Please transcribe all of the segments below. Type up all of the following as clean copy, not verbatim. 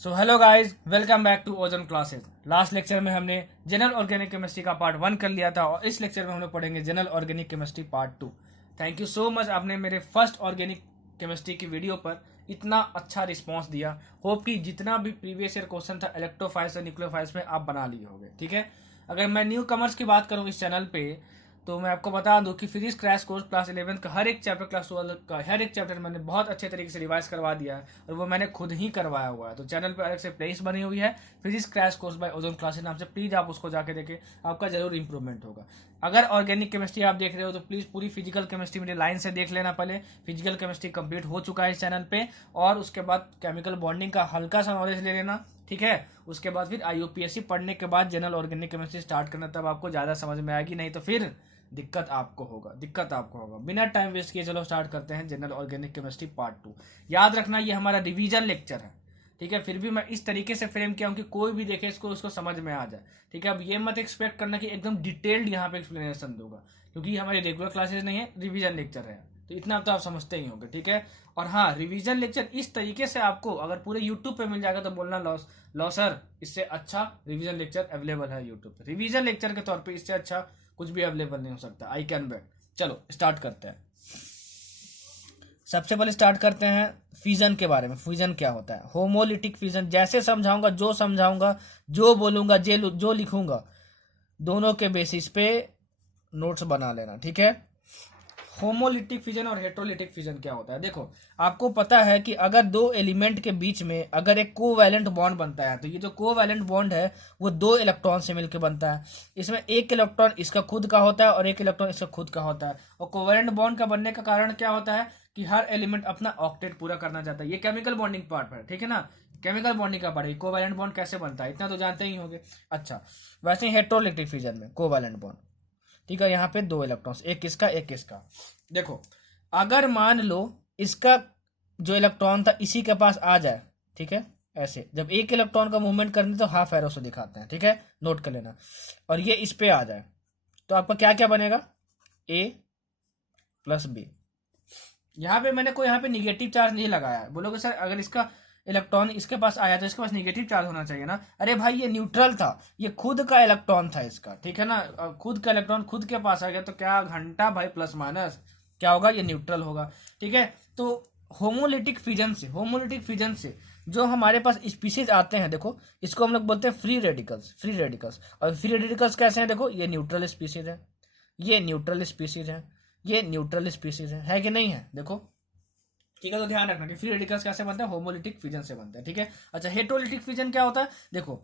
So hello guys, welcome back to Ozone classes. Last lecture में हमने general organic chemistry का part 1 कर लिया था और इस लेक्चर में हम लोग पढ़ेंगे general organic chemistry part 2। Thank you so much, आपने मेरे फर्स्ट ऑर्गेनिक केमिस्ट्री की वीडियो पर इतना अच्छा रिस्पांस दिया। होप कि जितना भी प्रीवियस ईयर क्वेश्चन था इलेक्ट्रोफाइल्स और न्यूक्लियोफाइल्स में आप बना लिए होंगे। ठीक है, अगर मैं न्यू कमर्स की बात करूँ इस चैनल पे तो मैं आपको बता दूं कि फिजिक्स क्रैश कोर्स क्लास 11 का हर एक चैप्टर, क्लास 12 का हर एक चैप्टर मैंने बहुत अच्छे तरीके से रिवाइज करवा दिया है और वो मैंने खुद ही करवाया हुआ है। तो चैनल पे अलग से प्लेलिस्ट बनी हुई है physics crash course by Ozone classes नाम से, प्लीज आप उसको जाके देखें, आपका जरूर इंप्रूवमेंट होगा। अगर ऑर्गेनिक केमिस्ट्री आप देख रहे हो तो प्लीज पूरी फिजिकल केमिस्ट्री मेरी लाइन से देख लेना। पहले फिजिकल केमिस्ट्री कंप्लीट हो चुका है इस चैनल पे और उसके बाद केमिकल बॉन्डिंग का हल्का सा नॉलेज ले लेना। ठीक है, उसके बाद फिर IUPAC पढ़ने के बाद जनरल ऑर्गेनिक केमिस्ट्री स्टार्ट करना, तब आपको ज्यादा समझ में आएगी, नहीं तो फिर दिक्कत आपको होगा। बिना टाइम वेस्ट किए चलो स्टार्ट करते हैं जनरल ऑर्गेनिक केमिस्ट्री पार्ट 2। याद रखना ये हमारा रिवीजन लेक्चर है। ठीक है, फिर भी मैं इस तरीके से फ्रेम किया हूं कि कोई भी देखे इसको उसको समझ में आ जाए। ठीक है, अब ये मत एक्सपेक्ट करना कि एकदम डिटेल्ड यहाँ पे एक्सप्लेनेशन दूंगा, क्योंकि हमारी रेगुलर क्लासेस नहीं है, रिवीजन लेक्चर है। तो इतना तो आप समझते ही होंगे। ठीक है, और हाँ, रिवीजन लेक्चर इस तरीके से आपको अगर पूरे यूट्यूब पे मिल जाएगा तो बोलना लॉ सर, इससे अच्छा रिवीजन लेक्चर अवेलेबल है यूट्यूब पे। रिवीजन लेक्चर के तौर पे इससे अच्छा कुछ भी अवेलेबल नहीं हो सकता। I can bet. चलो स्टार्ट करते हैं। सबसे पहले स्टार्ट करते हैं फ्यूजन के बारे में। फ्यूजन क्या होता है? Homolytic fusion. जैसे समझाऊंगा, जो समझाऊंगा, जो बोलूंगा, जो लिखूंगा, दोनों के बेसिस पे नोट्स बना लेना। ठीक है, होमोलिटिक फिजन और हेट्रोलिटिक फिजन क्या होता है? देखो, आपको पता है कि अगर दो एलिमेंट के बीच में अगर एक कोवैलेंट बॉन्ड बनता है तो ये जो कोवैलेंट बॉन्ड है वो दो इलेक्ट्रॉन से मिलकर बनता है। इसमें एक इलेक्ट्रॉन इसका खुद का होता है और एक इलेक्ट्रॉन इसका खुद का होता है। और कोवैलेंट बॉन्ड का बनने का कारण क्या होता है कि हर एलिमेंट अपना ऑक्टेट पूरा करना चाहता है। ये केमिकल बॉन्डिंग पार्ट है, ठीक है ना, केमिकल बॉन्डिंग का पार्ट है। कोवैलेंट बॉन्ड कैसे बनता है इतना तो जानते ही होंगे। अच्छा, वैसे ही हेट्रोलिटिक फिजन में कोवैलेंट बॉन्ड, ठीक है, यहाँ पे दो इलेक्ट्रॉन्स, एक किसका एक किसका। देखो, अगर मान लो इसका जो इलेक्ट्रॉन था इसी के पास आ जाए, ठीक है, ऐसे जब एक इलेक्ट्रॉन का मूवमेंट करने तो हाफ एरो से दिखाते हैं। ठीक है, नोट कर लेना। और ये इस पे आ जाए तो आपका क्या क्या बनेगा? A plus B। यहाँ पे मैंने कोई यहाँ पे निगेटिव चार्ज नहीं लगाया है। बोलोगे सर अगर इसका इलेक्ट्रॉन इसके पास आया तो इसके पास निगेटिव चार्ज होना चाहिए ना। अरे भाई, ये न्यूट्रल था, ये खुद का इलेक्ट्रॉन था इसका। ठीक है ना, खुद का इलेक्ट्रॉन खुद के पास आ गया तो क्या घंटा भाई, प्लस माइनस क्या होगा? ये न्यूट्रल होगा। ठीक है, तो होमोलिटिक फिजन से जो हमारे पास स्पीसीज आते हैं, देखो इसको हम लोग बोलते हैं फ्री रेडिकल्स। और फ्री रेडिकल्स कैसे हैं? देखो, ये न्यूट्रल स्पीसीज है, ये न्यूट्रल स्पीसीज है, ये न्यूट्रल स्पीसीज है कि नहीं है? देखो, ठीक है, तो ध्यान रखना कि फ्री रेडिकल्स कैसे बनते हैं, होमोलिटिक फिजन से बनते हैं। ठीक है, अच्छा, हेट्रोलिटिक फिजन क्या होता है? देखो,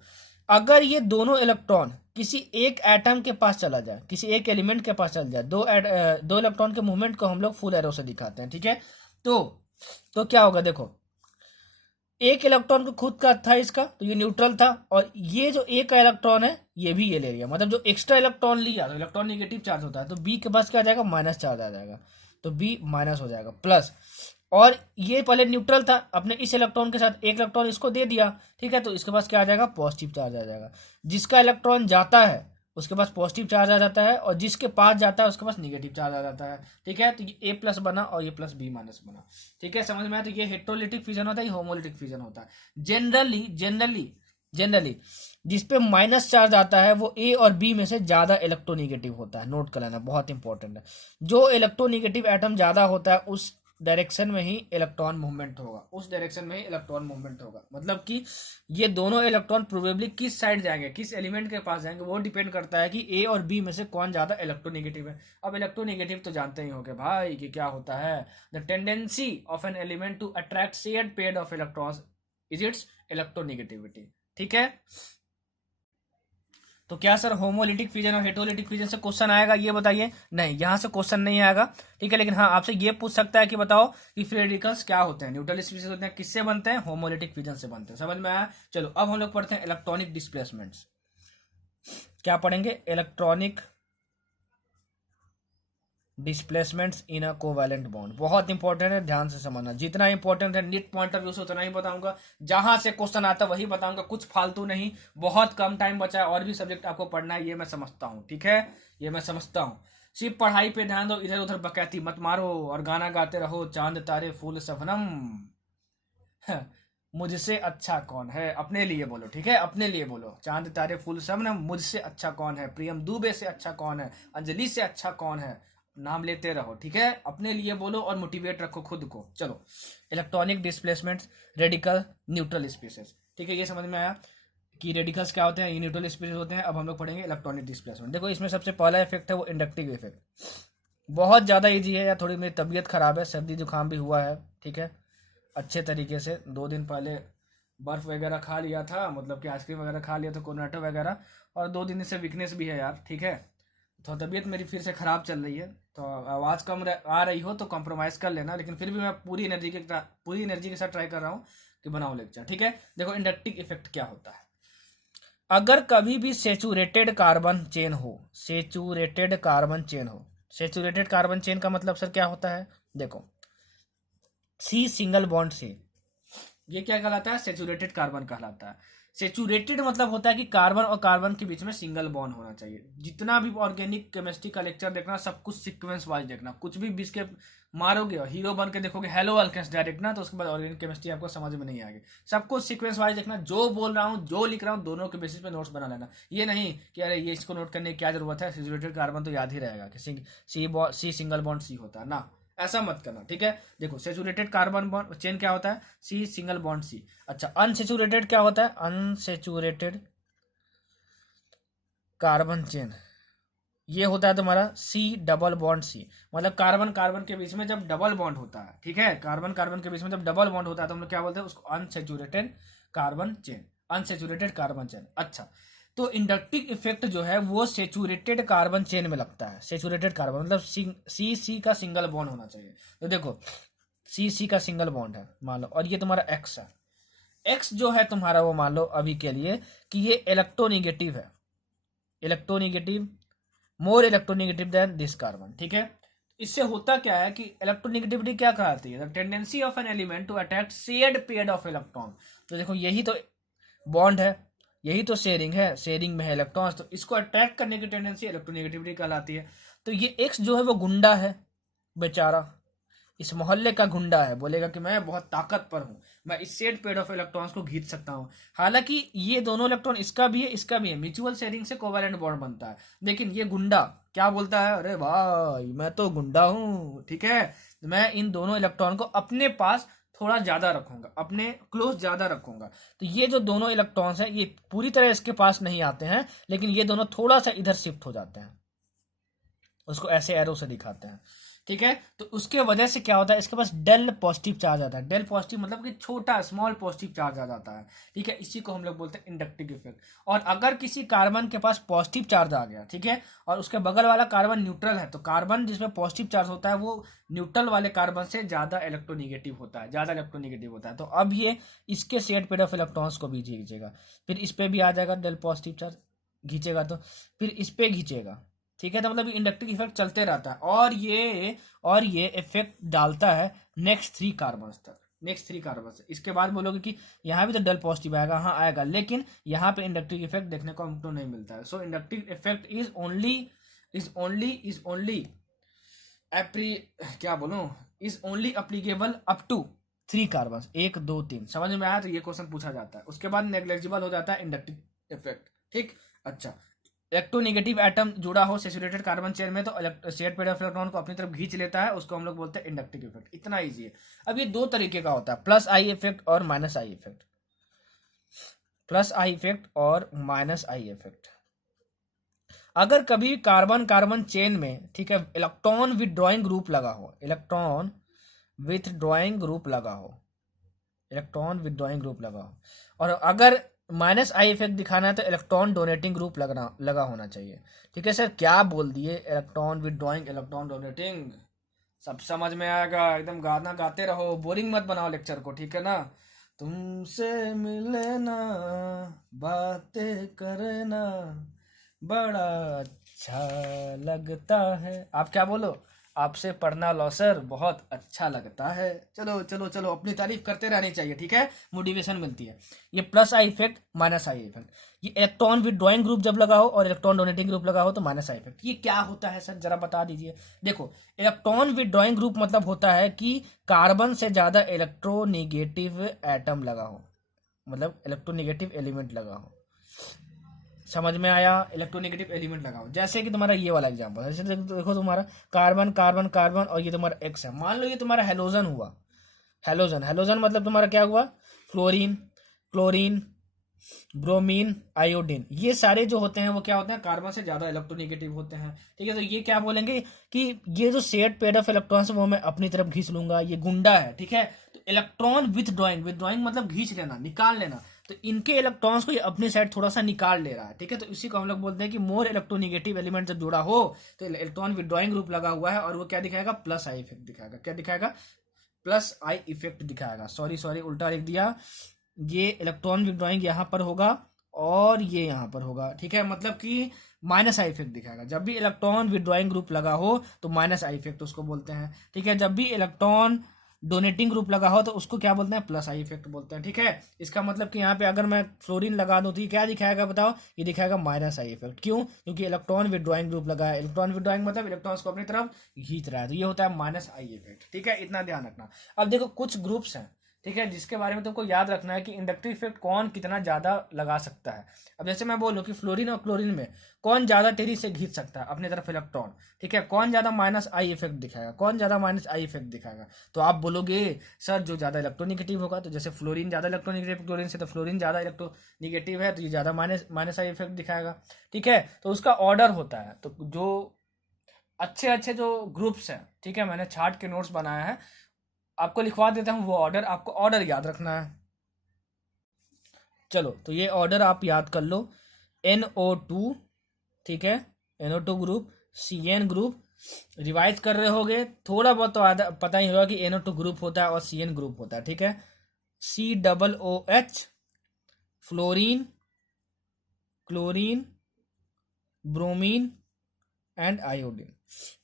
अगर ये दोनों इलेक्ट्रॉन किसी एक एटम के पास चला जाए, किसी एक एलिमेंट के पास चल जाए, दो इलेक्ट्रॉन के मूवमेंट को हम लोग फुल एरो से दिखाते हैं। ठीक है, तो क्या होगा? देखो, एक इलेक्ट्रॉन को खुद का था इसका, तो ये न्यूट्रल था, और ये जो एक का इलेक्ट्रॉन है ये भी ये ले लिया, मतलब जो एक्स्ट्रा इलेक्ट्रॉन लिया तो इलेक्ट्रॉन नेगेटिव चार्ज होता है, तो बी के पास क्या आ जाएगा? माइनस चार्ज आ जाएगा, तो बी माइनस हो जाएगा प्लस। और ये पहले न्यूट्रल था, अपने इस इलेक्ट्रॉन के साथ एक इलेक्ट्रॉन इसको दे दिया, ठीक है, तो इसके पास क्या आ जाएगा? पॉजिटिव चार्ज आ जाएगा। जिसका इलेक्ट्रॉन जाता है उसके पास पॉजिटिव चार्ज आ जाता है और जिसके पास जाता है उसके पास निगेटिव चार्ज आ जाता है। ठीक है, तो ये A प्लस बना और ये प्लस B माइनस बना। ठीक है, समझ में आया? तो ये हेट्रोलिटिक फिजन होता है, ये होमोलिटिक फिजन होता है। जनरली जिसपे माइनस चार्ज आता है वो A और B में से ज्यादा इलेक्ट्रोनिगेटिव होता है। नोट कर लेना, बहुत इंपॉर्टेंट है। जो इलेक्ट्रोनिगेटिव एटम ज्यादा होता है उस डायरेक्शन में ही इलेक्ट्रॉन मूवमेंट होगा, मतलब कि ये दोनों इलेक्ट्रॉन प्रोबेबली किस साइड जाएंगे, किस एलिमेंट के पास जाएंगे, वो डिपेंड करता है कि A और B में से कौन ज्यादा इलेक्ट्रोनिगेटिव है। अब इलेक्ट्रोनिगेटिव तो जानते ही होंगे भाई कि क्या होता है। The tendency of an element to attract shared pair of electrons is its electronegativity. ठीक है, तो क्या सर होमोलिटिक फिजन और हेट्रोलिटिक फिजन से क्वेश्चन आएगा ये बताइए? नहीं, यहां से क्वेश्चन नहीं आएगा। ठीक है, लेकिन हाँ, आपसे ये पूछ सकता है कि बताओ कि फ्री रेडिकल्स क्या होते हैं, न्यूट्रल स्पीसीज होते हैं, किससे बनते हैं? होमोलिटिक फिजन से बनते हैं। समझ में आया? चलो अब हम लोग पढ़ते हैं इलेक्ट्रॉनिक डिस्प्लेसमेंट्स। क्या पढ़ेंगे? इलेक्ट्रॉनिक डिस्प्लेसमेंट्स इन अ कोवैलेंट बॉन्ड। बहुत इंपॉर्टेंट है, ध्यान से समझना। जितना इंपॉर्टेंट है नीट पॉइंट ऑफ व्यू से उतना ही बताऊंगा, जहां से क्वेश्चन आता है वही बताऊंगा, कुछ फालतू नहीं। बहुत कम टाइम बचा है और भी सब्जेक्ट आपको पढ़ना है, ये मैं समझता हूँ। ठीक है, ये मैं समझता हूँ। सिर्फ पढ़ाई पे ध्यान दो, इधर उधर बकैती मत मारो और गाना गाते रहो, चांद तारे फूल शबनम। मुझसे अच्छा कौन है, अपने लिए बोलो, ठीक है, अपने लिए बोलो। चांद तारे फूल सब ना, मुझसे अच्छा कौन है, प्रियम दुबे से अच्छा कौन है, अंजलि से अच्छा कौन है, नाम लेते रहो, ठीक है, अपने लिए बोलो और मोटिवेट रखो खुद को। चलो, electronic displacement, radical, neutral spaces, ठीक है, ये समझ में आया कि रेडिकल्स क्या होते हैं, ये न्यूट्रल स्पेसेस होते हैं। अब हम लोग पढ़ेंगे इलेक्ट्रॉनिक डिस्प्लेसमेंट। देखो इसमें सबसे पहला इफेक्ट है वो इंडक्टिव इफेक्ट, बहुत ज़्यादा ईजी है यार, थोड़ी मेरी तबीयत खराब है, सर्दी जुकाम भी हुआ है, ठीक है, अच्छे तरीके से 2 दिन पहले बर्फ़ वगैरह खा लिया था, मतलब कि आइसक्रीम वगैरह खा लिया था, कोर्नेटो वगैरह, और 2 दिन से वीकनेस भी है यार, ठीक है, तो तबीयत मेरी फिर से ख़राब चल रही है, तो आवाज़ कम आ रही हो तो कॉम्प्रोमाइज़ कर लेना, लेकिन फिर भी मैं पूरी एनर्जी के साथ ट्राई कर रहा हूँ कि बनाऊँ लेक्चर, ठीक है। देखो इंडक्टिव इफेक्ट क्या होता है, अगर कभी भी सेचुरेटेड कार्बन चेन हो, सेचुरेटेड कार्बन चेन हो, सेचुरेटेड कार्बन चेन का मतलब सर क्या होता है, देखो सी सिंगल बॉन्ड सी, ये क्या कहलाता है, सेचुरेटेड कार्बन कहलाता है। सेचुरेटेड मतलब होता है कि कार्बन और कार्बन के बीच में सिंगल बॉन्ड होना चाहिए। जितना भी ऑर्गेनिक केमिस्ट्री का लेक्चर देखना, सब कुछ सीक्वेंस वाइज देखना, कुछ भी बीच के मारोगे और हीरो बन के देखोगे हेलो अल्केन्स डायरेक्ट ना, तो उसके बाद ऑर्गेनिक केमिस्ट्री आपको समझ में नहीं आएगी। सब कुछ सीक्वेंस वाइज देखना, जो बोल रहा हूँ जो लिख रहा हूँ दोनों के बेसिस पे नोट्स बना लेना। ये नहीं कि अरे ये इसको नोट करने की क्या जरूरत है, सेचुरेटेड कार्बन तो याद ही रहेगा कि सी सिंगल बॉन्ड सी होता है ना, ऐसा मत करना, ठीक है। देखो सेचुरेटेड कार्बन बॉन्ड चेन क्या होता है, सी सिंगल बॉन्ड सी। अच्छा, अनसेचुरेटेड क्या होता है, अनसेचुरेटेड कार्बन चेन, ये होता है तुम्हारा सी डबल बॉन्ड सी, मतलब कार्बन कार्बन के बीच में जब डबल बॉन्ड होता है, ठीक है, कार्बन कार्बन के बीच में जब डबल बॉन्ड होता है तो हम लोग क्या बोलते हैं उसको, unsaturated carbon chain, unsaturated carbon chain. अच्छा, तो इंडक्टिव इफेक्ट जो है वो सेचुरेटेड कार्बन चेन में लगता है, सेचुरेटेड कार्बन मतलब सी का सिंगल बॉन्ड होना चाहिए। तो देखो सी का सिंगल बॉन्ड है मान लो, और ये तुम्हारा एक्स है, एक्स जो है तुम्हारा वो मान लो अभी के लिए कि ये इलेक्ट्रोनिगेटिव है, electronegative, more electronegative than this carbon, ठीक है। इससे होता क्या है कि इलेक्ट्रोनिगेटिविटी क्या कहलाती है, the tendency of an element to attack shared pair of electron. तो देखो यही तो बॉन्ड है, यही तो शेयरिंग है, शेयरिंग में है इलेक्ट्रॉन्स, तो इसको अट्रैक्ट करने की टेंडेंसी इलेक्ट्रोनिगेटिविटी कहलाती है। तो ये एक्स जो है वो गुंडा है बेचारा, इस मोहल्ले का गुंडा है, बोलेगा कि मैं बहुत ताकतवर हूँ, मैं इस सेट पेड ऑफ इलेक्ट्रॉन्स को खींच सकता हूँ। हालांकि ये दोनों इलेक्ट्रॉन इसका भी है इसका भी है, म्यूचुअल शेयरिंग से कोवैलेंट बॉन्ड बनता है, लेकिन ये गुंडा क्या बोलता है, अरे भाई मैं तो गुंडा हूँ, ठीक है, मैं इन दोनों इलेक्ट्रॉन को अपने पास थोड़ा ज्यादा रखूंगा, अपने क्लोज ज्यादा रखूंगा। तो ये जो दोनों इलेक्ट्रॉन्स हैं ये पूरी तरह इसके पास नहीं आते हैं, लेकिन ये दोनों थोड़ा सा इधर शिफ्ट हो जाते हैं, उसको ऐसे एरो से दिखाते हैं, ठीक है। तो उसके वजह से क्या होता है, इसके पास डेल पॉजिटिव चार्ज आता है, डेल पॉजिटिव मतलब कि छोटा स्मॉल पॉजिटिव चार्ज आ जाता है, ठीक है, इसी को हम लोग बोलते हैं इंडक्टिव इफेक्ट। और अगर किसी कार्बन के पास पॉजिटिव चार्ज आ गया, ठीक है, और उसके बगल वाला कार्बन न्यूट्रल है, तो कार्बन जिसमें पॉजिटिव चार्ज होता है वो न्यूट्रल वाले कार्बन से ज्यादा इलेक्ट्रोनिगेटिव होता है, ज्यादा इलेक्ट्रोनिगेटिव होता है। तो अब ये इसके सेट पेयर ऑफ इलेक्ट्रॉन्स को भी खींचेगा, फिर इस पे भी आ जाएगा डेल पॉजिटिव चार्ज, खींचेगा तो फिर इस पे खींचेगा, ठीक है। तो मतलब इंडक्टिव इफेक्ट चलते रहता है, और ये इफेक्ट डालता है नेक्स्ट 3 कार्बन तक, नेक्स्ट 3 कार्बन से। इसके बाद बोलोगे कि यहाँ भी तो डेल पॉजिटिव आएगा, हाँ आएगा, लेकिन यहाँ पे इंडक्टिव इफेक्ट देखने को हमको नहीं मिलता है। So inductive effect is only क्या बोलूं, is only applicable up to 3 carbon, 1 2 3, समझ में आया, तो ये क्वेश्चन पूछा जाता है। उसके बाद नेग्लेजिबल हो जाता है इंडक्टिव इफेक्ट, ठीक। अच्छा, इलेक्ट्रोनेगेटिव एटम जुड़ा हो सेचुरेटेड कार्बन चेन में तो शेयर्ड पेयर ऑफ इलेक्ट्रॉन को अपनी तरफ खींच लेता है, उसको हम लोग बोलते हैं इंडक्टिव इफेक्ट। इतना इजी है। अब ये 2 तरीके का होता है, प्लस आई इफेक्ट और minus I effect, plus I effect और माइनस आई इफेक्ट। अगर कभी कार्बन कार्बन चेन में, ठीक है, इलेक्ट्रॉन विथड्रॉइंग ग्रुप लगा हो, इलेक्ट्रॉन विथड्रॉइंग ग्रुप लगा हो, इलेक्ट्रॉन विथड्रॉइंग ग्रुप लगा हो, और अगर माइनस आई इफेक्ट दिखाना है तो इलेक्ट्रॉन डोनेटिंग ग्रुप लगा होना चाहिए, ठीक है। सर क्या बोल दिए, इलेक्ट्रॉन विथड्रॉइंग इलेक्ट्रॉन डोनेटिंग, सब समझ में आएगा, एकदम गाना गाते रहो, बोरिंग मत बनाओ लेक्चर को, ठीक है ना। तुमसे मिलना बातें करना बड़ा अच्छा लगता है, आप क्या बोलो, आपसे पढ़ना लॉसर बहुत अच्छा लगता है। चलो चलो चलो, अपनी तारीफ करते रहनी चाहिए, ठीक है, मोटिवेशन मिलती है। ये plus I effect, minus I effect, ये इलेक्ट्रॉन विड्रॉइंग ग्रुप जब लगा हो और इलेक्ट्रॉन डोनेटिंग ग्रुप लगा हो तो माइनस आई इफेक्ट। ये क्या होता है सर, जरा बता दीजिए। देखो, इलेक्ट्रॉन विड्रॉइंग ग्रुप मतलब होता है कि कार्बन से ज्यादा इलेक्ट्रोनिगेटिव एटम लगा हो, मतलब इलेक्ट्रोनिगेटिव एलिमेंट लगा हो। समझ में आया? इलेक्ट्रोनेगेटिव एलिमेंट लगाओ। जैसे कि तुम्हारा ये वाला एग्जांपल है, जैसे देखो तुम्हारा कार्बन कार्बन कार्बन और ये तुम्हारा एक्स है। मान लो ये तुम्हारा हेलोजन हुआ, हेलोजन, हेलोजन मतलब तुम्हारा क्या हुआ, फ्लोरीन, क्लोरीन, ब्रोमीन, आयोडीन, ये सारे जो होते हैं वो क्या होते हैं, कार्बन से ज्यादा इलेक्ट्रोनेगेटिव होते हैं, ठीक है। तो ये क्या बोलेंगे कि ये जो शेयर्ड पेयर ऑफ इलेक्ट्रॉन्स वो मैं अपनी तरफ खींच लूंगा, ये गुंडा है, ठीक है। तो इलेक्ट्रॉन विथड्रॉइंग, विथड्रॉइंग मतलब खींच लेना, निकाल लेना, तो इनके इलेक्ट्रॉन्स को ये अपनी साइड थोड़ा सा निकाल ले रहा है, ठीक है। तो इसी को हम लोग बोलते हैं कि मोर इलेक्ट्रोनिगेटिव एलिमेंट जब जुड़ा हो तो इलेक्ट्रॉन विथड्रॉइंग ग्रुप लगा हुआ है और वो क्या दिखाएगा, प्लस आई इफेक्ट दिखाएगा। क्या दिखाएगा, प्लस आई इफेक्ट दिखाएगा। सॉरी सॉरी, उल्टा लिख दिया। ये इलेक्ट्रॉन विथड्रॉइंग यहाँ पर होगा और ये यहाँ पर होगा, ठीक है। मतलब कि माइनस आई इफेक्ट दिखाएगा। जब भी इलेक्ट्रॉन विथड्रॉइंग ग्रुप लगा हो तो माइनस आई इफेक्ट उसको बोलते हैं, ठीक है। जब भी इलेक्ट्रॉन डोनेटिंग ग्रुप लगा हो तो उसको क्या बोलते हैं, प्लस आई इफेक्ट बोलते हैं, ठीक है। इसका मतलब कि यहाँ पे अगर मैं फ्लोरीन लगा दूं तो ये क्या दिखाएगा बताओ, ये दिखाएगा माइनस आई इफेक्ट। क्यों? क्योंकि इलेक्ट्रॉन विथड्रॉइंग ग्रुप लगा है। इलेक्ट्रॉन विथड्रॉइंग मतलब इलेक्ट्रॉन्स को अपनी तरफ खींच रहा है, तो ये होता है माइनस आई इफेक्ट, ठीक है। इतना ध्यान रखना। अब देखो कुछ ग्रुप्स हैं, ठीक है, जिसके बारे में तुमको याद रखना है कि इंडक्टिव इफेक्ट कौन कितना ज्यादा लगा सकता है। अब जैसे मैं बोलूं कि फ्लोरीन और क्लोरीन में कौन ज्यादा तेजी से खींच सकता है अपनी तरफ इलेक्ट्रॉन, ठीक है, कौन ज्यादा माइनस आई इफेक्ट दिखाएगा, कौन ज्यादा माइनस आई इफेक्ट दिखाएगा। तो आप बोलोगे सर जो ज्यादा इलेक्ट्रोनिगेटिव होगा, तो जैसे फ्लोरीन ज्यादा इलेक्ट्रोनिगेटिव क्लोरीन से, तो फ्लोरीन ज्यादा इलेक्ट्रोनिगेटिव है तो ये ज्यादा माइनस माइनस आई इफेक्ट दिखाएगा, ठीक है। तो उसका ऑर्डर होता है। तो जो अच्छे अच्छे जो ग्रुप्स हैं, ठीक है, मैंने चार्ट के नोट्स बनाया है, आपको लिखवा देता हूँ वो ऑर्डर, आपको ऑर्डर याद रखना है। चलो, तो ये ऑर्डर आप याद कर लो। NO2, ठीक है, NO2 group, CN group, revise कर रहे होगे थोड़ा बहुत तो पता ही होगा कि NO2 ग्रुप होता है और CN ग्रुप होता है, ठीक है। COOH, fluorine, chlorine, bromine and iodine.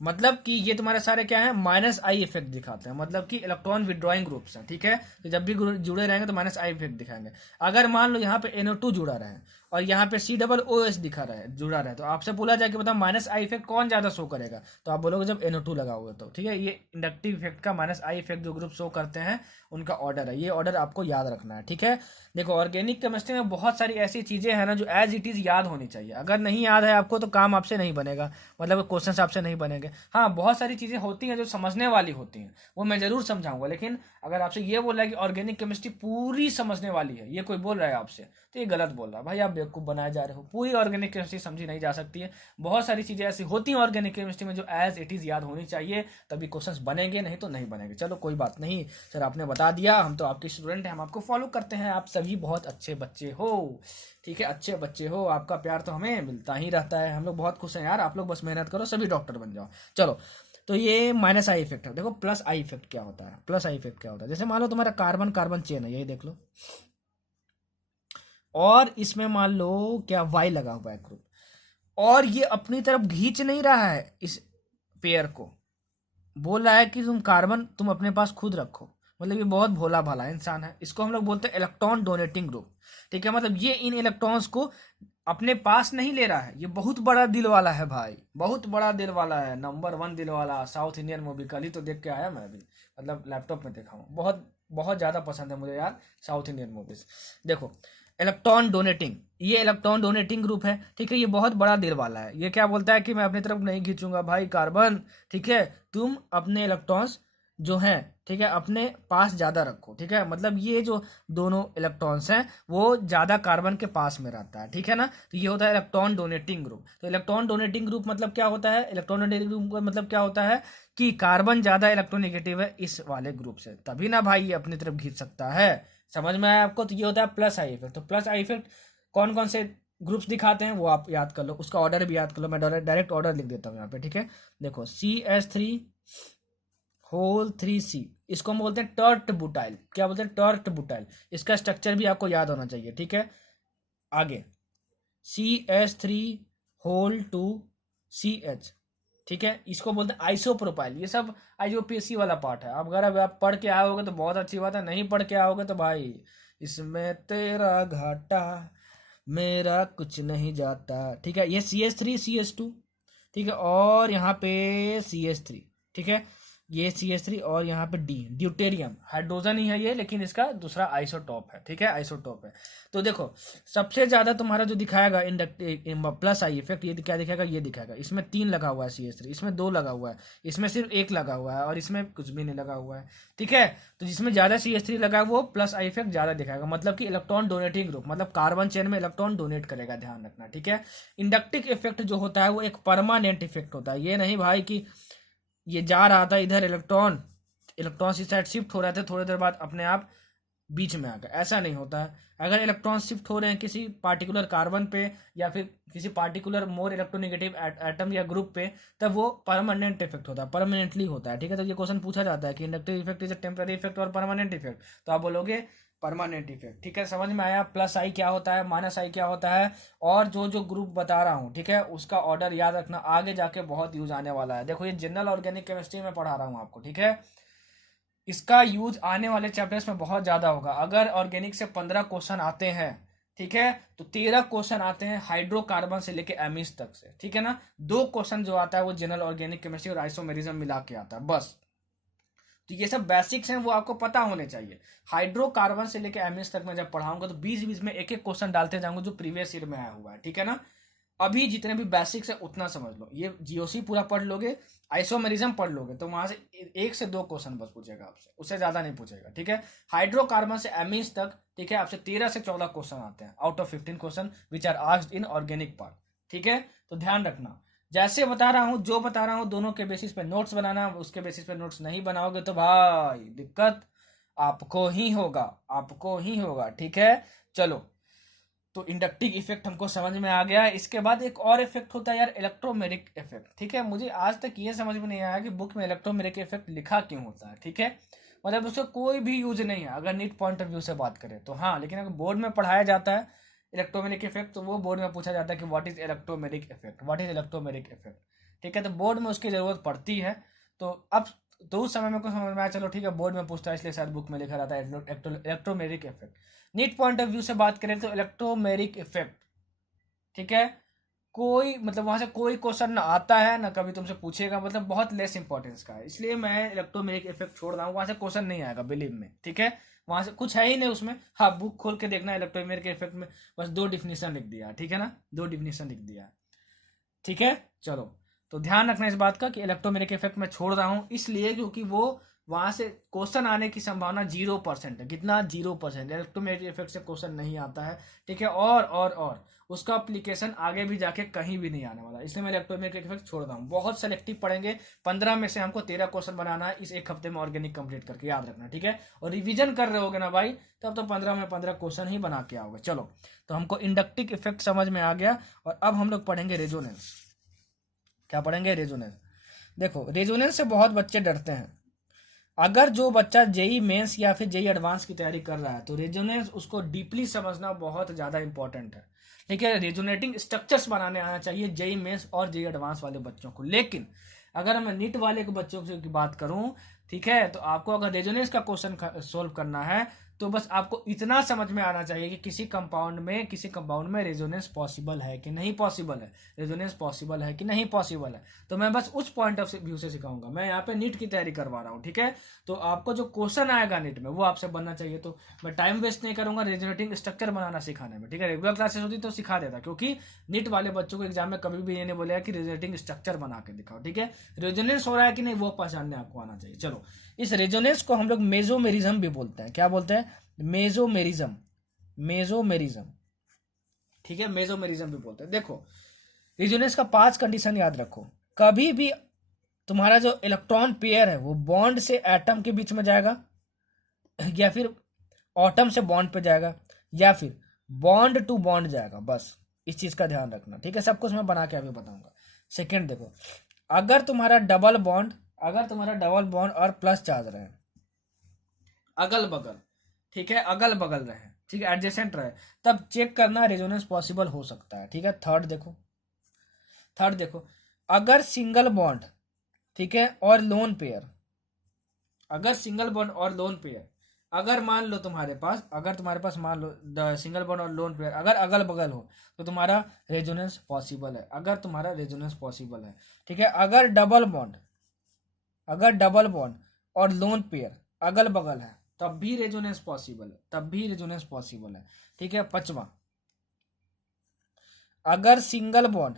मतलब कि ये तुम्हारे सारे क्या है, माइनस आई इफेक्ट दिखाते हैं, मतलब कि इलेक्ट्रॉन विड्रॉइंग ग्रुप्स हैं, ठीक है। तो जब भी जुड़े रहेंगे तो माइनस आई इफेक्ट दिखाएंगे। अगर मान लो यहाँ पे NO2 जुड़ा रहे और यहाँ पे COOH दिखा रहा है, जुड़ा रहे, तो आपसे बोला जाए कि बताओ माइनस आई इफेक्ट कौन ज्यादा शो करेगा, तो आप बोलोगे जब NO2 लगा हुआ तो, ठीक है। ये इंडक्टिव इफेक्ट का माइनस आई इफेक्ट जो ग्रुप शो करते हैं उनका ऑर्डर है। ये ऑर्डर आपको याद रखना है, ठीक है। देखो, ऑर्गेनिक केमिस्ट्री में बहुत सारी ऐसी चीजें हैं ना जो एज इट इज याद होनी चाहिए। अगर नहीं याद है आपको तो काम आपसे नहीं बनेगा, मतलब क्वेश्चन आपसे नहीं बनेंगे। हाँ, बहुत सारी चीजें होती हैं जो समझने वाली होती हैं, वो मैं जरूर समझाऊंगा। लेकिन अगर आपसे ये बोल रहा है कि ऑर्गेनिक केमिस्ट्री पूरी समझने वाली है, ये कोई बोल रहा है आपसे, तो ये गलत बोल रहा है भाई, आप बेवकूफ बनाए जा रहे हो। पूरी ऑर्गेनिक केमिस्ट्री समझी नहीं जा सकती है। बहुत सारी चीजें ऐसी होती हैं ऑर्गेनिक केमिस्ट्री में जो एज इट इज याद होनी चाहिए, तभी क्वेश्चंस बनेंगे, नहीं तो नहीं बनेंगे। चलो कोई बात नहीं सर, आपने बता दिया, हम तो आपके स्टूडेंट हैं, हम आपको फॉलो करते हैं। आप सभी बहुत अच्छे बच्चे हो, ठीक है, अच्छे बच्चे हो, आपका प्यार तो हमें मिलता ही रहता है। हम लोग बहुत खुश हैं यार, आप लोग बस मेहनत करो, सभी डॉक्टर बन जाओ। चलो, तो ये माइनस आई इफेक्ट है। देखो प्लस आई इफेक्ट क्या होता है, प्लस आई इफेक्ट क्या होता है, जैसे मान लो तुम्हारा कार्बन कार्बन चेन है, यही देख लो, और इसमें मान लो क्या वाई लगा हुआ है ग्रुप, और ये अपनी तरफ खींच नहीं रहा है इस पेयर को, बोल रहा है कि तुम कार्बन तुम अपने पास खुद रखो। मतलब ये बहुत भोला भाला इंसान है। इसको हम लोग बोलते हैं इलेक्ट्रॉन डोनेटिंग ग्रुप, ठीक है। मतलब ये इन इलेक्ट्रॉन्स को अपने पास नहीं ले रहा है। ये बहुत बड़ा दिल वाला है भाई, बहुत बड़ा दिल वाला है, नंबर 1 दिल वाला। साउथ इंडियन मूवी कल ही तो देख के आया मैं भी, मतलब लैपटॉप में देखा हूँ। बहुत बहुत ज़्यादा पसंद है मुझे यार साउथ इंडियन मूवीज। देखो, इलेक्ट्रॉन डोनेटिंग, ये इलेक्ट्रॉन डोनेटिंग ग्रुप है, ठीक है। ये बहुत बड़ा दिल वाला है। ये क्या बोलता है कि मैं अपनी तरफ नहीं खींचूंगा भाई कार्बन, ठीक है, तुम अपने इलेक्ट्रॉन्स जो हैं, ठीक है, अपने पास ज्यादा रखो, ठीक है। मतलब ये जो दोनों इलेक्ट्रॉन्स हैं वो ज्यादा कार्बन के पास में रहता है, ठीक है ना। तो ये होता है इलेक्ट्रॉन डोनेटिंग ग्रुप। तो इलेक्ट्रॉन डोनेटिंग ग्रुप मतलब क्या होता है, इलेक्ट्रॉन डोनेटिंग ग्रुप का मतलब क्या होता है कि कार्बन ज्यादा इलेक्ट्रोनेगेटिव है इस वाले ग्रुप से, तभी ना भाई ये अपनी तरफ खींच सकता है। समझ में आया आपको? तो ये होता है प्लस आई इफेक्ट। तो प्लस आई इफेक्ट कौन कौन से ग्रुप्स दिखाते हैं वो आप याद कर लो, उसका ऑर्डर भी याद कर लो। मैं डायरेक्ट ऑर्डर लिख देता हूँ यहाँ पे, ठीक है। देखो, CH3 होल 3C, इसको हम बोलते हैं टर्ट बुटाइल। क्या बोलते हैं? Tert butyl. इसका स्ट्रक्चर भी आपको याद होना चाहिए, ठीक है। आगे CH3 होल 2CH, ठीक है, इसको बोलते हैं आइसोप्रोपाइल। ये सब आईयूपीएसी वाला पार्ट है। अब अगर अब आप पढ़ के आओगे तो बहुत अच्छी बात है, नहीं पढ़ के आओगे तो भाई इसमें तेरा घाटा, मेरा कुछ नहीं जाता। ठीक है, ये CH3 CH2, ठीक है, और यहाँ पे CH3, ठीक है, ये CH3 और यहाँ पे ड्यूटेरियम, हाइड्रोजन ही है ये, लेकिन इसका दूसरा आइसोटॉप है। ठीक है, आइसोटॉप है। तो देखो सबसे ज्यादा तुम्हारा जो दिखाएगा इंडक्टिव प्लस आई इफेक्ट, ये क्या दिखाएगा, ये दिखाएगा। इसमें 3 लगा हुआ है CH3, इसमें 2 लगा हुआ है, इसमें सिर्फ 1 लगा हुआ है, और इसमें कुछ भी नहीं लगा हुआ है। ठीक है, तो जिसमें ज्यादा CH3 लगा है वो प्लस आई इफेक्ट ज्यादा दिखाएगा, मतलब कि इलेक्ट्रॉन डोनेटिंग ग्रुप, मतलब कार्बन चेन में इलेक्ट्रॉन डोनेट करेगा, ध्यान रखना। ठीक है, इंडक्टिव इफेक्ट जो होता है वो एक परमानेंट इफेक्ट होता है। ये नहीं भाई कि ये जा रहा था इधर, इलेक्ट्रॉन इस साइड शिफ्ट हो रहे थे, थोड़ी देर बाद अपने आप बीच में आ गया, ऐसा नहीं होता है। अगर इलेक्ट्रॉन शिफ्ट हो रहे हैं किसी पार्टिकुलर कार्बन पे या फिर किसी पार्टिकुलर मोर इलेक्ट्रोनेगेटिव एटम या ग्रुप पे, तब वो परमानेंट इफेक्ट होता है, परमानेंटली होता है। ठीक है, तो ये क्वेश्चन पूछा जाता है कि inductive effect is a temporary effect और परमानेंट इफेक्ट, तो आप बोलोगे परमानेंट इफेक्ट। ठीक है, समझ में आया। प्लस आई क्या होता है, माइनस आई क्या होता है, और जो जो ग्रुप बता रहा हूँ, ठीक है, उसका ऑर्डर याद रखना, आगे जाके बहुत यूज आने वाला है। देखो ये जनरल ऑर्गेनिक केमिस्ट्री में पढ़ा रहा हूँ आपको। ठीक है, इसका यूज आने वाले चैप्टर्स में बहुत ज्यादा होगा। अगर ऑर्गेनिक से 15 क्वेश्चन आते हैं, ठीक है, तो 13 क्वेश्चन आते हैं हाइड्रोकार्बन से लेके एमिस तक से। ठीक है ना, 2 क्वेश्चन जो आता है वो जनरल ऑर्गेनिक केमिस्ट्री और आइसोमेरिज्म मिला के आता है बस। तो ये सब बेसिक्स हैं, वो आपको पता होने चाहिए। हाइड्रोकार्बन से लेके एमिस तक मैं जब पढ़ाऊंगा तो 20-20 में एक एक क्वेश्चन डालते जाऊंगा जो प्रीवियस ईयर में आया हुआ है। ठीक है ना, अभी जितने भी बेसिक्स है उतना समझ लो। ये जीओसी पूरा पढ़ लोगे, आइसोमेरिज्म पढ़ लोगे, तो वहां से 1 से 2 क्वेश्चन बस पूछेगा आपसे, उससे ज्यादा नहीं पूछेगा। ठीक है, हाइड्रोकार्बन से एमिस तक, ठीक है, आपसे 13 से 14 क्वेश्चन आते हैं out of 15 question which are asked in organic part. ठीक है, तो ध्यान रखना, जैसे बता रहा हूं, जो बता रहा हूं दोनों के बेसिस पे नोट्स बनाना। उसके बेसिस पे नोट्स नहीं बनाओगे तो भाई दिक्कत आपको ही होगा, आपको ही होगा। ठीक है, चलो, तो इंडक्टिव इफेक्ट हमको समझ में आ गया। इसके बाद एक और इफेक्ट होता है यार, इलेक्ट्रोमेरिक इफेक्ट। ठीक है, मुझे आज तक ये समझ में नहीं आया कि बुक में इलेक्ट्रोमेरिक इफेक्ट लिखा क्यों होता है। ठीक है, मतलब उसका कोई भी यूज नहीं है अगर नीट पॉइंट ऑफ व्यू से बात करें तो। हाँ, लेकिन अगर बोर्ड में पढ़ाया जाता है इलेक्ट्रोमेरिक इफेक्ट, तो वो बोर्ड में पूछा जाता है कि what is electromeric effect, what is electromeric effect. ठीक है, तो बोर्ड में उसकी जरूरत पड़ती है। तो अब तो उस समय में को समझ में आया, चलो ठीक है, बोर्ड में पूछता है इसलिए शायद बुक में लिखा रहता है electromeric effect. NEET point of view से बात करें तो इलेक्ट्रोमेरिक इफेक्ट, ठीक है, कोई मतलब वहां से कोई क्वेश्चन ना आता है ना कभी तुमसे पूछेगा, मतलब बहुत लेस इंपॉर्टेंस का है, इसलिए मैं इलेक्ट्रोमेरिक इफेक्ट छोड़ रहा हूँ। वहां से क्वेश्चन नहीं आएगा, बिलीव में। ठीक है, वहां से कुछ है ही नहीं उसमें। हाँ, बुक खोल के देखना, इलेक्ट्रोमेरिक इफेक्ट में बस 2 डिफिनेशन लिख दिया। ठीक है ना, 2 डिफिनेशन लिख दिया। ठीक है, चलो, तो ध्यान रखना इस बात का कि इलेक्ट्रोमेरिक इफेक्ट मैं छोड़ रहा हूं इसलिए क्योंकि वो वहां से क्वेश्चन आने की संभावना 0% है। कितना? 0%। इलेक्ट्रोमेरिक इफेक्ट से क्वेश्चन नहीं आता है। ठीक है, और उसका अप्लीकेशन आगे भी जाके कहीं भी नहीं आने वाला, इसलिए मैं इलेक्ट्रोमेरिक इफेक्ट छोड़ रहा हूँ। बहुत सेलेक्टिव पढ़ेंगे, 15 में से हमको 13 क्वेश्चन बनाना है इस एक हफ्ते में ऑर्गेनिक कंप्लीट करके, याद रखना। ठीक है, और रिवीजन कर रहे होगे ना भाई, तब तो 15 में 15 क्वेश्चन ही बना के आओगे। चलो, तो हमको इंडक्टिव इफेक्ट समझ में आ गया, और अब हम लोग पढ़ेंगे रेजोनेंस। क्या पढ़ेंगे? रेजोनेंस। देखो, रेजोनेंस से बहुत बच्चे डरते हैं। अगर जो बच्चा जेई मेंस या फिर जेई एडवांस की तैयारी कर रहा है तो रेजोनेंस उसको डीपली समझना बहुत ज्यादा इंपॉर्टेंट है। ठीक है, रेजोनेटिंग स्ट्रक्चर्स बनाने आना चाहिए जेई मेंस और जेई एडवांस वाले बच्चों को। लेकिन अगर मैं नीट वाले के बच्चों की बात करूं, ठीक है, तो आपको अगर रेजोनेंस का क्वेश्चन सोल्व करना है तो बस आपको इतना समझ में आना चाहिए कि किसी कंपाउंड में रेजोनेंस पॉसिबल है कि नहीं पॉसिबल है, रेजोनेंस पॉसिबल है कि नहीं पॉसिबल है। तो मैं बस उस पॉइंट ऑफ व्यू से सिखाऊंगा। मैं यहाँ पे नीट की तैयारी करवा रहा हूँ। ठीक है, तो आपको जो क्वेश्चन आएगा नीट में वो आपसे बनना चाहिए। तो मैं टाइम वेस्ट नहीं करूंगा रेजोनेटिंग स्ट्रक्चर बनाना सिखाने में। ठीक है, रेगुलर क्लासेस होती तो सिखा देता, क्योंकि नीट वाले बच्चों को एग्जाम में कभी भी ये नहीं बोलेगा कि रेजोनेटिंग स्ट्रक्चर बना के दिखाओ। ठीक है, रेजोनेंस हो रहा है कि नहीं वो पहचानने आपको आना चाहिए। चलो, इस रेजोनेंस को हम लोग मेसोमेरिज्म भी बोलते हैं। क्या बोलते हैं? मेसोमेरिज्म, मेसोमेरिज्म। ठीक है, मेसोमेरिज्म भी बोलते हैं। देखो, रेजोनेंस का 5 कंडीशन याद रखो। कभी भी तुम्हारा जो इलेक्ट्रॉन पेयर है वो बॉन्ड से एटम के बीच में जाएगा, या फिर एटम से बॉन्ड पे जाएगा, या फिर बॉन्ड टू बॉन्ड जाएगा। बस इस चीज का ध्यान रखना। ठीक है, सब कुछ मैं बना के अभी बताऊंगा। सेकेंड, देखो, अगर तुम्हारा डबल बॉन्ड और प्लस चार्ज रहे अगल बगल, ठीक है, अगल बगल रहे, ठीक है, एडजेसेंट रहे, तब चेक करना रेजोनेंस पॉसिबल हो सकता है। ठीक है, थर्ड देखो, अगर सिंगल बॉन्ड, ठीक है, और लोन पेयर, अगर सिंगल बॉन्ड और लोन पेयर, अगर मान लो तुम्हारे पास, अगर तुम्हारे पास मान लो सिंगल बॉन्ड और लोन पेयर अगर अगल बगल हो तो तुम्हारा रेजोनेंस पॉसिबल है, अगर तुम्हारा रेजोनेंस पॉसिबल है, ठीक है। अगर डबल बॉन्ड, अगर डबल बॉन्ड और लोन पेयर अगल बगल है तब भी रेजोनेंस पॉसिबल है, तब भी रेजोनेंस पॉसिबल है, ठीक है। पांचवा, अगर सिंगल बॉन्ड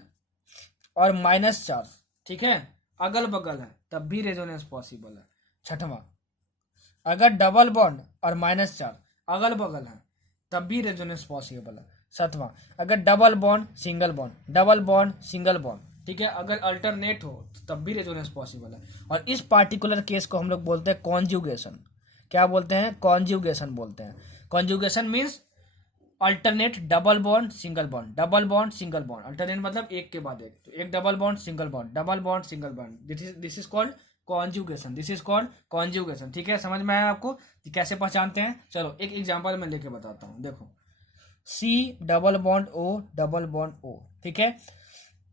और माइनस चार्ज, ठीक है, अगल बगल है तब भी रेजोनेंस पॉसिबल है। छठवां, अगर डबल बॉन्ड और माइनस चार्ज अगल बगल है तब भी रेजोनेंस पॉसिबल है। सातवां, अगर double bond single bond, double bond single bond, ठीक है, अगर अल्टरनेट हो तो तब भी रेजोनेंस पॉसिबल है। और इस पार्टिकुलर केस को हम लोग बोलते हैं कॉन्जुगेशन। क्या बोलते हैं? कॉन्जुगेशन बोलते हैं। Conjugation means alternate double bond single bond, double bond single bond, alternate मतलब एक के बाद एक, तो एक double bond single bond, double bond single bond, this is called conjugation, this is called conjugation, ठीक है। समझ में आया आपको कि कैसे पहचानते हैं? चलो एक एग्जांपल मैं लेके बताता हूँ। देखो, C double bond O, double bond O, ठीक है,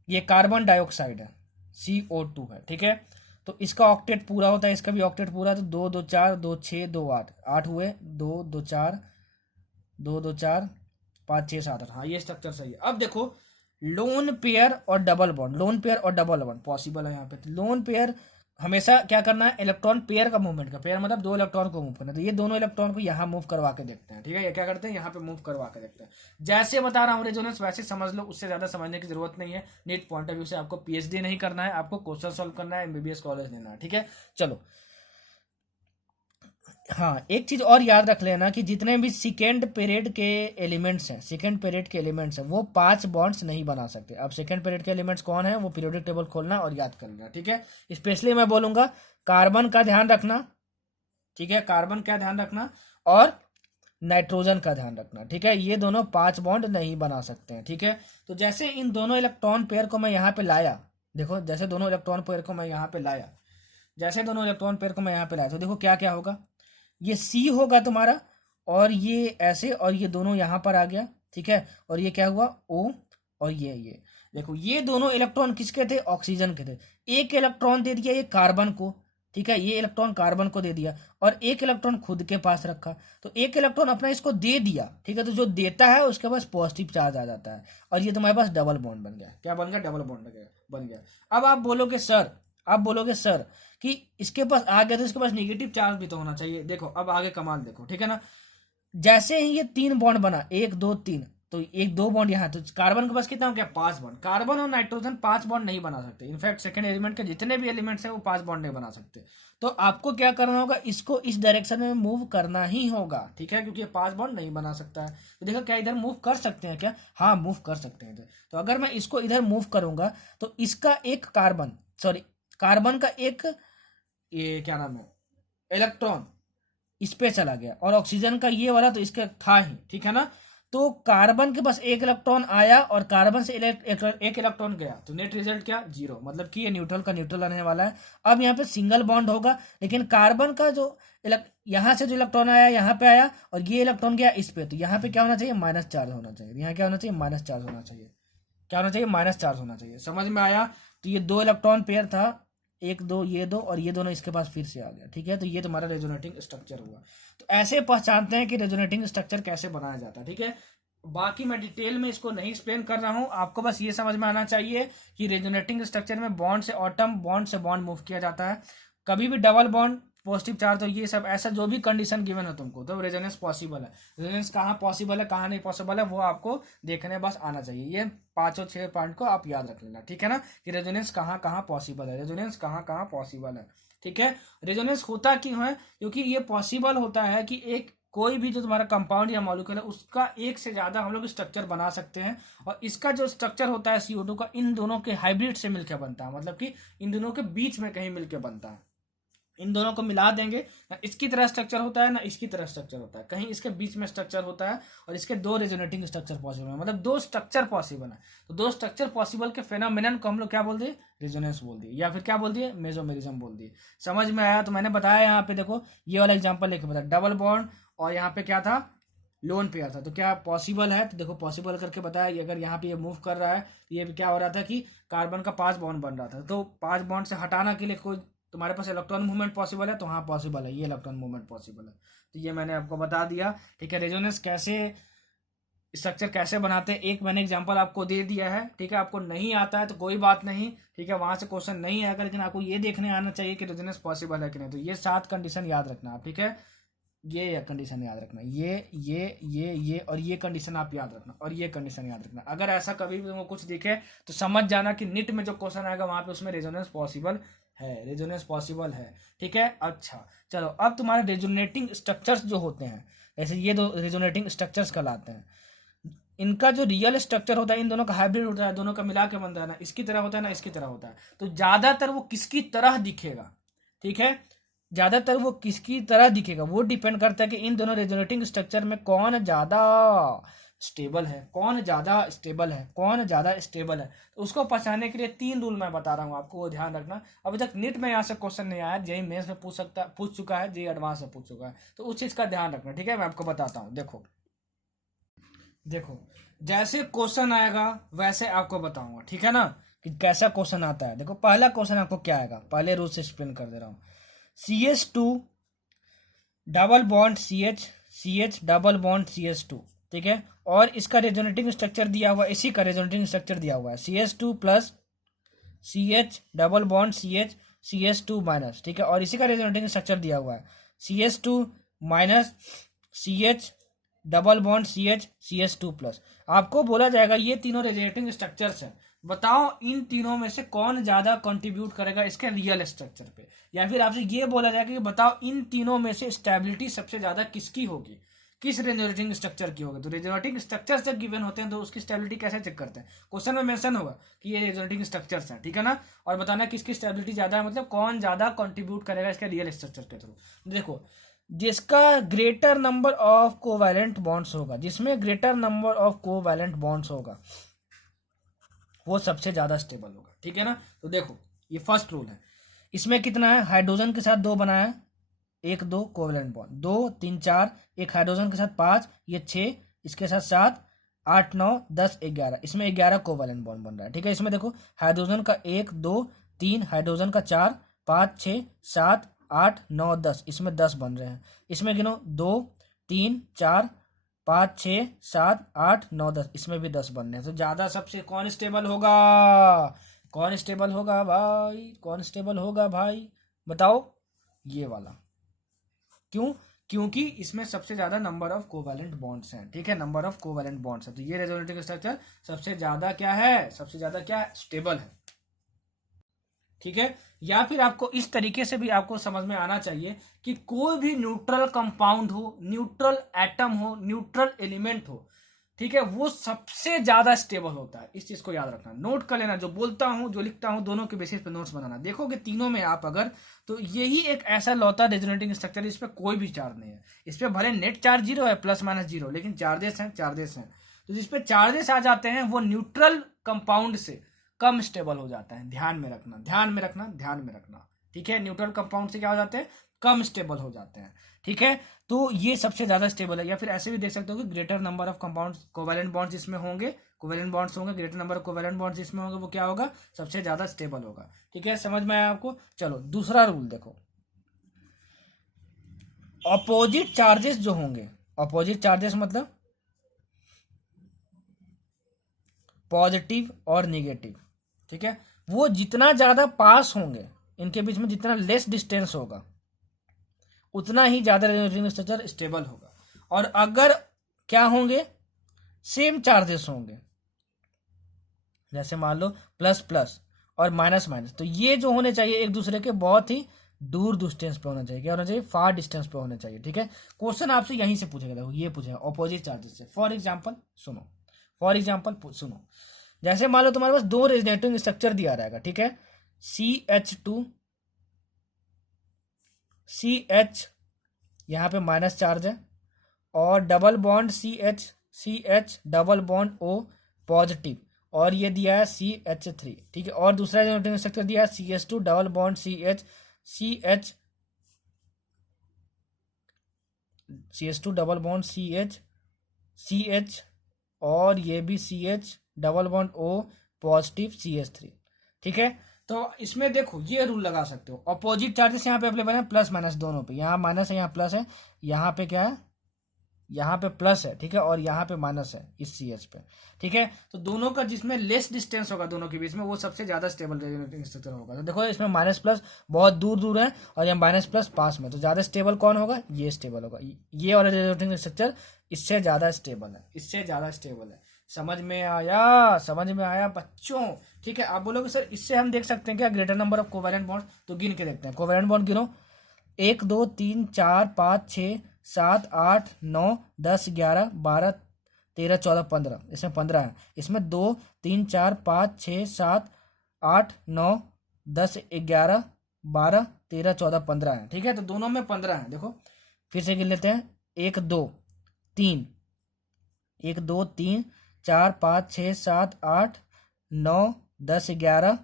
ये कार्बन डाइऑक्साइड है, CO2 है, ठीक है। तो इसका ऑक्टेट पूरा होता है, इसका भी ऑक्टेट पूरा, तो 2 2 4 2 6 2 8 8 हुए, 2 2 4 2 2 4 5 6 7 8, हाँ ये स्ट्रक्चर सही है। अब देखो, लोन पेयर और डबल बॉन्ड, लोन पेयर और डबल बॉन्ड पॉसिबल है यहाँ पे। तो लोन पेयर हमेशा क्या करना है? इलेक्ट्रॉन पेयर का मूवमेंट का, पेयर मतलब दो इलेक्ट्रॉन को मूव करना है। तो ये दोनों इलेक्ट्रॉन को यहाँ मूव करवा के देखते हैं, ठीक है। ये क्या करते हैं? यहाँ पे मूव करवा के देखते हैं। जैसे बता रहा हूँ रेजोनेंस वैसे समझ लो, उससे ज्यादा समझने की जरूरत नहीं है। नीट पॉइंट ऑफ व्यू से आपको PhD नहीं करना है, आपको क्वेश्चन सॉल्व करना है, MBBS कॉलेज लेना है, ठीक है। चलो, हाँ एक चीज और याद रख लेना कि जितने भी सेकेंड पीरियड के एलिमेंट्स हैं, सेकेंड पीरियड के एलिमेंट्स हैं, वो 5 बॉन्ड्स नहीं बना सकते। अब सेकेंड पीरियड के एलिमेंट्स कौन है? वो पीरियोडिक टेबल खोलना और याद कर लेना, ठीक है। स्पेशली मैं बोलूंगा कार्बन का ध्यान रखना, ठीक है, कार्बन का ध्यान रखना, और नाइट्रोजन का ध्यान रखना, ठीक है। ये दोनों 5 बॉन्ड नहीं बना सकते हैं, ठीक है। तो जैसे इन दोनों इलेक्ट्रॉन पेयर को मैं यहाँ पे लाया, देखो जैसे दोनों इलेक्ट्रॉन पेयर को मैं यहाँ पे लाया, जैसे दोनों इलेक्ट्रॉन पेयर को मैं यहाँ पे लाया, तो देखो क्या क्या होगा। ये C होगा तुम्हारा, और ये ऐसे, और ये दोनों यहाँ पर आ गया, ठीक है। और ये क्या हुआ? O, और ये देखो, ये दोनों इलेक्ट्रॉन किसके थे? ऑक्सीजन के थे। एक इलेक्ट्रॉन दे दिया ये कार्बन को, ठीक है, ये इलेक्ट्रॉन कार्बन को दे दिया, और एक इलेक्ट्रॉन खुद के पास रखा। तो एक इलेक्ट्रॉन अपना इसको दे दिया, ठीक है। तो जो देता है उसके पास पॉजिटिव चार्ज आ जाता है, और ये तुम्हारे पास डबल बॉन्ड बन गया। क्या बन गया? डबल बॉन्ड बन गया। अब आप बोलोगे सर, आप बोलोगे सर कि इसके पास आ गया तो इसके पास नेगेटिव चार्ज भी तो होना चाहिए। देखो अब आगे कमाल देखो, ठीक है ना। जैसे ही ये 3 बॉन्ड बना, 1 2 3, तो एक 2 बॉन्ड यहाँ, तो कार्बन के पास कितना हो गया? 5 बॉन्ड। कार्बन और नाइट्रोजन 5 बॉन्ड नहीं बना सकते। इनफैक्ट सेकंड एलिमेंट के जितने भी एलिमेंट्स हैं वो 5 बॉन्ड नहीं बना सकते। तो आपको क्या करना होगा? इसको इस डायरेक्शन में मूव करना ही होगा, ठीक है, क्योंकि ये 5 बॉन्ड नहीं बना सकता है। तो देखो क्या इधर मूव कर सकते हैं क्या? हाँ मूव कर सकते हैं इधर। तो अगर मैं इसको इधर मूव करूंगा तो इसका एक कार्बन, सॉरी कार्बन का एक, ये क्या नाम है, इलेक्ट्रॉन इस पे चला गया, और ऑक्सीजन का ये वाला तो इसका था ही, ठीक है ना। तो कार्बन के पास एक इलेक्ट्रॉन आया और कार्बन से एक इलेक्ट्रॉन गया, तो नेट रिजल्ट क्या? 0, मतलब कि ये न्यूट्रल का न्यूट्रल रहने वाला है। अब यहाँ पे सिंगल बॉन्ड होगा, लेकिन कार्बन का जो यहाँ से जो इलेक्ट्रॉन आया यहाँ पे आया, और ये इलेक्ट्रॉन गया इस पे, तो यहाँ पे क्या होना चाहिए? माइनस चार्ज होना चाहिए। यहाँ क्या होना चाहिए? माइनस चार्ज होना चाहिए। क्या होना चाहिए? माइनस चार्ज होना चाहिए। समझ में आया? तो ये 2 इलेक्ट्रॉन पेयर था, 1 2, ये 2, और ये दोनों इसके पास फिर से आ गया, ठीक है। तो ये तुम्हारा रेजोनेटिंग स्ट्रक्चर हुआ। तो ऐसे पहचानते हैं कि रेजोनेटिंग स्ट्रक्चर कैसे बनाया जाता है, ठीक है। बाकी मैं डिटेल में इसको नहीं एक्सप्लेन कर रहा हूं, आपको बस ये समझ में आना चाहिए कि रेजोनेटिंग स्ट्रक्चर में बॉन्ड से एटम, बॉन्ड से बॉन्ड मूव किया जाता है। कभी भी डबल बॉन्ड, पॉजिटिव चार्ज, तो ये सब ऐसा जो भी कंडीशन गिवन है तुमको, तो रेजोनेंस पॉसिबल है। रेजोनेंस कहाँ पॉसिबल है, कहाँ नहीं पॉसिबल है, वो आपको देखने बस आना चाहिए। ये 5 और 6 पॉइंट को आप याद रख लेना, ठीक है ना, कि रेजोनेंस कहाँ कहाँ पॉसिबल है, रेजोनेंस कहाँ कहाँ पॉसिबल है, ठीक है। रेजोनेंस होता क्यों है? क्योंकि ये पॉसिबल होता है कि एक कोई भी जो तुम्हारा कंपाउंड या मॉलिक्यूल है उसका एक से ज्यादा हम लोग स्ट्रक्चर बना सकते हैं, और इसका जो स्ट्रक्चर होता है CO2 का, इन दोनों के हाइब्रिड से मिलकर बनता है, मतलब कि इन दोनों के बीच में कहीं मिलकर बनता है। इन दोनों को मिला देंगे, ना इसकी तरह स्ट्रक्चर होता है ना इसकी तरह स्ट्रक्चर होता है, कहीं इसके बीच में स्ट्रक्चर होता है, और इसके 2 रेजोनेटिंग स्ट्रक्चर पॉसिबल है, मतलब 2 स्ट्रक्चर पॉसिबल है। तो 2 स्ट्रक्चर पॉसिबल के फेनोमेनन को हम लोग क्या बोल दिए? रेजोनेंस बोल दिए, या फिर क्या बोल दिए? मेसोमेरिज्म बोल दिए। समझ में आया? तो मैंने बताया यहाँ पे देखो, ये वाला एग्जाम्पल लेके बताया, डबल बॉन्ड, और यहाँ पे क्या था? लोन पेयर था। तो क्या पॉसिबल है? तो देखो पॉसिबल करके बताया, ये अगर यहाँ पे ये मूव कर रहा है तो ये भी क्या हो रहा था कि कार्बन का 5 बॉन्ड बन रहा था। तो 5 बॉन्ड से हटाना के लिए कोई तुम्हारे पास इलेक्ट्रॉन मूवमेंट पॉसिबल है, तो हाँ पॉसिबल है, ये इलेक्ट्रॉन मूवमेंट पॉसिबल है। तो ये मैंने आपको बता दिया। ठीक है, रेजोनेंस कैसे, स्ट्रक्चर कैसे बनाते हैं, एक मैंने एग्जांपल आपको दे दिया है। ठीक है, आपको नहीं आता है तो कोई बात नहीं, ठीक है, वहां से क्वेश्चन नहीं आएगा, लेकिन आपको ये देखने आना चाहिए कि रेजोनेंस पॉसिबल है कि नहीं। तो ये 7 कंडीशन याद रखना आप। ठीक है, ये कंडीशन याद रखना, ये और ये कंडीशन आप याद रखना, और ये कंडीशन याद रखना। अगर ऐसा कभी भी तुमको कुछ दिखे तो समझ जाना कि निट में जो क्वेश्चन आएगा वहां पे उसमें रेजोनेंस पॉसिबल है, रेजोनेंस पॉसिबल है। ठीक है, अच्छा चलो, अब तुम्हारे रेजोनेटिंग स्ट्रक्चर्स जो होते हैं, ऐसे ये दो रेजोनेटिंग स्ट्रक्चर्स कहलाते हैं। इनका जो रियल स्ट्रक्चर होता है, इन दोनों का हाइब्रिड होता है, दोनों का मिला के बनता है ना, इसकी तरह होता है ना इसकी तरह होता है। तो ज्यादातर वो किसकी तरह दिखेगा, ठीक है, ज्यादातर वो किसकी तरह दिखेगा वो डिपेंड करता है कि इन दोनों रेजोनेटिंग स्ट्रक्चर में कौन ज्यादा स्टेबल है, कौन ज्यादा स्टेबल है, कौन ज्यादा स्टेबल है। तो उसको पहचानने के लिए 3 रूल मैं बता रहा हूँ आपको, वो ध्यान रखना। अभी तक नीट में यहाँ से क्वेश्चन नहीं आया, जेईई मेंस में पूछ चुका है, जेईई एडवांस में पूछ चुका है, तो उस चीज का ध्यान रखना। ठीक है, मैं आपको बताता हूँ। देखो देखो, जैसे क्वेश्चन आएगा वैसे आपको बताऊंगा, ठीक है ना, कि कैसा क्वेश्चन आता है। देखो पहला क्वेश्चन आपको क्या आएगा, पहले रूल से एक्सप्लेन कर दे रहा हूँ। CH2 double bond CH double bond CH2, ठीक है, और इसका रेजोनेटिंग स्ट्रक्चर दिया हुआ, इसी का रेजोनेटिंग स्ट्रक्चर दिया हुआ है CH2 plus CH double bond CH2 minus, ठीक है, और इसी का रेजोनेटिंग स्ट्रक्चर दिया हुआ है CH2 minus CH double bond CH2 plus. आपको बोला जाएगा ये तीनों रेजोनेटिंग स्ट्रक्चर्स हैं, बताओ इन तीनों में से कौन ज्यादा कंट्रीब्यूट करेगा इसके रियल स्ट्रक्चर पे। या फिर आपसे ये बोला जाएगा कि बताओ इन तीनों में से स्टेबिलिटी सबसे ज्यादा किसकी होगी, किस रेजोनेटिंग स्ट्रक्चर की होगी। तो रेजोनेटिंग स्ट्रक्चर जब गिवन होते हैं तो उसकी स्टेबिलिटी कैसे चेक करते हैं, क्वेश्चन में मेंशन होगा कि ये रेजोनेटिंग स्ट्रक्चर्स हैं, ठीक है ना, और बताना किसकी स्टेबिलिटी ज्यादा है, मतलब कौन ज्यादा कंट्रीब्यूट करेगा इसके रियल स्ट्रक्चर के थ्रू। देखो, जिसका greater number of covalent bonds होगा, जिसमें greater number of covalent bonds होगा वो सबसे ज्यादा स्टेबल होगा, ठीक है ना। तो देखो ये फर्स्ट रूल है, इसमें कितना है, हाइड्रोजन के साथ 2 बनाया है, 1 2 कोवैलेंट बॉन्ड, 2 3 4, एक हाइड्रोजन के साथ 5, ये 6, इसके साथ 7 8 9 10 11, इसमें 11 कोवैलेंट बॉन्ड बन रहा है। ठीक है, इसमें देखो हाइड्रोजन का 1 2 3, हाइड्रोजन का 4 5 6 7 8 9 10, इसमें 10 बन रहे हैं। इसमें गिनो 2 3 4 5 6 7 8 9 10, इसमें भी 10 बन रहे हैं। तो ज्यादा सबसे कौन स्टेबल होगा, कौन स्टेबल होगा भाई, कौन स्टेबल होगा भाई, बताओ, ये वाला। क्यों? क्योंकि इसमें सबसे ज्यादा नंबर ऑफ कोवैलेंट बॉन्ड्स हैं, ठीक है, नंबर ऑफ कोवैलेंट बॉन्ड्स है। तो ये रेजोनेटिंग स्ट्रक्चर सबसे ज्यादा क्या है, सबसे ज्यादा क्या स्टेबल है, ठीक है। या फिर आपको इस तरीके से भी आपको समझ में आना चाहिए कि कोई भी न्यूट्रल कंपाउंड हो, न्यूट्रल एटम हो, न्यूट्रल एलिमेंट हो, ठीक है, वो सबसे ज्यादा स्टेबल होता है। इस चीज को याद रखना, नोट कर लेना, जो बोलता हूं जो लिखता हूं दोनों के बेसिस पे नोट्स बनाना। देखोगे तीनों में आप अगर, तो यही एक ऐसा लौता रेजोनेटिंग स्ट्रक्चर इस पे कोई भी चार्ज नहीं है, इस पे भले नेट चार्ज 0 है, प्लस माइनस 0, लेकिन चार्जेस हैं, चार्जेस हैं। तो जिस पे चार्जेस आ जाते हैं वो न्यूट्रल कंपाउंड से कम स्टेबल हो जाता है, ध्यान में रखना, ध्यान में रखना, ध्यान में रखना, ठीक है। न्यूट्रल कंपाउंड से क्या हो जाते हैं, कम स्टेबल हो जाते हैं, ठीक है। तो ये सबसे ज्यादा स्टेबल है। या फिर ऐसे भी देख सकते हो कि greater number of compounds covalent bonds जिसमें होंगे, कोवैलेंट बॉन्ड्स होंगे, greater number of covalent bonds जिसमें होंगे वो क्या होगा, सबसे ज्यादा स्टेबल होगा, ठीक है। समझ में आया आपको? चलो दूसरा रूल देखो, अपोजिट चार्जेस जो होंगे, अपोजिट चार्जेस मतलब पॉजिटिव और निगेटिव, ठीक है, वो जितना ज्यादा पास होंगे, इनके बीच में जितना लेस डिस्टेंस होगा उतना ही ज्यादा रेजोनेटिंग स्ट्रक्चर स्टेबल होगा। और अगर क्या होंगे, सेम चार्जेस होंगे, जैसे मान लो प्लस प्लस और माइनस माइनस, तो ये जो होने चाहिए एक दूसरे के बहुत ही दूर डिस्टेंस पे होना चाहिए, क्या होना चाहिए, फार डिस्टेंस पे होना चाहिए, ठीक है। क्वेश्चन आपसे यहीं से पूछेगा, देखो ये पूछेगा ऑपोजिट चार्जेस से। फॉर एग्जाम्पल सुनो, फॉर एग्जाम्पल सुनो, जैसे मान लो तुम्हारे पास 2 रेजोनेटिंग स्ट्रक्चर दिया रहेगा, ठीक है, CH2 CH, यहाँ पे माइनस चार्ज है, और double bond CH double bond O positive, और ये दिया है CH3, ठीक है। और दूसरा रेजोनेटिंग स्ट्रक्चर दिया है CH2 double bond CH2 double bond CH CH और ये भी CH double bond O positive CH3। ठीक है, तो इसमें देखो ये रूल लगा सकते हो, अपोजिट चार्जेस यहाँ पे अवेलेबल है प्लस माइनस दोनों पे, यहाँ माइनस है यहाँ प्लस है, यहाँ पे क्या है, यहाँ पे प्लस है, ठीक है, और यहाँ पे माइनस है इस CH पे। ठीक है, तो दोनों का जिसमें लेस डिस्टेंस होगा दोनों के बीच में वो सबसे ज्यादा स्टेबल रेजोनेटिंग स्ट्रक्चर होगा। तो देखो इसमें माइनस प्लस बहुत दूर दूर है और यहाँ माइनस प्लस पास में, तो ज्यादा स्टेबल कौन होगा, ये स्टेबल होगा, ये वाला रेजोनेटिंग स्ट्रक्चर इससे ज्यादा स्टेबल है, इससे ज्यादा स्टेबल है। समझ में आया, समझ में आया बच्चों। ठीक है, आप बोलोगे सर इससे हम देख सकते हैं क्या greater number of covalent bond, तो गिन के देखते हैं। कोवेलेंट बॉन्ड गिनो, 1 2 3 4 5 6 7 8 9 10 11 12 13 14 15, इसमें 15 है, इसमें 2 3 4 5 6 7 8 9 10 11 12 13 14 15 है। ठीक है, तो दोनों में 15 है। देखो फिर से गिन लेते हैं, 1 2 3 1 2 3 4 5 6 7 8 9 10 11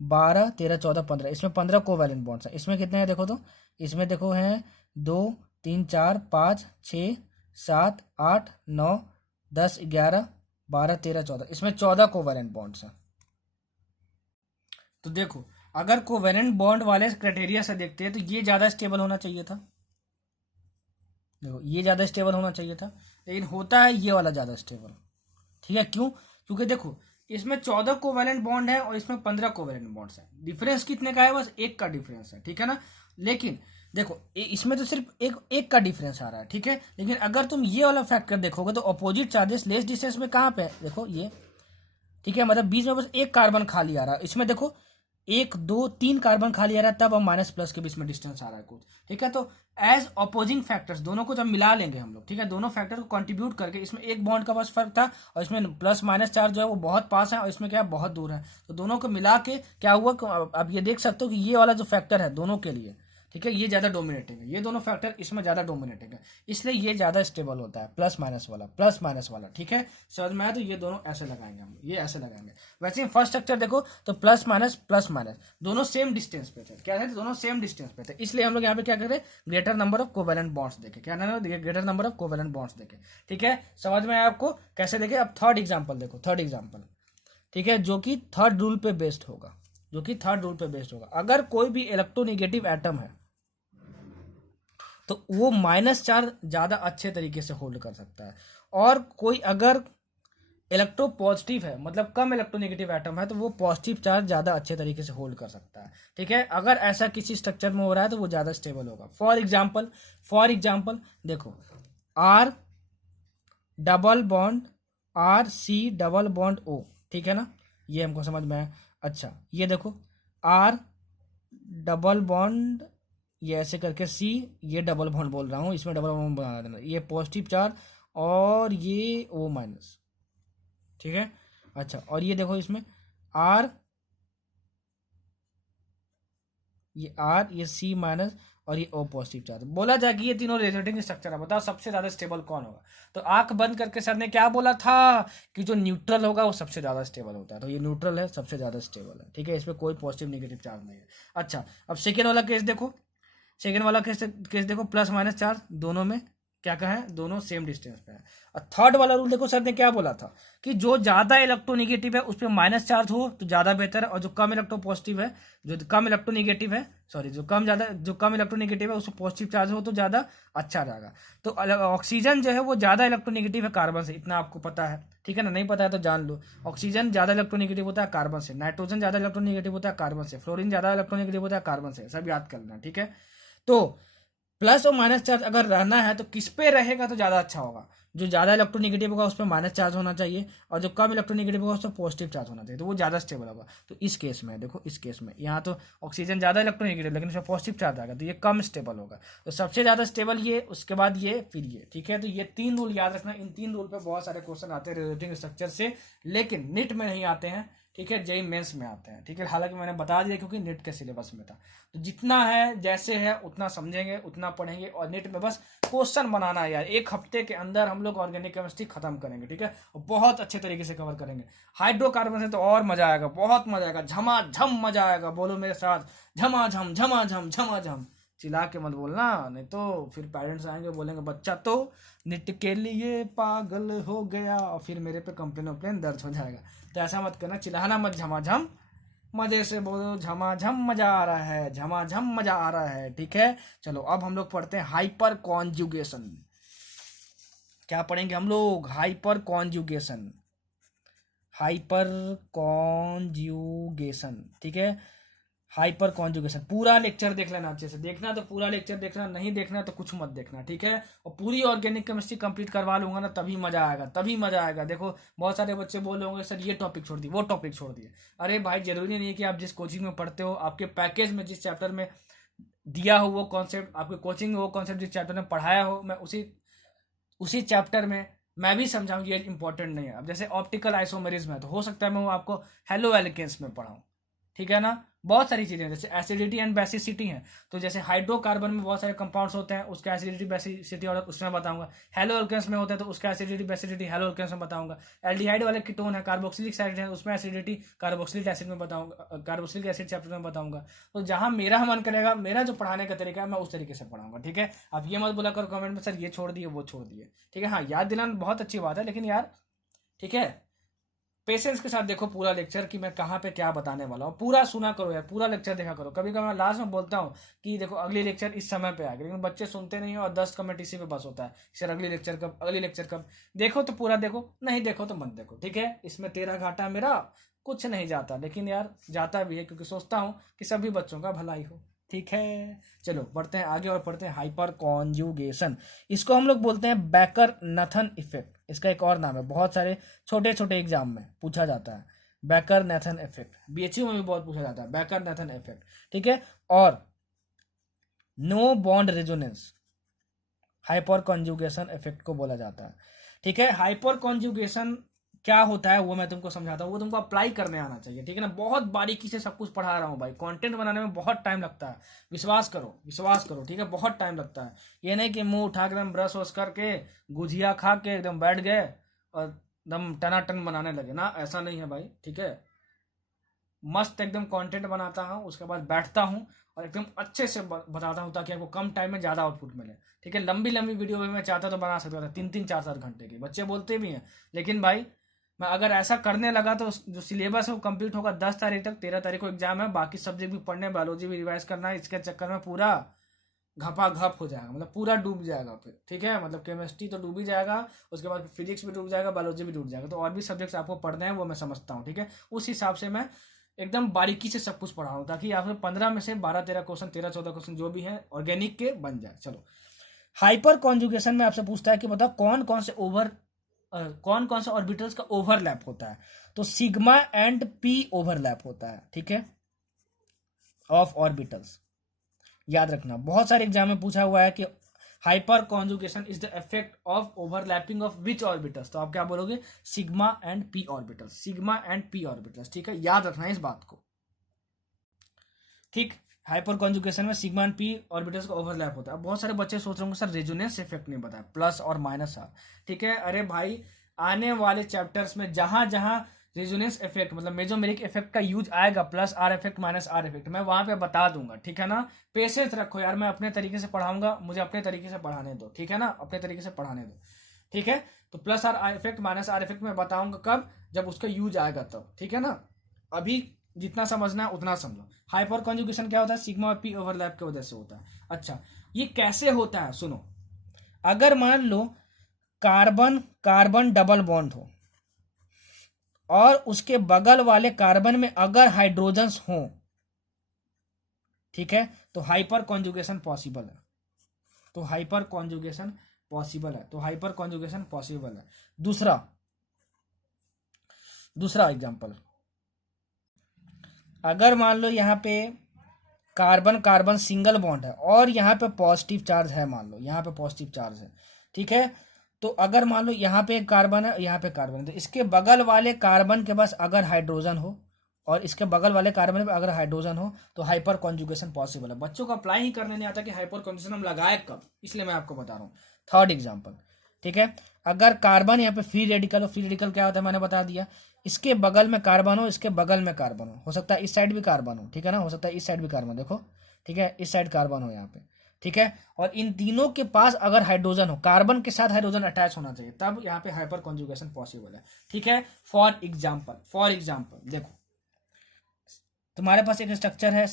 12 13 14 15, इसमें 15 कोवैलेंट बॉन्ड्स है। इसमें कितने हैं देखो, तो इसमें देखो हैं 2 3 4 5 6 7 8 9 10 11 12 13 14, इसमें 14 कोवैलेंट बॉन्ड्स हैं। तो देखो अगर कोवैलेंट बॉन्ड वाले क्राइटेरिया से देखते हैं तो ये ज्यादा स्टेबल होना चाहिए था, देखो ये ज्यादा स्टेबल होना चाहिए था, लेकिन होता है ये वाला ज्यादा स्टेबल। ठीक है, क्यों, क्योंकि देखो इसमें 14 कोवैलेंट बॉन्ड है और इसमें 15 कोवैलेंट बॉन्ड्स है, डिफरेंस कितने का है, बस 1 का डिफरेंस है। ठीक है ना, लेकिन देखो इसमें तो सिर्फ एक का डिफरेंस आ रहा है। ठीक है, लेकिन अगर तुम ये वाला फैक्टर देखोगे तो अपोजिट चार्जेस लेस डिस्टेंस में कहाँ पे है, देखो ये। ठीक है, मतलब बीच में बस एक कार्बन खाली आ रहा है, इसमें देखो 1 2 3 कार्बन खाली आ रहा है, तब हम माइनस प्लस के बीच में डिस्टेंस आ रहा है कुछ। ठीक है, तो एज अपोजिंग फैक्टर्स दोनों को जब मिला लेंगे हम लोग, ठीक है, दोनों फैक्टर को कंट्रीब्यूट करके, इसमें एक बॉन्ड का बस फर्क था और इसमें प्लस माइनस चार्ज जो है वो बहुत पास है और इसमें क्या है बहुत दूर है, तो दोनों को मिला के क्या हुआ, अब ये देख सकते हो कि ये वाला जो फैक्टर है दोनों के लिए, ठीक है, ये ज्यादा डोमिनेटिंग है, ये दोनों फैक्टर इसमें ज्यादा डोमिनेटिंग है, इसलिए ये ज्यादा स्टेबल होता है, प्लस माइनस वाला। ठीक है, समझ में आया, तो ये दोनों ऐसे लगाएंगे हम, ये ऐसे लगाएंगे। वैसे ही फर्स्ट स्ट्रक्चर देखो तो प्लस माइनस दोनों सेम डिस्टेंस पे थे, क्या थे, दोनों सेम डिस्टेंस पे थे, इसलिए हम लोग यहाँ पे क्या करें, greater number of covalent bonds देखे, क्या ना greater number of covalent bonds देखे। ठीक है, समझ में आया आपको, कैसे देखे। अब थर्ड एग्जाम्पल देखो, थर्ड एग्जाम्पल, ठीक है, जो कि थर्ड रूल पे बेस्ड होगा, अगर कोई भी इलेक्ट्रोनेगेटिव एटम है तो वो माइनस चार्ज ज्यादा अच्छे तरीके से होल्ड कर सकता है, और कोई अगर इलेक्ट्रो पॉजिटिव है, मतलब कम इलेक्ट्रोनेगेटिव एटम है, तो वो पॉजिटिव चार्ज ज्यादा अच्छे तरीके से होल्ड कर सकता है। ठीक है, अगर ऐसा किसी स्ट्रक्चर में हो रहा है तो वो ज्यादा स्टेबल होगा। फॉर एग्जाम्पल देखो, R double bond C double bond O, ठीक है ना, ये हमको समझ में आया। अच्छा ये देखो R डबल बॉन्ड, ये ऐसे करके C, ये डबल बॉन्ड बोल रहा हूँ, इसमें डबल बॉन्ड बना देना, ये पॉजिटिव चार्ज और ये O माइनस। ठीक है, अच्छा और ये देखो इसमें R, ये C माइनस और ये O पॉजिटिव चार्ज। बोला जाए कि ये तीनों रेजोनेटिंग स्ट्रक्चर है, बताओ सबसे ज्यादा स्टेबल कौन होगा। तो आंख बंद करके सर ने क्या बोला था कि जो न्यूट्रल होगा वो सबसे ज्यादा स्टेबल होता है, तो ये न्यूट्रल है, सबसे ज्यादा स्टेबल है। ठीक है, इसमें कोई पॉजिटिव नेगेटिव चार्ज नहीं है। अच्छा अब सेकेंड वाला केस देखो, प्लस माइनस चार्ज दोनों में क्या कहा है, दोनों सेम डिस्टेंस पे है। और थर्ड वाला रूल देखो, सर ने क्या बोला था कि जो ज्यादा इलेक्ट्रोनेगेटिव है उस पर माइनस चार्ज हो तो ज्यादा बेहतर है, और जो कम इलेक्ट्रोपॉजिटिव है, जो कम इलेक्ट्रोनेगेटिव है, जो कम इलेक्ट्रोनेगेटिव है उसको पॉजिटिव चार्ज हो तो ज्यादा अच्छा रहेगा। तो ऑक्सीजन जो है वो ज्यादा इलेक्ट्रोनेगेटिव है कार्बन से, इतना आपको पता है। ठीक है ना, नहीं पता है तो जान लो, ऑक्सीजन ज्यादा इलेक्ट्रोनेगेटिव होता है कार्बन से, नाइट्रोजन ज्यादा इलेक्ट्रोनेगेटिव होता है कार्बन से, फ्लोरीन ज्यादा इलेक्ट्रोनेगेटिव होता है कार्बन से, सब याद कर लेना। ठीक है, तो प्लस और माइनस चार्ज अगर रहना है तो किस पे रहेगा तो ज्यादा अच्छा होगा, जो ज्यादा इलेक्ट्रोनेगेटिव होगा उस पर माइनस चार्ज होना चाहिए, और जो कम इलेक्ट्रोनेगेटिव होगा उस पर पॉजिटिव चार्ज होना चाहिए, तो वो ज्यादा स्टेबल होगा। तो इस केस में देखो, इस केस में यहाँ तो ऑक्सीजन ज्यादा इलेक्ट्रोनेगेटिव लेकिन उसमें पॉजिटिव चार्ज आएगा, तो ये कम स्टेबल होगा। तो सबसे ज्यादा स्टेबल ये, उसके बाद ये, फिर ये। ठीक है, तो ये 3 रूल याद रखना, इन 3 रूल पे बहुत सारे क्वेश्चन आते हैं रेजोनेटिंग स्ट्रक्चर से, लेकिन नीट में नहीं आते हैं। ठीक है, जेईई मेंस में आते हैं। ठीक है, हालांकि मैंने बता दिया क्योंकि नेट के सिलेबस में था, तो जितना है जैसे है उतना समझेंगे, उतना पढ़ेंगे, और नेट में बस क्वेश्चन बनाना है यार। 1 हफ्ते के अंदर हम लोग ऑर्गेनिक केमिस्ट्री खत्म करेंगे। ठीक है, और बहुत अच्छे तरीके से कवर करेंगे। हाइड्रोकार्बन से तो और मजा आएगा, बहुत मजा आएगा, झमाझम मजा आएगा, बोलो मेरे साथ, झमाझम झमाझम झमाझम। चिल्ला के मत बोलना, नहीं तो फिर पेरेंट्स आएंगे बोलेंगे बच्चा तो निट के लिए पागल हो गया, और फिर मेरे पे कंप्लेन दर्ज हो जाएगा। तो ऐसा मत करना, चिल्लाना मत, झमाझम मजे से बोलो, झमाझम मजा आ रहा है, झमाझम मजा आ रहा है, ठीक है। चलो अब हम लोग पढ़ते हैं हाइपर कॉन्जुगेशन। क्या पढ़ेंगे हम लोग? हाइपर कॉन्जुगेशन, हाइपर कॉन्जुगेशन, ठीक है। हाइपर कॉन्जुगेशन पूरा लेक्चर देख लेना, अच्छे से देखना, तो पूरा लेक्चर देखना, नहीं देखना तो कुछ मत देखना, ठीक है। और पूरी ऑर्गेनिक केमिस्ट्री कंप्लीट करवा लूंगा ना, तभी मजा आएगा, तभी मजा आएगा। देखो बहुत सारे बच्चे बोल रहे होंगे सर ये टॉपिक छोड़ दिए, वो टॉपिक छोड़ दिए। अरे भाई जरूरी नहीं है कि आप जिस कोचिंग में पढ़ते हो, आपके पैकेज में जिस चैप्टर में दिया हो वो कॉन्सेप्ट, आपके कोचिंग में वो कॉन्सेप्ट जिस चैप्टर में पढ़ाया हो, मैं उसी चैप्टर में मैं भी समझाऊँ, ये इंपॉर्टेंट नहीं है। अब जैसे ऑप्टिकल आइसोमेरिज्म है, तो हो सकता है मैं वो आपको हेलो एलिकेंस में पढ़ाऊँ, ठीक है ना। बहुत सारी चीजें जैसे एसिडिटी एंड बेसिसिटी हैं, तो जैसे हाइड्रोकार्बन में बहुत सारे कंपाउंड्स होते हैं, उसका एसिडिटी बेसिसिटी और उसमें बताऊंगा। हेलो एल्केन्स में होता है तो उसका एसिडिटी बेसिसिटी हेलो एल्केन्स में बताऊंगा। एल्डिहाइड वाले कीटोन है, कार्बोक्सिलिक एसिड है, उसमें एसिडिटी कार्बोक्सिलिक एसिड में बताऊंगा, कार्बोक्सिलिक एसिड चैप्टर में बताऊंगा। तो जहां मेरा मन करेगा, मेरा जो पढ़ाने का तरीका है, मैं उस तरीके से पढ़ाऊंगा, ठीक है। आप ये मत बोला करो कमेंट में सर ये छोड़ दिए वो छोड़ दिए, ठीक है। हाँ याद दिलाना बहुत अच्छी बात है, लेकिन यार ठीक है पेशेंस के साथ देखो पूरा लेक्चर कि मैं कहाँ पे क्या बताने वाला हूँ, पूरा सुना करो यार, पूरा लेक्चर देखा करो। कभी कभी मैं लास्ट में बोलता हूँ कि देखो अगली लेक्चर इस समय पे आएगी, लेकिन बच्चे सुनते नहीं है और 10 कमेंट इसी पे बस होता है, सर अगली लेक्चर कब, अगली लेक्चर कब। देखो तो पूरा देखो, नहीं देखो तो मत देखो, ठीक है। इसमें तेरा घाटा मेरा कुछ नहीं जाता, लेकिन यार जाता भी है क्योंकि सोचता हूँ कि सभी बच्चों का भलाई हो, ठीक है। चलो बढ़ते हैं आगे और पढ़ते हैं हाइपर कॉन्जुगेशन। इसको हम लोग बोलते हैं बैकर नथन इफेक्ट, इसका एक और नाम है, बहुत सारे छोटे छोटे एग्जाम में पूछा जाता है। बैकर नथन इफेक्ट, बीएचयू में भी बहुत पूछा जाता है बैकर नथन इफेक्ट, ठीक है। और no bond resonance hyperconjugation effect को बोला जाता है, ठीक है। हाइपर कॉन्जुगेशन क्या होता है वो मैं तुमको समझाता हूँ, वो तुमको अप्लाई करने आना चाहिए, ठीक है ना। बहुत बारीकी से सब कुछ पढ़ा रहा हूँ भाई, कंटेंट बनाने में बहुत टाइम लगता है, विश्वास करो, ठीक है। बहुत टाइम लगता है, ये नहीं कि मुंह उठा के एकदम ब्रश वश करके गुजिया खा के एकदम बैठ गए और एकदम टनाटन बनाने लगे ना, ऐसा नहीं है भाई, ठीक है। मस्त एकदम कंटेंट बनाता हूँ, उसके बाद बैठता हूँ और एकदम अच्छे से बताता हूँ ताकि आपको कम टाइम में ज़्यादा आउटपुट मिले, ठीक है। लंबी लंबी वीडियो भी मैं चाहता तो बना सकता था, 3-3 4-4 घंटे की, बच्चे बोलते भी हैं, लेकिन भाई मैं अगर ऐसा करने लगा तो जो सिलेबस है वो कंप्लीट होगा 10 तारीख तक, 13 तारीख को एग्जाम है, बाकी सब्जेक्ट भी पढ़ने, बायोलॉजी भी रिवाइज करना है, इसके चक्कर में पूरा घपा घप हो जाएगा, मतलब पूरा डूब जाएगा फिर, ठीक है। मतलब केमिस्ट्री तो डूब ही जाएगा, उसके बाद फिजिक्स भी डूब जाएगा, बायोलॉजी भी डूब जाएगा, तो और भी सब्जेक्ट्स आपको पढ़ने हैं वो मैं समझता हूँ, ठीक है। उस हिसाब से मैं एकदम बारीकी से सब कुछ पढ़ाऊँ ताकि आपसे 15 में से 12-13 क्वेश्चन, 13-14 क्वेश्चन जो भी हैं ऑर्गेनिक के बन जाए। चलो हाइपर कॉन्जुगेशन में आपसे पूछता है कि बताओ कौन कौन से ऑर्बिटल्स का ओवरलैप होता है, तो सिग्मा एंड पी ओवरलैप होता है, ठीक है, ऑफ ऑर्बिटल्स। याद रखना बहुत सारे एग्जाम में पूछा हुआ है कि hyper conjugation is the effect of overlapping of which orbitals, तो आप क्या बोलोगे? Sigma and P orbitals, sigma and P orbitals, ठीक है। याद रखना है इस बात को, ठीक। हाइपर कॉन्जुगेशन में सिग्मा एंड पी ऑर्बिटल्स का ओवरलैप होता है। अब बहुत सारे बच्चे सोच रहे होंगे सर रेजोनेंस इफेक्ट नहीं बताया, प्लस और माइनस आर, ठीक है। अरे भाई आने वाले चैप्टर्स में जहां जहां रेजोनेंस इफेक्ट मतलब मेजोमेरिक इफेक्ट का यूज आएगा, plus are effect minus are effect, मैं वहां पे बता दूंगा, ठीक है ना। पेशेंस रखो यार, मैं अपने तरीके से पढ़ाऊंगा, मुझे अपने तरीके से पढ़ाने दो, ठीक है ना, अपने तरीके से पढ़ाने दो, ठीक है। तो plus are effect minus are effect मैं बताऊंगा कब, जब उसका यूज आएगा तब, ठीक है ना। अभी जितना समझना है उतना समझो। हाइपर कॉन्जुगेशन क्या होता है? सिग्मा और पी ओवरलैप की वजह से होता है। अच्छा ये कैसे होता है सुनो, अगर मान low carbon carbon double bond हो और उसके बगल वाले कार्बन में अगर हाइड्रोजन्स हो, ठीक है, तो हाइपर कॉन्जुगेशन पॉसिबल है, तो हाइपर कॉन्जुगेशन पॉसिबल है, तो हाइपर कॉन्जुगेशन पॉसिबल है। दूसरा एग्जांपल, अगर मान लो यहाँ पे कार्बन कार्बन सिंगल बॉन्ड है और यहाँ पे पॉजिटिव चार्ज है, मान लो यहाँ पे पॉजिटिव चार्ज है, ठीक है। तो अगर मान लो यहाँ पे कार्बन है, यहाँ पे कार्बन है, तो इसके बगल वाले कार्बन के पास अगर हाइड्रोजन हो और इसके बगल वाले कार्बन पे अगर हाइड्रोजन हो तो हाइपर कॉन्जुगेशन पॉसिबल है। बच्चों को अप्लाई ही करने नहीं आता कि हाइपर कॉन्जुगेशन हम लगाए कब, इसलिए मैं आपको बता रहा हूँ। थर्ड एग्जाम्पल, ठीक है, अगर कार्बन यहाँ पे फ्री रेडिकल हो, फ्री रेडिकल क्या होता है मैंने बता दिया, इसके बगल में कार्बन हो, इसके बगल में कार्बन हो सकता है इस साइड भी कार्बन हो, ठीक है ना, हो सकता है इस साइड भी कार्बन, देखो ठीक है, इस साइड कार्बन हो यहाँ पे, ठीक है, और इन तीनों के पास अगर हाइड्रोजन हो, कार्बन के साथ हाइड्रोजन अटैच होना चाहिए, तब यहाँ पे हाइपर कॉन्जुगेशन पॉसिबल है, ठीक है। फॉर एग्जाम्पल देखो, तुम्हारे पास एक स्ट्रक्चर है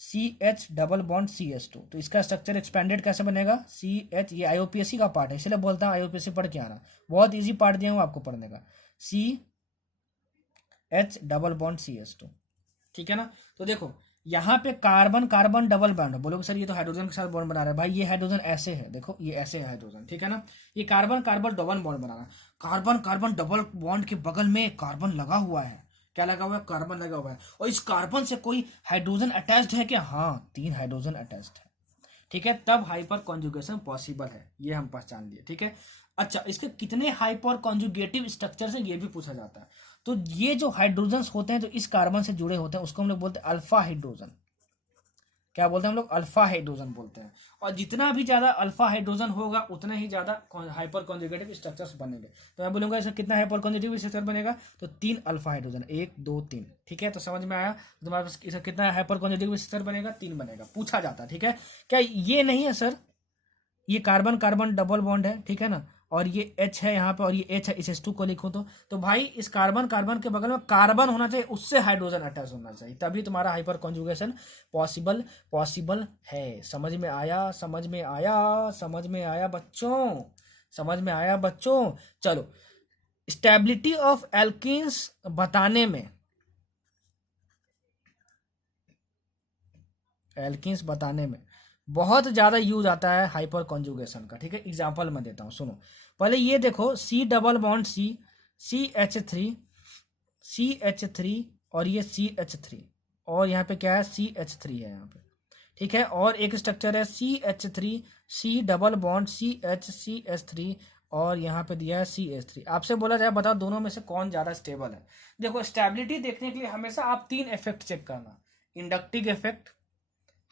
CH डबल बॉन्ड CH2, तो इसका स्ट्रक्चर एक्सपेंडेड कैसे बनेगा, CH, ये IUPAC का पार्ट है, इसलिए बोलता हूँ IUPAC पढ़ के आना, बहुत इजी पार्ट दिया हूँ आपको पढ़ने का, CH डबल बॉन्ड CH2, ठीक है ना। तो देखो यहाँ पे कार्बन कार्बन डबल बॉन्ड है, बोलोगे सर ये तो हाइड्रोजन के साथ बॉन्ड बना रहा है, भाई ये हाइड्रोजन ऐसे है, देखो ये ऐसे है हाइड्रोजन, ठीक है ना, ये कार्बन कार्बन डबल बॉन्ड बना रहा है, कार्बन कार्बन डबल बॉन्ड के बगल में कार्बन लगा हुआ है, क्या लगा हुआ है, कार्बन लगा हुआ है, और इस कार्बन से कोई हाइड्रोजन अटैच्ड है क्या, हाँ 3 हाइड्रोजन अटैच्ड है, ठीक है, तब हाइपर कॉन्जुगेशन पॉसिबल है, ये हम पहचान लिए, ठीक है। अच्छा, इसके कितने हाइपर कॉन्जुगेटिव स्ट्रक्चर से ये भी पूछा जाता है, तो ये जो हाइड्रोजन्स होते हैं जो इस कार्बन से जुड़े होते हैं उसको हम लोग बोलते हैं अल्फा हाइड्रोजन, क्या बोलते हैं हम लोग, अल्फा हाइड्रोजन बोलते हैं, और जितना भी ज्यादा अल्फा हाइड्रोजन होगा उतना ही ज्यादा हाइपर कॉन्जुगेटिव स्ट्रक्चर्स बनेंगे, तो मैं बोलूंगा इसका कितना हाइपर कॉन्जुगेटिव स्ट्रक्चर बनेगा, तो 3 अल्फा हाइड्रोजन, 1 2 3, ठीक है, तो समझ में आया, तो तुम्हारे पास इसका कितना हाइपर कॉन्जुगेटिव स्ट्रक्चर बनेगा, 3 बनेगा, पूछा जाता है, ठीक है। क्या ये नहीं है सर, ये कार्बन कार्बन डबल बॉन्ड है, ठीक है ना, और ये H है यहाँ पे, और ये H है, इस H2 को लिखूं तो भाई इस कार्बन कार्बन के बगल में कार्बन होना चाहिए, उससे हाइड्रोजन अटैच होना चाहिए, तभी तुम्हारा हाइपर कॉन्जुगेशन पॉसिबल है। समझ में आया, समझ में आया, समझ में आया बच्चों, समझ में आया बच्चों। चलो, स्टेबिलिटी ऑफ एल्कीन्स बताने में, एल्कीन्स बताने में बहुत ज्यादा यूज आता है हाइपर कॉन्जुगेशन का, ठीक है। एग्जांपल मैं देता हूं, सुनो, पहले ये देखो, C डबल बॉन्ड CH3 और ये CH3, और यहाँ पे क्या है, CH3 है यहाँ पे, ठीक है, और एक स्ट्रक्चर है CH3 C double bond CH3, और यहाँ पे दिया है CH3। आपसे बोला जाए बताओ दोनों में से कौन ज्यादा स्टेबल है। देखो, स्टेबिलिटी देखने के लिए हमेशा आप 3 इफेक्ट चेक करना, inductive effect,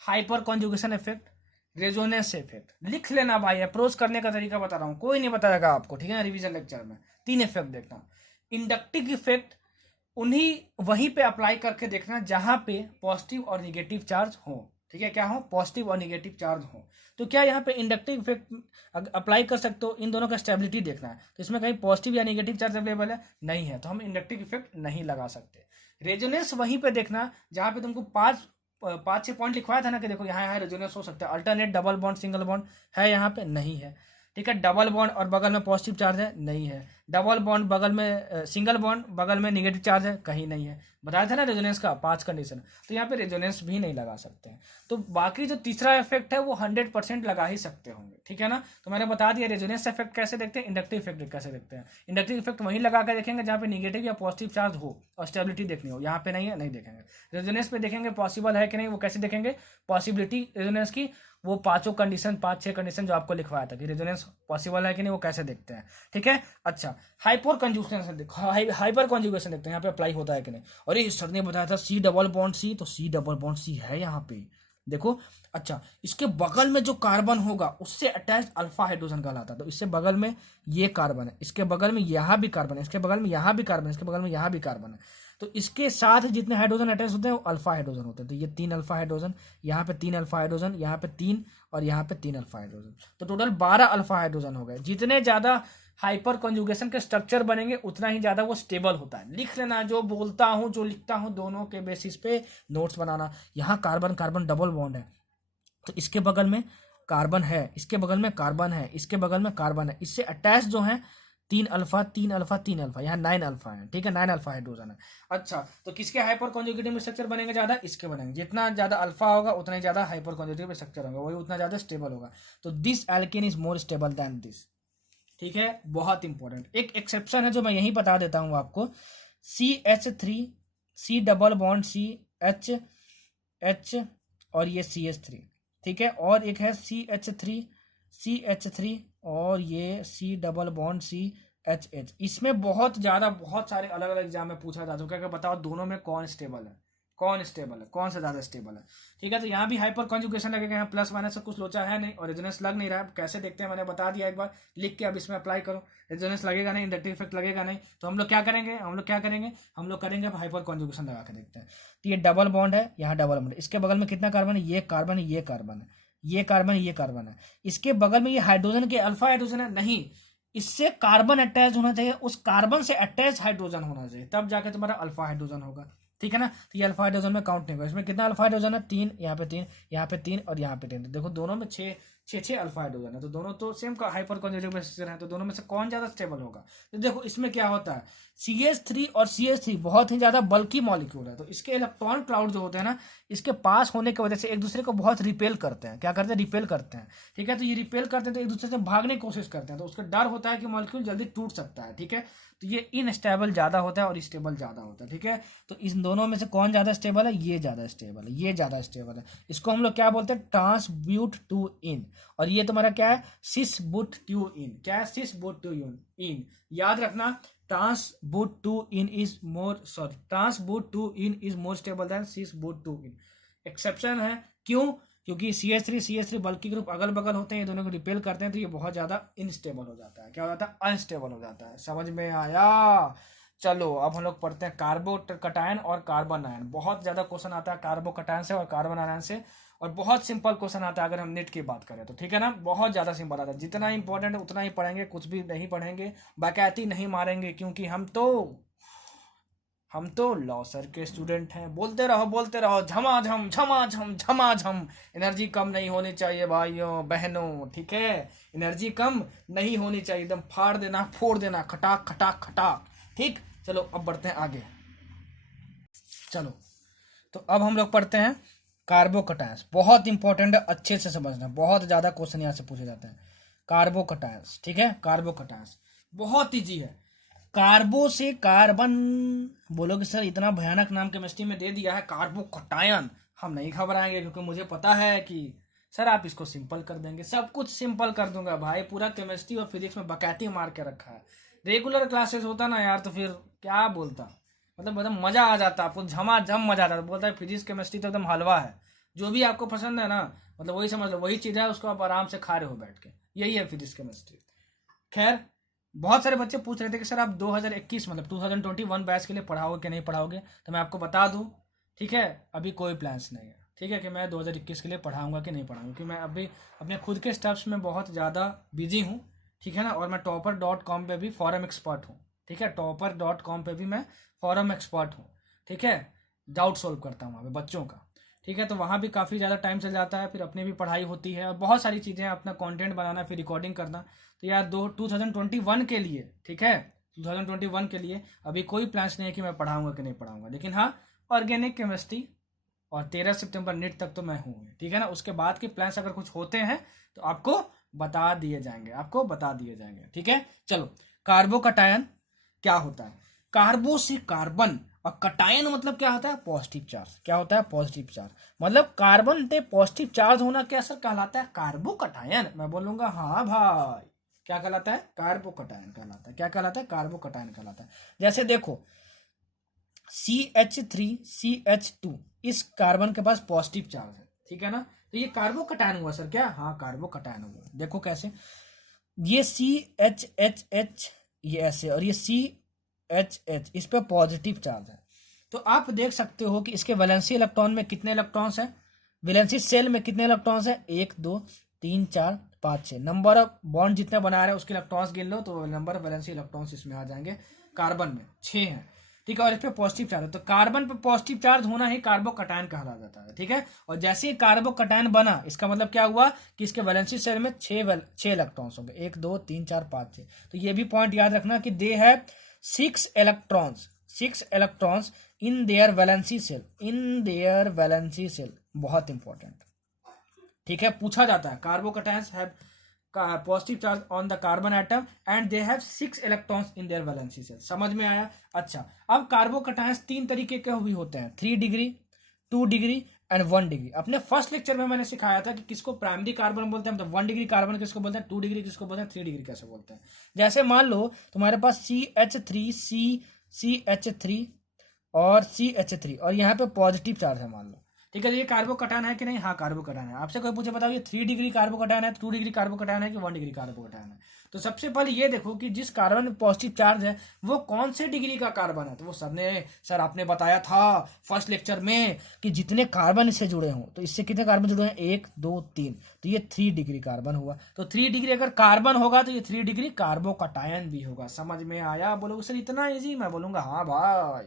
hyper conjugation effect, resonance effect, लिख लेना भाई, अप्रोच करने का तरीका बता रहा हूँ, कोई नहीं बताएगा आपको, ठीक है ना, रिवीजन लेक्चर में 3 इफेक्ट देखना। इंडक्टिव इफेक्ट वहीं पे अप्लाई करके देखना जहां पे पॉजिटिव और निगेटिव चार्ज हो, ठीक है, क्या हो, पॉजिटिव और निगेटिव चार्ज हो। तो क्या यहाँ पे इंडक्टिव इफेक्ट अप्लाई कर सकते हो, इन दोनों का स्टेबिलिटी देखना है, तो इसमें कहीं पॉजिटिव या निगेटिव चार्ज अवेलेबल है, नहीं है, तो हम इंडक्टिव इफेक्ट नहीं लगा सकते। रेजोनेंस वहीं पे देखना जहां पे तुमको 5-6 पॉइंट लिखवाया था ना, कि देखो यहाँ रेजोनेंस हो सकता है, alternate double bond single bond है यहाँ पे, नहीं है, ठीक है, डबल बॉन्ड और बगल में पॉजिटिव चार्ज है, नहीं है, डबल बॉन्ड बगल में सिंगल बॉन्ड बगल में निगेटिव चार्ज है, कहीं नहीं है, बताया था ना रेजोनेंस का 5 कंडीशन, तो यहाँ पे रेजोनेंस भी नहीं लगा सकते हैं। तो बाकी जो तीसरा इफेक्ट है वो 100% लगा ही सकते होंगे, ठीक है ना। तो मैंने बता दिया रेजोनेंस इफेक्ट कैसे देखते हैं, इंडक्टिव इफेक्ट कैसे देखते हैं। इंडक्टिव इफेक्ट वहीं लगा कर देखेंगे जहाँ पे निगेटिव या पॉजिटिव चार्ज हो और स्टेबिलिटी देखनी हो, यहाँ पे नहीं है, नहीं देखेंगे। रेजोनेंस पे देखेंगे पॉसिबल है कि नहीं, वो कैसे देखेंगे, पॉसिबिलिटी रेजोनेंस की वो 5-6 कंडीशन जो आपको लिखवाया था कि रेजोनेंस पॉसिबल है कि नहीं, वो कैसे देखते हैं, ठीक है। अच्छा, हाइपर कॉन्जुगेशन देखो, हाइपर कॉन्जुगेशन देखते हैं यहाँ पे अप्लाई होता है कि नहीं। अरे सर ने बताया था C डबल बॉन्ड C, तो C डबल बॉन्ड C है यहाँ पे, देखो। अच्छा, इसके बगल में जो कार्बन होगा उससे अटैच अल्फा हाइड्रोजन कहलाता है, तो इससे बगल में ये कार्बन है, इसके बगल में यहाँ भी कार्बन है, इसके बगल में यहाँ भी कार्बन है, इसके बगल में यहाँ भी कार्बन है, तो इसके साथ जितने हाइड्रोजन अटैच होते हैं वो अल्फा हाइड्रोजन होते हैं। तो ये 3 अल्फा हाइड्रोजन, यहाँ पे 3 अल्फा हाइड्रोजन, यहाँ पे 3 और यहाँ पे 3 अल्फा हाइड्रोजन, तो टोटल 12 अल्फा हाइड्रोजन हो गए। जितने ज्यादा हाइपर कॉन्जुगेशन के स्ट्रक्चर बनेंगे उतना ही ज्यादा वो स्टेबल होता है। लिख लेना, जो बोलता हूँ जो लिखता हूँ दोनों के बेसिस पे नोट्स बनाना। यहाँ कार्बन कार्बन डबल बॉन्ड है, तो इसके बगल में कार्बन है, इसके बगल में कार्बन है, इसके बगल में कार्बन है, इससे अटैच जो है 3 अल्फा 3 अल्फा 3 अल्फा, यहाँ 9 अल्फा है, ठीक है, 9 अल्फा हाइड्रोजन है। अच्छा, तो किसके हाइपर कॉन्जुगेटिव स्ट्रक्चर बनेंगे ज्यादा, इसके बनेंगे। जितना ज्यादा अल्फा होगा उतना ही ज्यादा हाइपर कॉन्जुगेटिव स्ट्रक्चर होगा, वही उतना ज्यादा स्टेबल होगा। तो this alkene is more stable than this, ठीक है, बहुत इंपॉर्टेंट। एक एक्सेप्शन है जो मैं यही बता देता हूँ आपको, CH3 C double bond H और ये CH3, ठीक है, और एक है CH3 और ये C डबल बॉन्ड CH। इसमें बहुत सारे अलग अलग एग्जाम में पूछा जाता है, क्या बताओ दोनों में कौन स्टेबल है, कौन स्टेबल है, कौन सा ज्यादा स्टेबल है। ठीक है, तो यहाँ भी हाइपर कॉन्जुगेशन लगेगा, यहाँ प्लस माइनस से कुछ लोचा है नहीं और रेजोनेंस लग नहीं रहा है। कैसे देखते हैं मैंने बता दिया एक बार लिख के, अब इसमें अप्लाई करो। रेजोनेंस लगेगा नहीं, इंडक्टिव इफेक्ट लगेगा नहीं, तो हम लोग क्या करेंगे, हम लोग करेंगे अब हाइपर कॉन्जुगेशन लगा के देखते हैं। तो ये डबल बॉन्ड है, यहाँ डबल बॉन्ड, इसके बगल में कितना कार्बन है, ये कार्बन है, ये कार्बन है, ये कार्बन है, ये कार्बन है। इसके बगल में ये हाइड्रोजन के अल्फा हाइड्रोजन है, नहीं, इससे कार्बन अटैच होना चाहिए, उस कार्बन से अटैच हाइड्रोजन होना चाहिए, तब जाके तुम्हारा अल्फा हाइड्रोजन होगा। ठीक है ना, तो ये अल्फा हाइड्रोजन में काउंट नहीं होगा। इसमें कितना अल्फा हाइड्रोजन है, 3, यहाँ पे 3, यहाँ पे 3 और यहाँ पे 3। देखो दोनों में 6 अल्फा हाइड्रोजन है, तो दोनों तो सेम हाइपर कॉन्जुगेशन है, तो दोनों में से कौन ज्यादा स्टेबल होगा। तो देखो इसमें क्या होता है, CH3 और CH3 बहुत ही ज्यादा बल्की मॉलिक्यूल है, तो इसके इलेक्ट्रॉन क्लाउड जो होते हैं ना, इसके पास होने की वजह से एक दूसरे को बहुत रिपेल करते हैं। क्या करते हैं, रिपेल करते हैं। ठीक है, तो ये रिपेल करते हैं तो एक दूसरे से भागने की कोशिश करते हैं, तो उसका डर होता है कि मॉलिक्यूल जल्दी टूट सकता है। ठीक है, तो ये इनस्टेबल ज्यादा होता है और स्टेबल ज्यादा होता है। ठीक है, तो इन दोनों में से कौन ज्यादा स्टेबल है, ये ज्यादा स्टेबल है, ये ज्यादा स्टेबल है। इसको हम लोग क्या बोलते हैं, ट्रांसब्यूट-टू-इन, और ये तुम्हारा क्या है, सिस-बुट-टू-इन। क्या है, सिस-बुट-टू-इन। याद रखना, trans but two ene is more stable than cis but two ene. Exception है, क्यों, क्योंकि CH3 बल्कि ग्रुप अगल बगल होते हैं, ये दोनों को रिपेल करते हैं, तो ये बहुत ज्यादा इनस्टेबल हो जाता है। क्या हो जाता है, अनस्टेबल हो जाता है। समझ में आया। चलो अब हम लोग पढ़ते हैं कार्बोकटायन और कार्बन आयन। बहुत ज्यादा क्वेश्चन आता है कार्बोकटायन से और कार्बन आयन से, और बहुत सिंपल क्वेश्चन आता है अगर हम नेट की बात करें तो। ठीक है ना, बहुत ज्यादा सिंपल आता है। जितना इंपॉर्टेंट है उतना ही पढ़ेंगे, कुछ भी नहीं पढ़ेंगे, बाकायती नहीं मारेंगे, क्योंकि हम तो लॉ सर के स्टूडेंट हैं। बोलते रहो, झमाझम झमाझम झमाझम। एनर्जी कम नहीं होनी चाहिए भाइयों बहनों। ठीक है, एनर्जी कम नहीं होनी चाहिए, एकदम फाड़ देना, फोड़ देना, खटाक खटाक खटाक। ठीक, चलो अब बढ़ते हैं आगे। चलो तो अब हम लोग पढ़ते हैं कार्बोकटायंस। बहुत इंपॉर्टेंट है, अच्छे से समझना, बहुत ज्यादा क्वेश्चन यहाँ से पूछे जाते हैं। कार्बोकटायंस, ठीक है, कार्बोकटायंस बहुत ईजी है। कार्बो से कार्बन बोलोगे सर इतना भयानक नाम केमिस्ट्री में दे दिया है कार्बोकटायन, हम नहीं घबराएंगे, क्योंकि मुझे पता है कि सर आप इसको सिंपल कर देंगे। सब कुछ सिंपल कर दूंगा भाई, पूरा केमिस्ट्री और फिजिक्स में बकैती मार के रखा है। रेगुलर क्लासेस होता ना यार, तो फिर क्या बोलता, मतलब मजा आ जाता, आपको झमाझम मजा आ जाता। बोलता है फिजिक्स केमिस्ट्री तो एकदम हलवा है, जो भी आपको पसंद है ना, मतलब वही समझ लो, वही चीज है, उसको आप आराम से खा रहे हो बैठ के, यही है फिजिक्स केमिस्ट्री। खैर, बहुत सारे बच्चे पूछ रहे थे कि सर आप 2021 मतलब 2021 बैच के लिए पढ़ाओगे कि नहीं पढ़ाओगे, तो मैं आपको बता दूं, ठीक है, अभी कोई प्लान्स नहीं है। ठीक है, कि मैं 2021 के लिए पढ़ाऊंगा कि नहीं पढ़ाऊंगा, क्योंकि मैं अभी अपने खुद के स्टेप्स में बहुत ज़्यादा बिजी हूँ। ठीक है ना, और मैं topper.com पे भी फॉरम एक्सपर्ट हूँ। ठीक है, topper.com पे भी मैं फॉरम एक्सपर्ट हूँ। ठीक है, डाउट सोल्व करता हूँ वहाँ पे बच्चों का। ठीक है, तो वहाँ भी काफ़ी ज़्यादा टाइम चल जाता है, फिर अपनी भी पढ़ाई होती है और बहुत सारी चीज़ें, अपना कंटेंट बनाना, फिर रिकॉर्डिंग करना। तो यार 2021 के लिए, ठीक है, 2021 के लिए अभी कोई प्लान्स नहीं है कि मैं पढ़ाऊंगा कि नहीं पढ़ाऊंगा, लेकिन हाँ, ऑर्गेनिक केमिस्ट्री और 13 सितंबर नेट तक तो मैं हूँ। ठीक है ना, उसके बाद के प्लान्स अगर कुछ होते हैं तो आपको बता दिए जाएंगे। ठीक है, चलो, कार्बोकटायन क्या होता है, कार्बो से कार्बन, और कटायन मतलब क्या होता है, पॉजिटिव चार्ज। क्या होता है, पॉजिटिव चार्ज, मतलब कार्बन पे पॉजिटिव चार्ज होना क्या सर कहलाता है, कार्बोकटायन। मैं बोलूंगा हाँ भाई, क्या कहलाता है, कार्बोकटायन कहलाता है। क्या कहलाता है, कार्बोकटायन कहलाता है। जैसे देखो CH3CH2, इस कार्बन के पास पॉजिटिव चार्ज है। ठीक है ना, तो ये कार्बोकटायन हुआ सर क्या, हाँ कार्बोकटायन हुआ। देखो कैसे, ये CHHH ये ऐसे, और ये CHH, इस पे पॉजिटिव चार्ज है। तो आप देख सकते हो कि इसके वैलेंसी इलेक्ट्रॉन में कितने इलेक्ट्रॉन्स हैं, वैलेंसी सेल में कितने इलेक्ट्रॉन्स हैं, 1 2 3 4 5 6। नंबर ऑफ बॉन्ड जितने बना रहे हैं उसके इलेक्ट्रॉन्स गिन लो, तो नंबर ऑफ वैलेंसी इलेक्ट्रॉन्स इसमें आ जाएंगे। कार्बन में 6 हैं। ठीक है, और इस पे पॉजिटिव चार्ज है, तो कार्बन पे पॉजिटिव चार्ज होना ही कार्बोकटायन कहा जाता है। ठीक है, और जैसे ही कार्बोकटायन बना, इसका मतलब क्या हुआ कि इसके वैलेंसी सेल में 6 इलेक्ट्रॉन्स होंगे, 1 2 3 4 5 6। तो ये भी पॉइंट याद रखना कि दे है 6 electrons in their valency shell, बहुत इंपॉर्टेंट। ठीक है, पूछा जाता है carbocations have positive charge on the carbon atom and they have 6 electrons in their valency shell. समझ में आया। अच्छा, अब कार्बोकटायंस 3 तरीके के भी होते हैं, 3 डिग्री, 2 डिग्री एंड 1 डिग्री। अपने फर्स्ट लेक्चर में मैंने सिखाया था कि किसको प्राइमरी कार्बन बोलते हैं, मतलब 1 डिग्री कार्बन किसको बोलते हैं, 2 डिग्री किसको बोलते हैं, 3 डिग्री कैसे बोलते हैं। जैसे मान लो तुम्हारे पास CH3 और CH3 और यहाँ पे पॉजिटिव चार्ज है मान लो, ठीक है। ये कार्बोकैटायन है कि नहीं? हाँ कार्बोकैटायन है। आपसे कोई पूछे बताओ ये 3 डिग्री कार्बोकैटायन है, 2 डिग्री कार्बोकैटायन है कि 1 डिग्री कार्बोकैटायन है? तो सबसे पहले ये देखो कि जिस कार्बन में पॉजिटिव चार्ज है वो कौन से डिग्री का कार्बन है। तो वो सर आपने बताया था फर्स्ट लेक्चर में कि जितने कार्बन इससे जुड़े हों, तो इससे कितने कार्बन जुड़े हैं? 1 2 3, तो ये 3 डिग्री कार्बन हुआ। तो 3 डिग्री अगर कार्बन होगा तो ये 3 डिग्री कार्बोकैटायन भी होगा। समझ में आया? बोलोगे सर इतना इजी? मैं बोलूंगा हाँ भाई,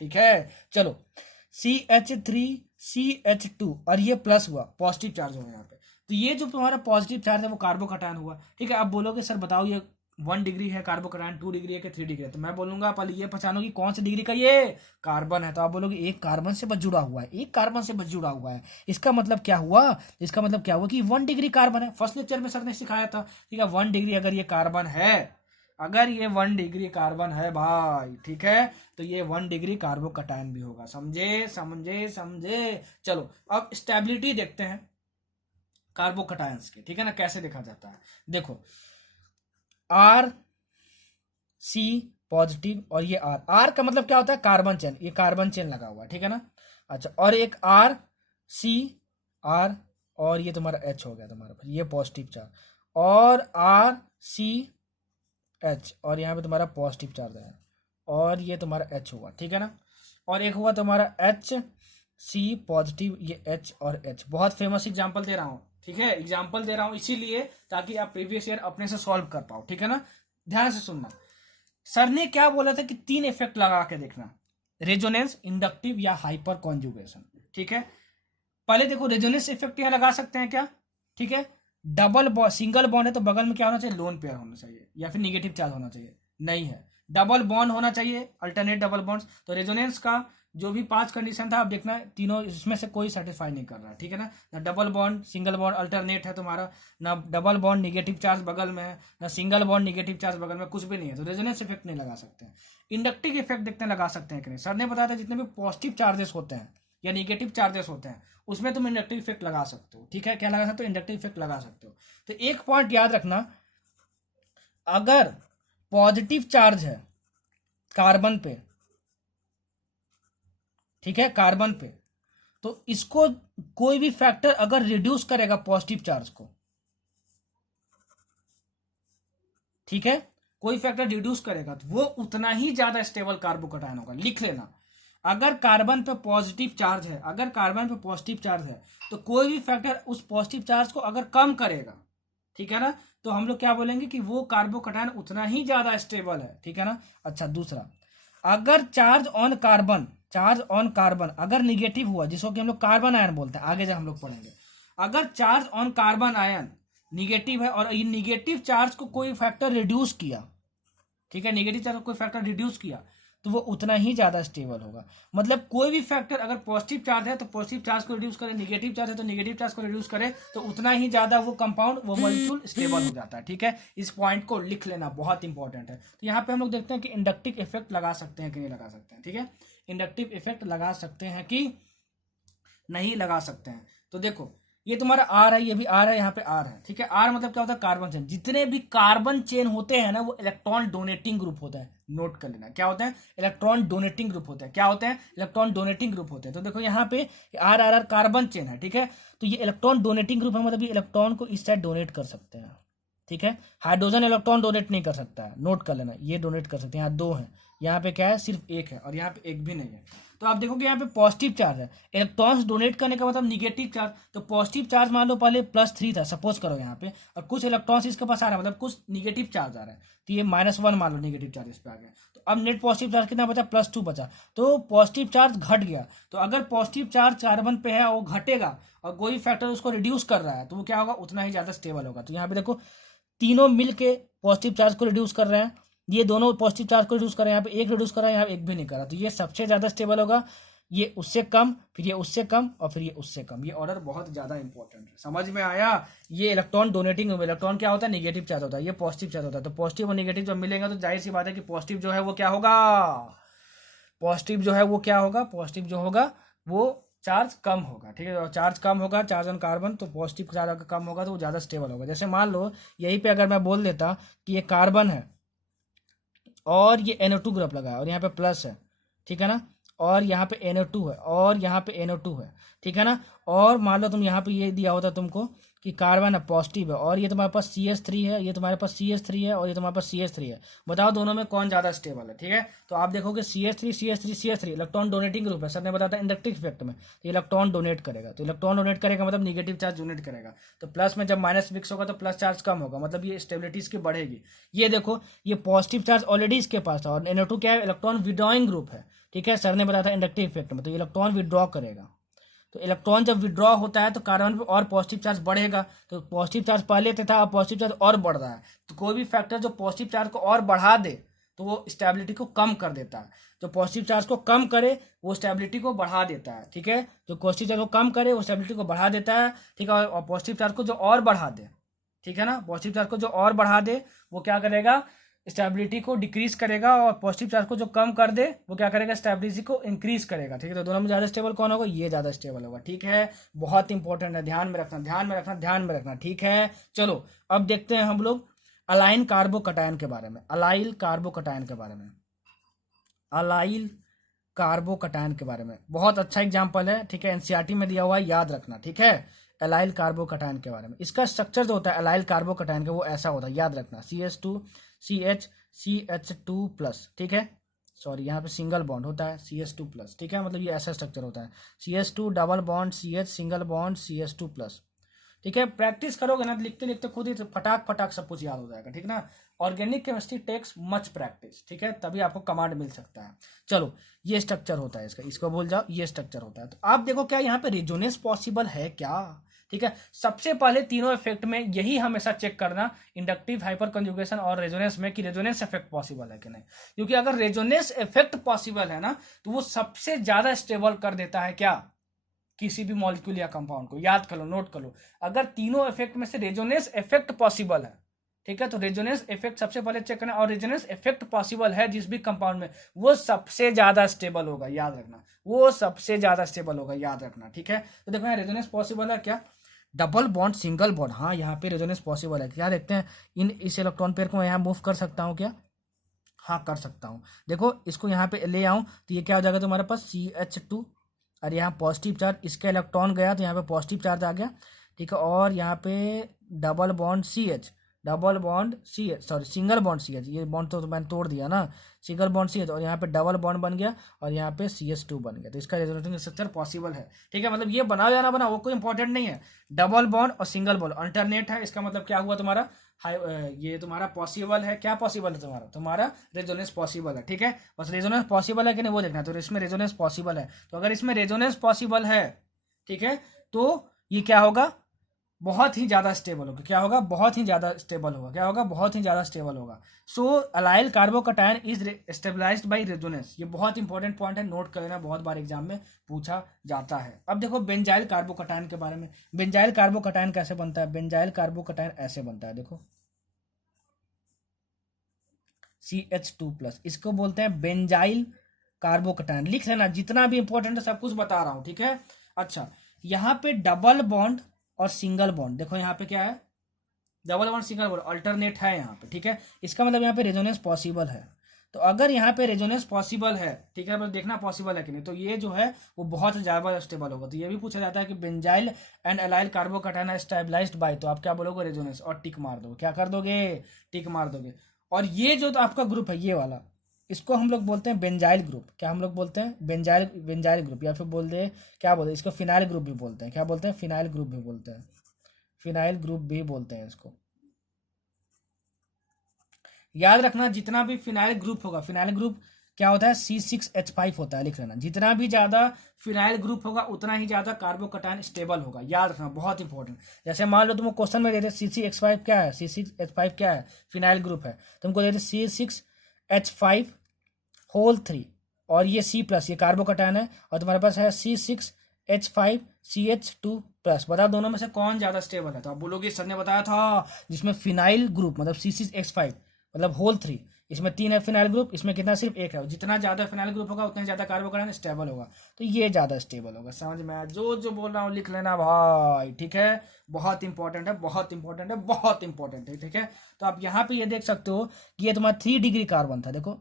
ठीक है। चलो CH3 CH2 और ये प्लस हुआ, पॉजिटिव चार्ज हुआ यहाँ पे। तो ये जो तुम्हारा पॉजिटिव चार्ज है वो कार्बोकैटायन हुआ, ठीक है। अब बोलोगे सर बताओ ये 1 डिग्री है कार्बोकैटायन, 2 डिग्री है कि 3 डिग्री है? तो मैं बोलूंगा पहले ये पहचानो कि कौन सी डिग्री का ये कार्बन है। तो आप बोलोगे एक कार्बन से बस जुड़ा हुआ है, एक कार्बन से बस जुड़ा हुआ है। इसका मतलब क्या हुआ? इसका मतलब क्या हुआ कि 1 डिग्री कार्बन है। फर्स्ट लेक्चर में सर ने सिखाया था, ठीक है। 1 डिग्री अगर ये कार्बन है, अगर ये 1 डिग्री कार्बन है भाई, ठीक है, तो ये 1 डिग्री कार्बोकैटायन भी होगा। समझे समझे समझे? चलो अब स्टेबिलिटी देखते हैं कार्बोकैटायंस के, ठीक है ना, कैसे देखा जाता है। देखो R C पॉजिटिव और ये R का मतलब क्या होता है? कार्बन चेन, ये कार्बन चेन लगा हुआ है, ठीक है ना। अच्छा, और एक R C R और ये तुम्हारा H हो गया तुम्हारा, ये पॉजिटिव चार्ज, और R C H और यहाँ पे तुम्हारा पॉजिटिव चार्ज है, और ये तुम्हारा H हुआ, ठीक है ना। और एक हुआ तुम्हारा H C पॉजिटिव, ये H और H। बहुत फेमस एग्जांपल दे रहा हूँ, ठीक है, एग्जांपल दे रहा हूँ इसीलिए ताकि आप प्रीवियस ईयर अपने से सॉल्व कर पाओ, ठीक है ना। ध्यान से सुनना, सर ने क्या बोला था कि 3 इफेक्ट लगा के देखना, रेजोनेंस, इंडक्टिव या हाइपर कॉन्जुगेशन, ठीक है। पहले देखो रेजोनेंस इफेक्ट यहाँ लगा सकते हैं क्या? ठीक है। सिंगल बॉन्ड है तो बगल में क्या होना चाहिए? लोन पेयर होना चाहिए या फिर निगेटिव चार्ज होना चाहिए, नहीं है। डबल बॉन्ड होना चाहिए, अल्टरनेट डबल बॉन्ड्स। तो रेजोनेंस का जो भी 5 कंडीशन था, आप देखना तीनों इसमें से कोई सेटिस्फाई नहीं कर रहा है, ठीक है ना। ना double bond, single bond alternate है तुम्हारा, ना डबल बॉन्ड निगेटिव चार्ज बगल में है, ना सिंगल बॉन्ड निगेटिव चार्ज बगल में, कुछ भी नहीं है। तो रेजोनेंस इफेक्ट नहीं लगा सकते हैं। इंडक्टिव इफेक्ट देखते हैं लगा सकते हैं कि नहीं। सर ने बताया था जितने भी पॉजिटिव चार्जेस होते हैं या निगेटिव चार्जेस होते हैं उसमें तुम इंडक्टिव इफेक्ट लगा सकते हो, ठीक है। क्या लगा सकते हो? इंडक्टिव इफेक्ट लगा सकते हो। तो एक पॉइंट याद रखना, अगर पॉजिटिव चार्ज है कार्बन पे, ठीक है, कार्बन पे, तो इसको कोई भी फैक्टर अगर रिड्यूस करेगा पॉजिटिव चार्ज को, ठीक है, कोई फैक्टर रिड्यूस करेगा तो वो उतना ही ज्यादा स्टेबल कार्बोकैटायन होगा। लिख लेना, अगर कार्बन पे पॉजिटिव चार्ज है, अगर कार्बन पे पॉजिटिव चार्ज है तो कोई भी फैक्टर उस पॉजिटिव चार्ज को अगर कम करेगा, ठीक है ना, तो हम लोग क्या बोलेंगे कि वो कार्बोकैटायन उतना ही ज्यादा स्टेबल है, ठीक है ना। अच्छा, दूसरा, अगर चार्ज ऑन कार्बन अगर निगेटिव हुआ, जिसको कि हम लोग कार्बन आयन बोलते हैं, आगे जब हम लोग पढ़ेंगे, अगर charge on carbon ion negative है और ये निगेटिव चार्ज को कोई फैक्टर रिड्यूस किया, ठीक है, निगेटिव चार्ज को कोई फैक्टर रिड्यूस किया, तो वो उतना ही ज्यादा स्टेबल होगा। मतलब कोई भी फैक्टर अगर पॉजिटिव चार्ज है तो पॉजिटिव चार्ज को रिड्यूस करे, निगेटिव चार्ज है तो निगेटिव चार्ज को रिड्यूस करे, तो उतना ही ज्यादा वो कंपाउंड, वो मॉलिक्यूल स्टेबल हो जाता है, ठीक है। इस पॉइंट को लिख लेना, बहुत इंपॉर्टेंट है। तो यहाँ पे हम लोग देखते हैं कि इंडक्टिव इफेक्ट लगा सकते हैं कि नहीं लगा सकते हैं, ठीक है। इंडक्टिव इफेक्ट लगा सकते हैं कि नहीं लगा सकते हैं। तो देखो ये तुम्हारा आर है, ये भी आर है, यहाँ पे आर है, ठीक है। आर मतलब क्या होता है? Carbon chain. जितने भी कार्बन चेन होते हैं ना वो इलेक्ट्रॉन डोनेटिंग ग्रुप होता है। नोट कर लेना, क्या होता है? इलेक्ट्रॉन डोनेटिंग ग्रुप होता है। क्या होते हैं? इलेक्ट्रॉन डोनेटिंग ग्रुप होते हैं। तो देखो यहाँ पे R R R carbon chain है, ठीक है। तो ये इलेक्ट्रॉन डोनेटिंग ग्रुप है, मतलब ये इलेक्ट्रॉन को इस साइड डोनेट कर सकते हैं, ठीक है। हाइड्रोजन इलेक्ट्रॉन डोनेट नहीं कर सकता है, नोट कर लेना, ये डोनेट कर सकते हैं। यहाँ 2 है, यहाँ पे क्या है? सिर्फ 1 है, और यहाँ पे 1 भी नहीं है। तो आप देखो कि यहाँ पे पॉजिटिव चार्ज है, इलेक्ट्रॉन्स डोनेट करने का मतलब निगेटिव चार्ज। तो पॉजिटिव चार्ज मान लो पहले +3 था, सपोज करो यहाँ पे, और कुछ इलेक्ट्रॉन्स इसके पास आ रहा है, मतलब कुछ निगेटिव चार्ज आ रहा है, तो ये -1 मान लो निगेटिव चार्ज इस पे आ गया। तो अब नेट पॉजिटिव चार्ज कितना बचा? +2 बचा। तो पॉजिटिव चार्ज घट गया। तो अगर पॉजिटिव चार्ज कार्बन पे है वो घटेगा और कोई फैक्टर उसको रिड्यूस कर रहा है, तो वो क्या होगा? उतना ही ज्यादा स्टेबल होगा। तो यहाँ पे देखो तीनों मिलके पॉजिटिव चार्ज को रिड्यूस कर रहे हैं, ये दोनों पॉजिटिव चार्ज को रिड्यूस कर रहे हैं, यहाँ पे एक रिड्यूस कर रहा है, यहाँ एक भी नहीं कर रहा। तो ये सबसे ज्यादा स्टेबल होगा, ये उससे कम, फिर ये उससे कम, और फिर ये उससे कम। ये ऑर्डर बहुत ज्यादा इंपॉर्टेंट है, समझ में आया? ये इलेक्ट्रॉन डोनेटिंग, इलेक्ट्रॉन क्या होता है? निगेटिव चार्ज होता है, ये पॉजिटिव चार्ज होता है। तो पॉजिटिव और निगेटिव जब मिलेंगे तो जाहिर सी बात है कि पॉजिटिव जो है वो क्या होगा? पॉजिटिव जो है वो क्या होगा? पॉजिटिव जो होगा वो चार्ज कम होगा, ठीक है। और चार्ज कम होगा, चार्ज ऑन कार्बन, तो पॉजिटिव चार्ज अगर कम होगा तो वो ज़्यादा स्टेबल होगा। जैसे मान लो यहीं पे अगर मैं बोल देता कि ये कार्बन है और ये NO2 ग्रुप लगा है और यहाँ पे प्लस है, ठीक है ना, और यहाँ पे NO2 है और यहाँ पे NO2 है, ठीक है ना। और मान लो तुम यहाँ पे ये दिया होता तुमको कि कार्बन है पॉजिटिव है और ये तुम्हारे पास CH3 है, ये तुम्हारे पास CH3 है और ये तुम्हारे पास CH3 है, बताओ दोनों में कौन ज़्यादा स्टेबल है, ठीक है। तो आप देखोगे CH3 इलेक्ट्रॉन डोनेटिंग ग्रुप है, सर ने बताया था इंडक्टिव इफेक्ट में, तो इलेक्ट्रॉन डोनेट करेगा, तो इलेक्ट्रॉन डोनेट करेगा मतलब निगेटिव चार्ज डोनेट करेगा, तो प्लस में जब माइनस फिक्स होगा तो प्लस चार्ज कम होगा, मतलब ये स्टेबिलिटी इसकी बढ़ेगी। ये देखो ये पॉजिटिव चार्ज ऑलरेडी इसके पास था और NO2 क्या है, इलेक्ट्रॉन विड्रॉइंग ग्रुप है, ठीक है, सर ने बताया था इंडक्टिव इफेक्ट में, तो इलेक्ट्रॉन विड्रॉ करेगा, तो इलेक्ट्रॉन जब विड्रॉ होता है तो कार्बन पे और पॉजिटिव चार्ज बढ़ेगा, तो पॉजिटिव चार्ज पहले से था, अब पॉजिटिव चार्ज और बढ़ रहा है, तो कोई भी फैक्टर जो पॉजिटिव चार्ज को और बढ़ा दे तो वो स्टेबिलिटी को कम कर देता है, जो पॉजिटिव चार्ज को कम करे वो स्टेबिलिटी को बढ़ा देता है, ठीक है, जो पॉजिटिव चार्ज को कम करे वो स्टेबिलिटी को बढ़ा देता है, ठीक है, और पॉजिटिव चार्ज को जो और बढ़ा दे, ठीक है ना, पॉजिटिव चार्ज को जो और बढ़ा दे वो क्या करेगा, स्टेबिलिटी को डिक्रीज करेगा, और पॉजिटिव चार्ज को जो कम कर दे वो क्या करेगा, स्टेबिलिटी को इंक्रीज करेगा, ठीक है। तो दोनों में ज्यादा स्टेबल कौन होगा, ये ज्यादा स्टेबल होगा, ठीक है, बहुत इंपॉर्टेंट है, ध्यान में रखना ध्यान में रखना ध्यान में रखना, ठीक है। चलो अब देखते हैं हम लोग अलाइन कार्बोकटायन के बारे में, अलाइल कार्बोकटायन के बारे में, अलाइल कार्बोकटायन के बारे में बहुत अच्छा एग्जाम्पल है, ठीक है, एनसीईआरटी में दिया हुआ है, याद रखना, ठीक है। एलाइल कार्बोकटायन के बारे में, इसका स्ट्रक्चर जो होता है एलाइल कार्बोकटायन का वो ऐसा होता है, याद रखना, CH2CH2+, ठीक है, सॉरी यहाँ पे सिंगल बॉन्ड होता है CH2+, ठीक है, मतलब ये ऐसा स्ट्रक्चर होता है, CH2 double bond CH single bond CH2+, ठीक है। प्रैक्टिस करोगे ना, लिखते लिखते खुद ही फटाक फटाक सब कुछ याद हो जाएगा, ठीक ना। Organic chemistry takes much practice, ठीक है, तभी आपको कमांड मिल सकता है। चलो ये स्ट्रक्चर होता है इसका, इसको भूल जाओ, ये स्ट्रक्चर होता है। तो आप देखो क्या यहाँ पे रेजोनेंस पॉसिबल है क्या, ठीक है। सबसे पहले तीनों इफेक्ट में यही हमेशा चेक करना, इंडक्टिव, हाइपर कंजुगेशन और रेजोनेंस में, कि रेजोनेंस इफेक्ट पॉसिबल है कि नहीं, क्योंकि अगर रेजोनेंस इफेक्ट पॉसिबल है ना तो वो सबसे ज्यादा स्टेबल कर देता है क्या, किसी भी मॉलिक्यूल या कंपाउंड को, याद कर लो, नोट कर लो। अगर तीनों इफेक्ट में से रेजोनेंस इफेक्ट पॉसिबल है, ठीक है, तो रेजोनेंस इफेक्ट सबसे पहले चेक करना, और रेजोनेंस इफेक्ट पॉसिबल है जिस भी कंपाउंड में वो सबसे ज्यादा स्टेबल होगा, याद रखना, वो सबसे ज्यादा स्टेबल होगा, याद रखना, ठीक है। तो देखो यहाँ रेजोनेंस पॉसिबल है क्या, डबल बॉन्ड सिंगल बॉन्ड, हाँ यहाँ पे रेजोनेंस पॉसिबल है क्या, देखते हैं इस इलेक्ट्रॉन पेयर को यहाँ मूव कर सकता हूँ क्या, हाँ कर सकता हूँ। देखो इसको यहाँ पे ले आऊँ तो ये क्या हो जाएगा तुम्हारे पास CH2, और यहाँ पॉजिटिव चार्ज, इसका इलेक्ट्रॉन गया तो यहाँ पे पॉजिटिव चार्ज आ गया, ठीक है, और यहाँ पे double bond CH, double bond CH, sorry single bond CH, ये बॉन्ड तो मैंने तोड़ दिया ना, सिंगल बॉन्ड CH, और यहाँ पे डबल बॉन्ड बन गया और यहाँ पे CH2 बन गया, तो इसका रेजोनेटिंग स्ट्रक्चर पॉसिबल है, ठीक है, मतलब ये बनाओ या ना बनाओ वो कोई इंपॉर्टेंट नहीं है, डबल बॉन्ड और सिंगल बॉन्ड अल्टरनेट है, इसका मतलब क्या हुआ तुम्हारा, ये तुम्हारा पॉसिबल है, क्या पॉसिबल है तुम्हारा, तुम्हारा रेजोनेंस पॉसिबल है, ठीक है, बस रेजोनेंस पॉसिबल है कि नहीं वो देखना है, तो इसमें रेजोनेंस पॉसिबल है, तो अगर इसमें रेजोनेंस पॉसिबल है, ठीक है, तो ये क्या होगा, बहुत ही ज्यादा स्टेबल होगा, क्या होगा, बहुत ही ज्यादा स्टेबल होगा, क्या होगा, बहुत ही ज्यादा स्टेबल होगा। So allyl carbocation is stabilized by resonance, ये बहुत इंपॉर्टेंट पॉइंट है, नोट कर लेना, बहुत बार एग्जाम में पूछा जाता है। अब देखो बेंजाइल कार्बोकटायन के बारे में, बेंजाइल कार्बोकटायन कैसे बनता है, बेंजाइल कार्बोकटायन ऐसे बनता है, देखो CH2+, इसको बोलते हैं बेंजाइल कार्बोकटायन, लिख लेना, जितना भी इंपॉर्टेंट है सब कुछ बता रहा हूं, ठीक है। अच्छा यहाँ पे डबल बॉन्ड और सिंगल बॉन्ड, देखो यहाँ पे क्या है, double bond single bond alternate है यहाँ पे, ठीक है, इसका मतलब यहाँ पे रेजोनेंस पॉसिबल है, तो अगर यहाँ पे रेजोनेंस पॉसिबल है, ठीक है, बस देखना पॉसिबल है कि नहीं, तो ये जो है वो बहुत ज्यादा स्टेबल होगा। तो ये भी पूछा जाता है कि benzyl and allyl carbocation stabilized by, तो आप क्या बोलोगे, रेजोनेंस, और टिक मार दोगे, क्या कर दोगे, टिक मार दोगे। और ये जो तो आपका ग्रुप है ये वाला, इसको हम लोग बोलते हैं बेंजाइल ग्रुप, क्या हम लोग बोलते हैं, बेंजाइल बेंजाइल ग्रुप, या फिर बोल दे क्या बोलते हैं इसको, फिनाइल ग्रुप भी बोलते हैं, क्या बोलते हैं, फिनाइल ग्रुप भी बोलते हैं, फिनाइल ग्रुप भी बोलते हैं इसको। याद रखना जितना भी फिनाइल ग्रुप होगा, फिनाइल ग्रुप क्या होता है, C6H5 होता है, लिख लेना, जितना भी ज्यादा फिनाइल ग्रुप होगा उतना ही ज्यादा कार्बोकटायन स्टेबल होगा, याद रखना, बहुत इंपॉर्टेंट। जैसे मान लो तुमको क्वेश्चन में देते C6H5 क्या है, C6H5 क्या है, फिनाइल ग्रुप है, तुमको देते C6H5 होल 3 और ये C+, ये कार्बोकटायन है, और तुम्हारे पास है C6H5 CH2+, बताओ दोनों में से कौन ज्यादा स्टेबल है, तो आप बोलोगे सर ने बताया था जिसमें फिनाइल ग्रुप मतलब C6H5 मतलब होल 3, इसमें 3 है फिनाइल ग्रुप, इसमें कितना सिर्फ 1 है, जितना ज्यादा फिनाइल ग्रुप होगा उतना ज्यादा कार्बोकटायन स्टेबल होगा, तो ये ज्यादा स्टेबल होगा, समझ में आया, जो जो बोल रहा हूँ लिख लेना भाई, ठीक है, बहुत इंपॉर्टेंट है, बहुत इंपॉर्टेंट है, बहुत इंपॉर्टेंट है, ठीक है। तो आप यहाँ पे ये देख सकते हो कि ये तुम्हारा 3 डिग्री कार्बन था, देखो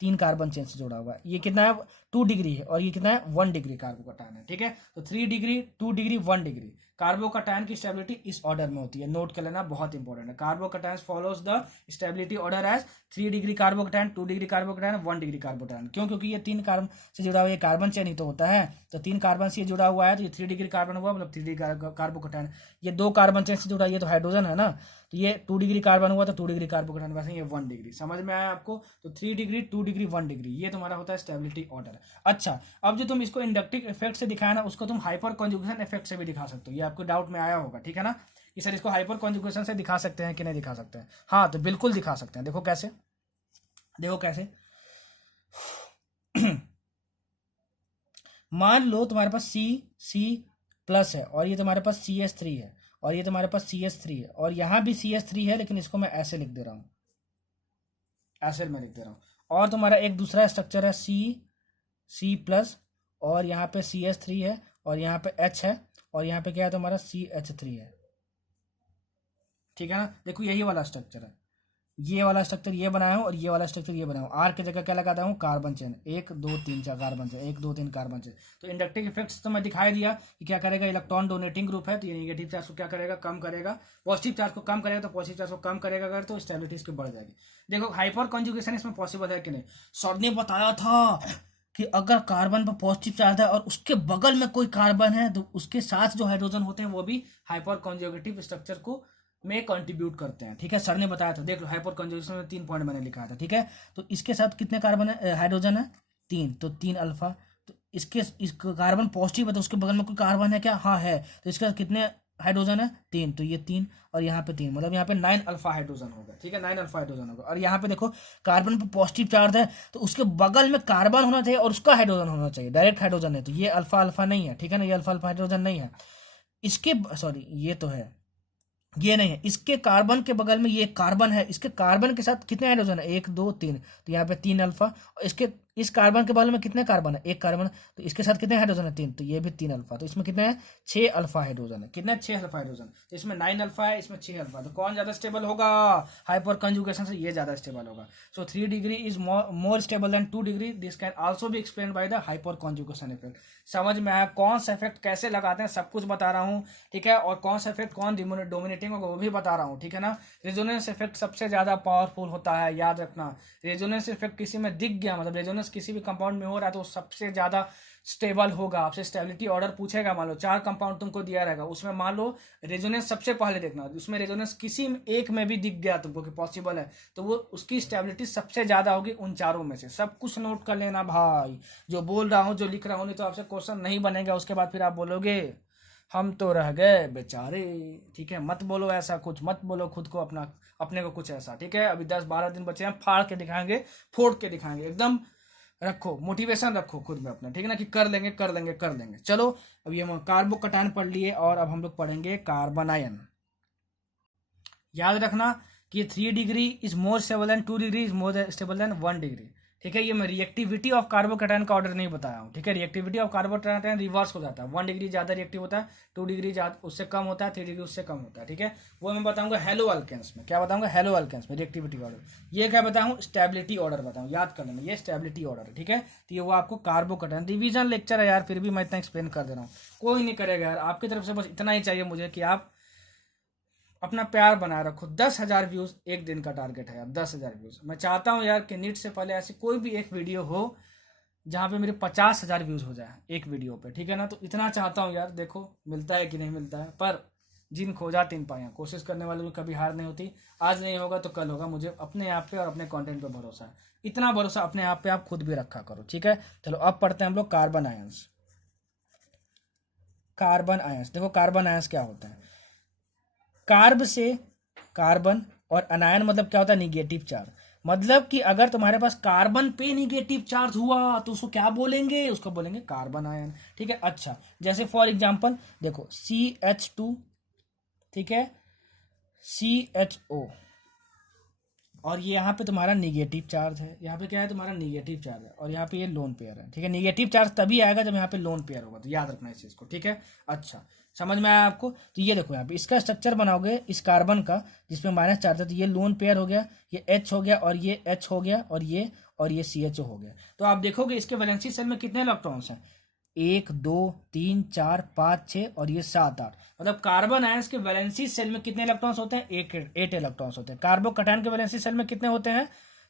3 कार्बन चेन से जुड़ा हुआ है। ये कितना है 2 डिग्री है और ये कितना है 1 डिग्री कार्बोकैटायन है। ठीक है, तो 3 डिग्री 2 डिग्री 1 डिग्री कार्बोकैटायन की स्टेबिलिटी इस ऑर्डर में होती है, नोट कर लेना, बहुत इंपॉर्टेंट है। Carbocation follows the stability order as 3 degree carbocation, 2 degree carbocation, 1 degree carbocation. क्यों? क्योंकि ये 3 कार्बन से जुड़ा हुआ, ये कार्बन चेन ही तो होता है, तो 3 कार्बन से ये जुड़ा हुआ है, तो ये 3 डिग्री कार्बन हुआ, मतलब 3 डिग्री कार्बोकैटायन। ये 2 कार्बन चेन से जुड़ा, ये तो हाइड्रोजन है ना, तो ये 2 डिग्री कार्बन हुआ तो 2 डिग्री कार्बोकैटायन, वैसे ये 1 डिग्री। समझ में आया आपको? तो 3 डिग्री 2 डिग्री 1 डिग्री ये तुम्हारा होता है स्टेबिलिटी ऑर्डर। अच्छा, अब जो तुम इसको इंडक्टिव इफेक्ट से दिखाया ना, उसको तुम हाइपर कॉन्जुगेशन इफेक्ट से भी दिखा सकते हो। ये आपको डाउट में आया होगा, ठीक है ना, कि सर इसको हाइपर कॉन्जुगेशन से दिखा सकते हैं कि नहीं दिखा सकते हैं? हाँ, तो बिल्कुल दिखा सकते हैं। देखो कैसे, देखो कैसे। मान लो तुम्हारे पास सी प्लस है और ये तुम्हारे पास CH3 है और ये तुम्हारे पास CH3 है और यहाँ भी CH3 है, लेकिन इसको मैं ऐसे लिख दे रहा हूँ, ऐसे मैं लिख दे रहा हूँ। और तुम्हारा एक दूसरा स्ट्रक्चर है C प्लस और यहाँ पे CH3 है और यहाँ पे H है और यहाँ पे क्या है तुम्हारा CH3 है। ठीक है ना, देखो यही वाला स्ट्रक्चर है, ये वाला स्ट्रक्चर ये बनाया हूँ और ये वाला स्ट्रक्चर ये बनाया हूँ। आर की जगह क्या लगाता हूँ? Carbon chain, 1 2 3 4 carbon chain, 1 2 3 carbon chain. तो इंडक्टिव इफेक्ट्स तो मैं दिखाई दिया कि क्या करेगा, इलेक्ट्रॉन डोनेटिंग ग्रुप है तो ये नेगेटिव चार्ज को क्या करेगा, कम करेगा, पॉजिटिव चार्ज को कम करेगा, तो पॉजिटिव चार्ज को कम करेगा अगर, तो स्टेबिलिटी इसकी बढ़ जाएगी। देखो हाइपर कॉन्जुगेशन इसमें पॉसिबल है कि नहीं? सर ने बताया था कि अगर कार्बन पर पॉजिटिव चार्ज है और उसके बगल में कोई कार्बन है तो उसके साथ जो हाइड्रोजन होते हैं वो भी हाइपर कॉन्जुगेटिव स्ट्रक्चर को में कंट्रीब्यूट करते हैं। ठीक है, सर ने बताया था, देख लो हाइपर कॉन्जुगेशन में 3 पॉइंट मैंने लिखा था। ठीक है, तो इसके साथ कितने कार्बन है, हाइड्रोजन है 3, तो 3 अल्फा। तो इस कार्बन पॉजिटिव है तो उसके बगल में कोई कार्बन है क्या? हाँ है, तो इसके साथ कितने हाइड्रोजन है? 3, तो ये 3 और यहाँ पे 3, मतलब यहाँ पे 9 अल्फा हाइड्रोजन होगा। ठीक है, 9 अल्फा हाइड्रोजन होगा। और यहाँ पे देखो कार्बन पे पॉजिटिव चार्ज है तो उसके बगल में कार्बन होना चाहिए और उसका हाइड्रोजन होना चाहिए, डायरेक्ट हाइड्रोजन है, तो ये अल्फा अल्फा नहीं है। ठीक है ना, ये अल्फा अल्फा हाइड्रोजन नहीं है। इसके सॉरी ये तो है, ये नहीं है, इसके कार्बन के बगल में ये कार्बन है, इसके कार्बन के साथ कितने हाइड्रोजन है? 1 2 3, तो यहाँ पे 3 अल्फा। और इसके इस कार्बन के बगल में कितने कार्बन है? 1 कार्बन, तो इसके साथ कितने हाइड्रोजन है? 3, तो ये भी 3 अल्फा। तो इसमें कितने हैं? 6 अल्फा हाइड्रोजन है। कितने? 6 अल्फा हाइड्रोजन। तो इसमें 9 अल्फा है, इसमें 6 अल्फा, तो कौन ज्यादा स्टेबल होगा? हाइपर कंजुगेशन से ये ज्यादा स्टेबल होगा। सो 3 degree is more stable then 2 degree. This can also be explain by the hyper conjugation effect. समझ में आया? कौन सा इफेक्ट कैसे लगाते हैं सब कुछ बता रहा हूँ। ठीक है, और कौन सा इफेक्ट कौन डोमिनेटिंग होगा वो भी बता रहा हूँ। ठीक है ना, रेजोनेंस इफेक्ट सबसे ज्यादा पावरफुल होता है, याद रखना। रेजोनेंस इफेक्ट किसी में दिख गया, मतलब रेजोनेंस किसी भी कंपाउंड में हो रहा है तो सबसे ज्यादा स्टेबल होगा। आपसे स्टेबिलिटी ऑर्डर पूछेगा, मान लो 4 कंपाउंड तुमको दिया रहेगा, उसमें मान लो रेजोनेंस सबसे पहले देखना, उसमें रेजोनेंस किसी एक में भी दिख गया तुमको कि पॉसिबल है, तो वो उसकी स्टेबिलिटी सबसे ज्यादा होगी उन चारों में से। सब कुछ नोट कर लेना भाई, जो बोल रहा हूँ जो लिख रहा हूँ, नहीं तो आपसे क्वेश्चन नहीं बनेगा, उसके बाद फिर आप बोलोगे हम तो रह गए बेचारे। ठीक है, मत बोलो ऐसा, कुछ मत बोलो खुद को, अपने को कुछ ऐसा। ठीक है, अभी 10-12 दिन बचे हैं, फाड़ के दिखाएंगे, फोड़ के दिखाएंगे, एकदम रखो मोटिवेशन रखो खुद में अपना। ठीक है ना, कि कर लेंगे कर लेंगे कर लेंगे। चलो अब ये हम कार्बोकैटायन पढ़ लिए और अब हम लोग पढ़ेंगे कार्बन आयन। याद रखना कि 3 degree is more stable then 2 degree is more stable then 1 degree. ठीक है, ये मैं रिएक्टिविटी ऑफ कार्बोकैटायन का ऑर्डर नहीं बताया हूँ। ठीक है, रिएक्टिविटी ऑफ कार्बोकैटायन रिवर्स हो जाता है, 1 डिग्री ज्यादा रिएक्टिव होता है, 2 डिग्री उससे कम होता है, 3 डिग्री उससे कम होता है। ठीक है, वो मैं बताऊंगा हेलो अल्केन्स में। क्या बताऊंगा? हेलो अल्केन्स में रिएक्टिविटी ऑर्डर। ये क्या बताऊँ? स्टेबिलिटी ऑर्डर बताऊँ, याद कर लेना, ये स्टेबिलिटी ऑर्डर है। ठीक है, तो ये वो आपको कार्बोकैटायन रिवीजन लेक्चर है यार, फिर भी मैं इतना एक्सप्लेन कर दे रहा हूँ, कोई नहीं करेगा यार। आपकी तरफ से बस इतना ही चाहिए मुझे कि आप अपना प्यार बनाए रखो। 10,000 व्यूज एक दिन का टारगेट है यार, 10,000 व्यूज। मैं चाहता हूँ यार कि नीट से पहले ऐसी कोई भी एक वीडियो हो जहाँ पे मेरे 50,000 व्यूज हो जाए एक वीडियो पे। ठीक है ना, तो इतना चाहता हूँ यार, देखो मिलता है कि नहीं मिलता है, पर जिन खोजा तीन पाया, कोशिश करने वालों में कभी हार नहीं होती। आज नहीं होगा तो कल होगा, मुझे अपने आप पे और अपने कंटेंट पे भरोसा है। इतना भरोसा अपने आप पे आप खुद भी रखा करो। ठीक है, चलो अब पढ़ते हैं हम लोग कार्बन आयंस। कार्बन आयंस, देखो कार्बन आयंस क्या होता है। कार्ब से कार्बन और अनायन मतलब क्या होता है? Negative charge. मतलब कि अगर तुम्हारे पास कार्बन पे निगेटिव चार्ज हुआ तो उसको क्या बोलेंगे? उसको बोलेंगे कार्बन आयन। ठीक है, अच्छा जैसे फॉर एग्जांपल देखो CH2, ठीक है, CHO, और ये यहाँ पे तुम्हारा निगेटिव चार्ज है, यहाँ पे क्या है तुम्हारा निगेटिव चार्ज है, और यहाँ पे ये लोन पेयर है। ठीक है, निगेटिव चार्ज तभी आएगा जब यहाँ पे लोन पेयर होगा, तो याद रखना इस चीज को। ठीक है, अच्छा समझ में आया आपको? तो ये देखो यहाँ पे इसका स्ट्रक्चर बनाओगे इस कार्बन का जिसमें माइनस चार्ज है, तो ये लोन पेयर हो गया, ये H हो गया और ये H हो गया और और ये CHO हो गया। तो आप देखोगे इसके वैलेंसी शेल में कितने इलेक्ट्रॉन्स हैं, 1 2 3 4 5 6 और ये 7 8। मतलब कार्बन आयंस के वैलेंसी सेल में कितने इलेक्ट्रॉन्स होते हैं, 8 इलेक्ट्रॉन्स होते हैं। कार्बोकैटायन के वैलेंसी सेल में कितने होते हैं,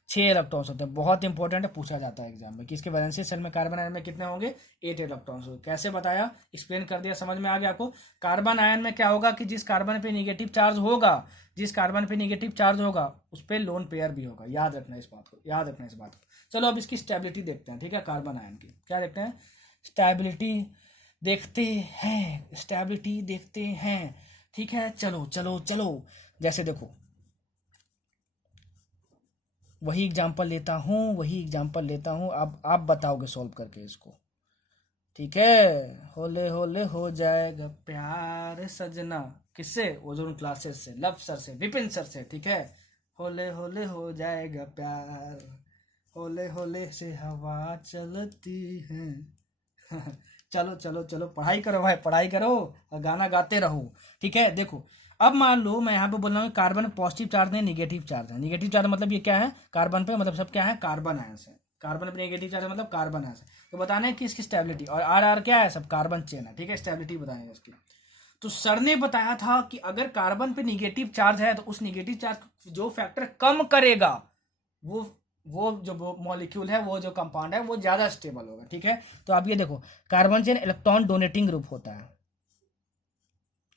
6 इलेक्ट्रॉन्स होते हैं। बहुत इंपॉर्टेंट है, पूछा जाता है एग्जाम में कि इसके वैलेंसी सेल में कार्बन आयन में कितने होंगे, 8 इलेक्ट्रॉन्स होंगे। कैसे बताया, एक्सप्लेन कर दिया, समझ में आ गया आपको। कार्बन आयन में क्या होगा कि जिस कार्बन पे निगेटिव चार्ज होगा, जिस कार्बन पे निगेटिव चार्ज होगा उस पर लोन पेयर भी होगा। याद रखना इस बात को, याद रखना इस बात को। चलो अब इसकी स्टेबिलिटी देखते हैं, ठीक है। कार्बन आयन की क्या देखते हैं, स्टेबिलिटी देखते हैं, स्टेबिलिटी देखते हैं, ठीक है। चलो चलो चलो, जैसे देखो वही एग्जांपल लेता हूँ, अब आप बताओगे सॉल्व करके इसको, ठीक है। होले होले हो जाएगा प्यार सजना, किससे, ओजोन क्लासेस से, लव सर से, विपिन सर से, ठीक है। होले होले हो जाएगा प्यार, होले होले से हवा चलती है। चलो चलो चलो, पढ़ाई करो भाई, पढ़ाई करो और गाना गाते रहो, ठीक है। देखो अब मान लो मैं यहाँ पे बोल रहा हूँ कार्बन पॉजिटिव चार्ज नहीं, निगेटिव चार्ज है। निगेटिव चार्ज मतलब ये क्या है, कार्बन पे मतलब सब क्या है, कार्बन आयंस है। कार्बन पे निगेटिव चार्ज मतलब कार्बन आयंस है। तो बताना है कि इसकी स्टेबिलिटी, और आर आर क्या है, सब कार्बन चेन है, ठीक है। स्टेबिलिटी बताएंगे इसकी। तो सर ने बताया था कि अगर कार्बन पे निगेटिव चार्ज है तो उस निगेटिव चार्ज जो फैक्टर कम करेगा वो जो मॉलिक्यूल है, वो जो कंपाउंड है वो ज्यादा स्टेबल होगा, ठीक है। तो आप ये देखो, carbon chain electron donating group होता है,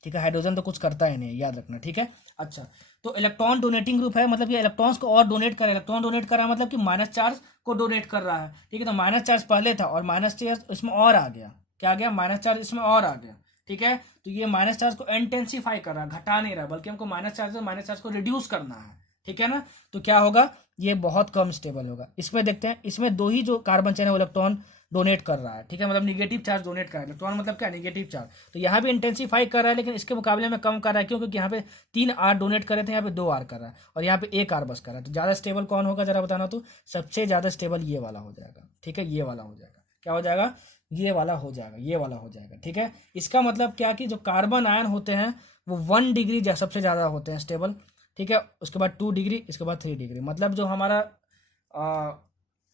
ठीक है। हाइड्रोजन तो कुछ करता है नहीं, याद रखना, ठीक है। अच्छा, तो इलेक्ट्रॉन डोनेटिंग ग्रुप है, मतलब ये इलेक्ट्रॉन्स को और डोनेट कर रहा है। इलेक्ट्रॉन डोनेट कर रहा है मतलब कि माइनस चार्ज को डोनेट कर रहा है, ठीक है। तो माइनस चार्ज पहले था और माइनस चार्ज इसमें और आ गया, क्या आ गया, माइनस चार्ज इसमें और आ गया, ठीक है। तो ये माइनस चार्ज को इंटेंसिफाई कर रहा है, घटा नहीं रहा, बल्कि हमको माइनस चार्ज को रिड्यूस करना है, ठीक है ना। तो क्या होगा, ये बहुत कम स्टेबल होगा। इसमें देखते हैं, इसमें दो ही जो कार्बन चेन है वो इलेक्ट्रॉन डोनेट कर रहा है, ठीक है। मतलब निगेटिव चार्ज डोनेट कर रहा है, इलेक्ट्रॉन मतलब क्या, निगेटिव चार्ज। तो यहाँ भी इंटेंसिफाई कर रहा है, लेकिन इसके मुकाबले में कम कर रहा है, क्यों, क्योंकि यहाँ पे 3 R डोनेट कर रहे थे, यहाँ पे 2 R कर रहा है, और यहाँ पे 1 R बस कर रहा है। तो ज्यादा स्टेबल कौन होगा जरा बताना, तो सबसे ज्यादा स्टेबल ये वाला हो जाएगा, ठीक है। ये वाला हो जाएगा, क्या हो जाएगा, ये वाला हो जाएगा, ये वाला हो जाएगा, ठीक है। इसका मतलब क्या कि जो कार्बन आयन होते हैं वो 1 डिग्री सबसे ज्यादा होते हैं स्टेबल, ठीक है। उसके बाद 2 डिग्री, इसके बाद 3 डिग्री। मतलब जो हमारा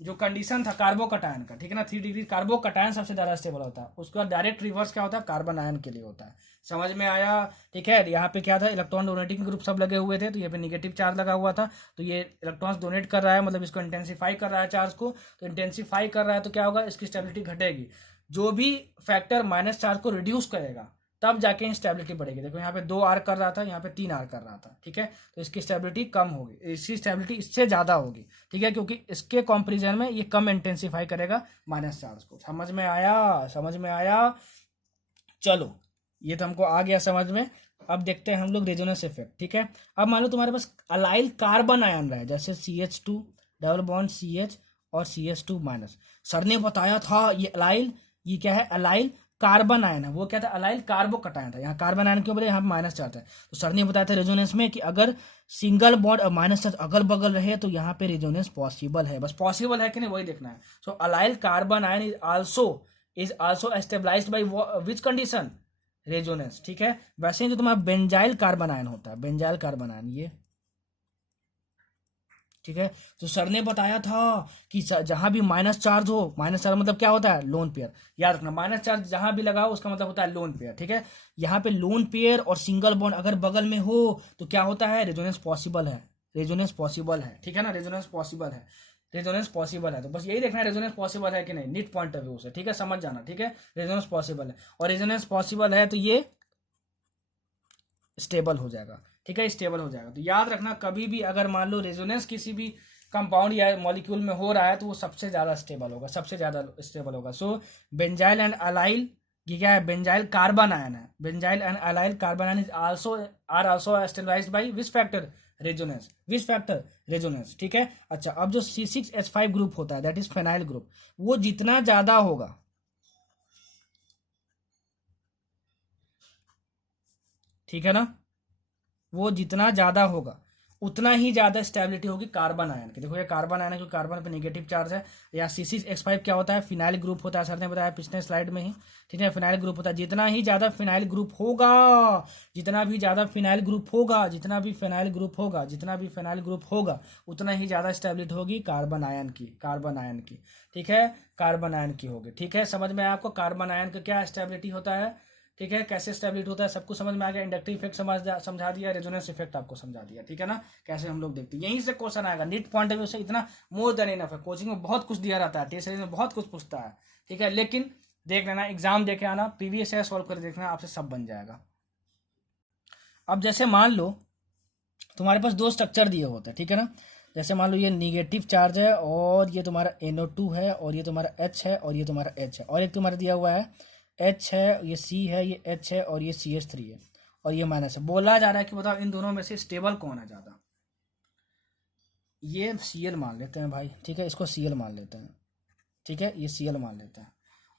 जो कंडीशन था कार्बोकटायन का, ठीक है ना, 3 डिग्री कार्बोकटायन सबसे ज्यादा स्टेबल होता है। उसका डायरेक्ट रिवर्स क्या होता है, कार्बन आयन के लिए होता है। समझ में आया, ठीक है। यहाँ पे क्या था, इलेक्ट्रॉन डोनेटिंग ग्रुप सब लगे हुए थे, तो यहाँ पे निगेटिव चार्ज लगा हुआ था, तो ये इलेक्ट्रॉन्स डोनेट कर रहा है, मतलब इसको इंटेंसिफाई कर रहा है चार्ज को। तो इंटेंसिफाई कर रहा है तो क्या होगा, इसकी स्टेबिलिटी घटेगी। जो भी फैक्टर माइनस चार्ज को रिड्यूस करेगा तब जाके इंस्टेबिलिटी बढ़ेगी। देखो यहाँ पे 2 R कर रहा था, यहाँ पे 3 R कर रहा था, ठीक है। तो इसकी स्टेबिलिटी कम होगी, इसकी स्टेबिलिटी इससे ज्यादा होगी, ठीक है, क्योंकि इसके कंपैरिजन में ये कम इंटेंसिफाई करेगा माइनस चार्ज को। समझ में आया, समझ में आया। चलो ये तो हमको आ गया समझ में। अब देखते हैं हम लोग रेजोनेंस इफेक्ट, ठीक है। अब मान लो तुम्हारे पास अलाइल कार्बन आयन रहा है, जैसे CH2 डबल बॉन्ड CH और CH2 माइनस। सर ने बताया था ये अलाइल, ये क्या है, अलाइल कार्बन आयन है। वो क्या था, अलाइल कार्बोकटायन था। यहाँ कार्बन आयन क्यों बोले, यहाँ माइनस चार्ज है। तो सर ने बताया था रेजोनेंस में कि अगर सिंगल बॉन्ड और माइनस चार्ज अगल बगल रहे तो यहाँ पे रेजोनेंस पॉसिबल है। बस पॉसिबल है कि नहीं वही देखना है। So allyl carbon ion is also stabilized by which condition, resonance, ठीक है। वैसे ही जो तुम्हारा बेंजाइल कार्बन आयन होता है, बेंजाइल कार्बन आयन ये, ठीक है। तो सर ने बताया था कि जहां भी माइनस चार्ज हो, माइनस चार्ज मतलब क्या होता है, लोन पेयर। याद रखना, माइनस चार्ज जहां भी लगाओ उसका मतलब होता है लोन पेयर, ठीक है। यहाँ पे लोन पेयर और सिंगल बॉन्ड अगर बगल में हो तो क्या होता है, रेजोनेंस पॉसिबल है, रेजोनेंस पॉसिबल है, ठीक है ना। रेजोनेंस पॉसिबल है, रेजोनेंस पॉसिबल है। तो बस यही देखना है रेजोनेंस पॉसिबल है कि नहीं, नीट पॉइंट ऑफ व्यू से, ठीक है, समझ जाना, ठीक है। रेजोनेंस पॉसिबल है, और रेजोनेंस पॉसिबल है तो ये स्टेबल हो जाएगा, ठीक है, स्टेबल हो जाएगा। तो याद रखना, कभी भी अगर मान लो रेजोनेंस किसी भी कंपाउंड या मॉलिक्यूल में हो रहा है तो वो सबसे ज्यादा स्टेबल होगा, सबसे ज्यादा स्टेबल होगा। सो बेंजाइल एंड अलाइल, ये क्या है, बेंजाइल कार्बन आयन है। Benzyl and allyl carbon ion is also stabilized by which factor, resonance, which factor, resonance, ठीक है। अच्छा, अब जो C6H5 ग्रुप होता है, दैट इज फेनाइल ग्रुप, वो जितना ज्यादा होगा, ठीक है ना, वो जितना ज्यादा होगा उतना ही ज्यादा स्टेबिलिटी होगी कार्बन आयन की। देखो ये कार्बन आयन है क्योंकि कार्बन पे नेगेटिव चार्ज है। या C6H5 क्या होता है, फिनाइल ग्रुप होता है, सर ने बताया पिछले स्लाइड में ही, ठीक है, फिनाइल ग्रुप होता है। जितना ही ज्यादा फिनाइल ग्रुप होगा, जितना भी ज्यादा फिनाइल ग्रुप होगा, जितना भी फिनाइल ग्रुप होगा, जितना भी फिनाइल ग्रुप होगा, उतना ही ज्यादा स्टेबिलिटी होगी कार्बन आयन की, कार्बन आयन की, ठीक है, कार्बन आयन की होगी। ठीक है, समझ में आया आपको कार्बन आयन का क्या स्टेबिलिटी होता है, ठीक है, कैसे स्टेबिलिटी होता है, सब कुछ समझ में आ गया। इंडक्टिव इफेक्ट समझा दिया, रेजोनेंस इफेक्ट आपको समझा दिया, ठीक है ना, कैसे हम लोग देखते हैं। यहीं से क्वेश्चन आएगा नीट पॉइंट ऑफ व्यू से, इतना मोर देन इनफ है। कोचिंग में बहुत कुछ दिया रहता है, टेस्ट सीरीज में बहुत कुछ पूछता है, ठीक है, लेकिन देख लेना, एग्जाम देके आना, प्रीवियस ईयर सॉल्व कर देखना, आपसे सब बन जाएगा। अब जैसे मान लो तुम्हारे पास दो स्ट्रक्चर दिए होते हैं, ठीक है ना, जैसे मान लो ये निगेटिव चार्ज है और ये तुम्हारा NO2 है और ये तुम्हारा H है और ये तुम्हारा H है, और एक तुम्हारा दिया हुआ है H है, ये C है, ये H है और ये CH3 है और ये माइनस है। बोला जा रहा है कि बताओ इन दोनों में से स्टेबल कौन है ज़्यादा। ये Cl मान लेते हैं भाई, ठीक है, इसको Cl मान लेते हैं, ठीक है, ये Cl मान लेते हैं,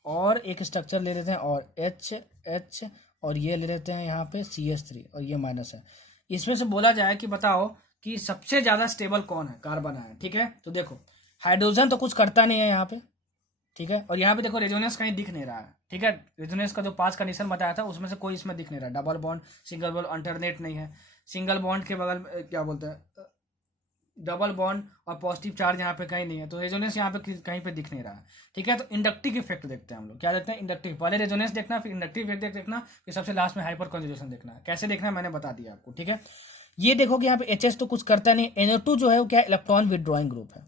और एक स्ट्रक्चर ले लेते हैं और H और ये ले लेते हैं यहाँ पे CH3 और ये माइनस है। इसमें से बोला जाए कि बताओ कि सबसे ज्यादा स्टेबल कौन है, कार्बन आयन, ठीक है। तो देखो हाइड्रोजन तो कुछ करता नहीं है यहाँ पे, ठीक है, और यहाँ पे देखो रेजोनेंस कहीं दिख नहीं रहा है, ठीक है, रेजोनेंस का जो 5 कंडीशन बताया था उसमें से कोई इसमें दिख नहीं रहा है। Double bond, single bond, alternate नहीं है, सिंगल बॉन्ड के बगल में क्या बोलते हैं, डबल बॉन्ड और पॉजिटिव चार्ज यहाँ पे कहीं नहीं है, तो रेजोनेंस यहाँ पे कहीं पे दिख नहीं रहा है, ठीक है। तो इंडक्टिव इफेक्ट देखते हैं हम लोग, क्या देखते हैं, इंडक्टिव, पहले रेजोनेंस देखना, फिर इंडक्टिव इफेक्ट देखना, फिर सबसे लास्ट में हाइपर कंजुगेशन देखना। कैसे देखना है मैंने बता दिया आपको, ठीक है। ये देखोगे यहाँ पे H तो कुछ करता नहीं, NO2 जो है वो क्या इलेक्ट्रॉन विड्रॉइंग ग्रुप है,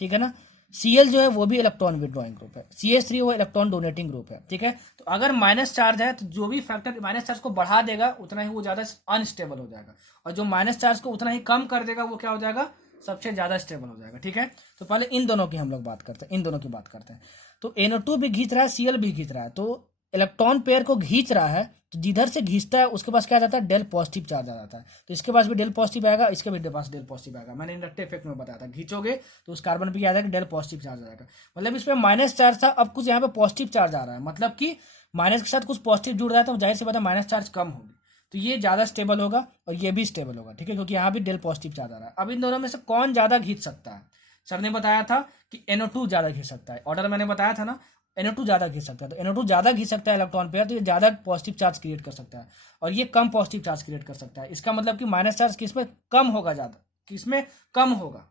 ठीक है ना, Cl जो है वो भी इलेक्ट्रॉन विड्रॉइंग ग्रुप है, CH3 वो इलेक्ट्रॉन डोनेटिंग ग्रुप है, ठीक है। तो अगर माइनस चार्ज है तो जो भी फैक्टर माइनस चार्ज को बढ़ा देगा उतना ही वो ज्यादा अनस्टेबल हो जाएगा, और जो माइनस चार्ज को उतना ही कम कर देगा वो क्या हो जाएगा, सबसे ज्यादा स्टेबल हो जाएगा, ठीक है। तो पहले इन दोनों की हम लोग बात करते हैं, इन दोनों की बात करते हैं। तो NO2 भी खींच रहा है, Cl भी खींच रहा है, तो इलेक्ट्रॉन पेयर को खींच रहा है, तो जिधर से खींचता है उसके पास क्या आ जाता है, डेल पॉजिटिव चार्ज आ जाता है। तो इसके पास भी डेल पॉजिटिव आएगा, इसके भी पास डेल पॉजिटिव आएगा। मैंने इंडक्टिव इफेक्ट में बताया था, खींचोगे तो उस कार्बन पे क्या आ जाएगा, डेल पॉजिटिव चार्ज आ जाएगा। मतलब इस पे माइनस चार्ज था, अब कुछ यहाँ पे पॉजिटिव चार्ज आ रहा है, मतलब कि माइनस के साथ कुछ पॉजिटिव जुड़ रहा है, तो जाहिर सी बात है माइनस चार्ज कम होगी, तो ये ज्यादा स्टेबल होगा और ये भी स्टेबल होगा, ठीक है, क्योंकि यहाँ भी डेल पॉजिटिव चार्ज आ रहा है। अब इन दोनों में से कौन ज्यादा खींच सकता है, सर ने बताया था कि NO2 ज्यादा खींच सकता है, ऑर्डर मैंने बताया था ना, NO2 ज्यादा खींच सकता है, तो NO2 ज्यादा खींच सकता है इलेक्ट्रॉन पेयर, तो ये ज्यादा पॉजिटिव चार्ज क्रिएट कर सकता है और ये कम पॉजिटिव चार्ज क्रिएट कर सकता है। इसका मतलब कि माइनस चार्ज किसमें कम होगा, ज्यादा किसमें कम होगा,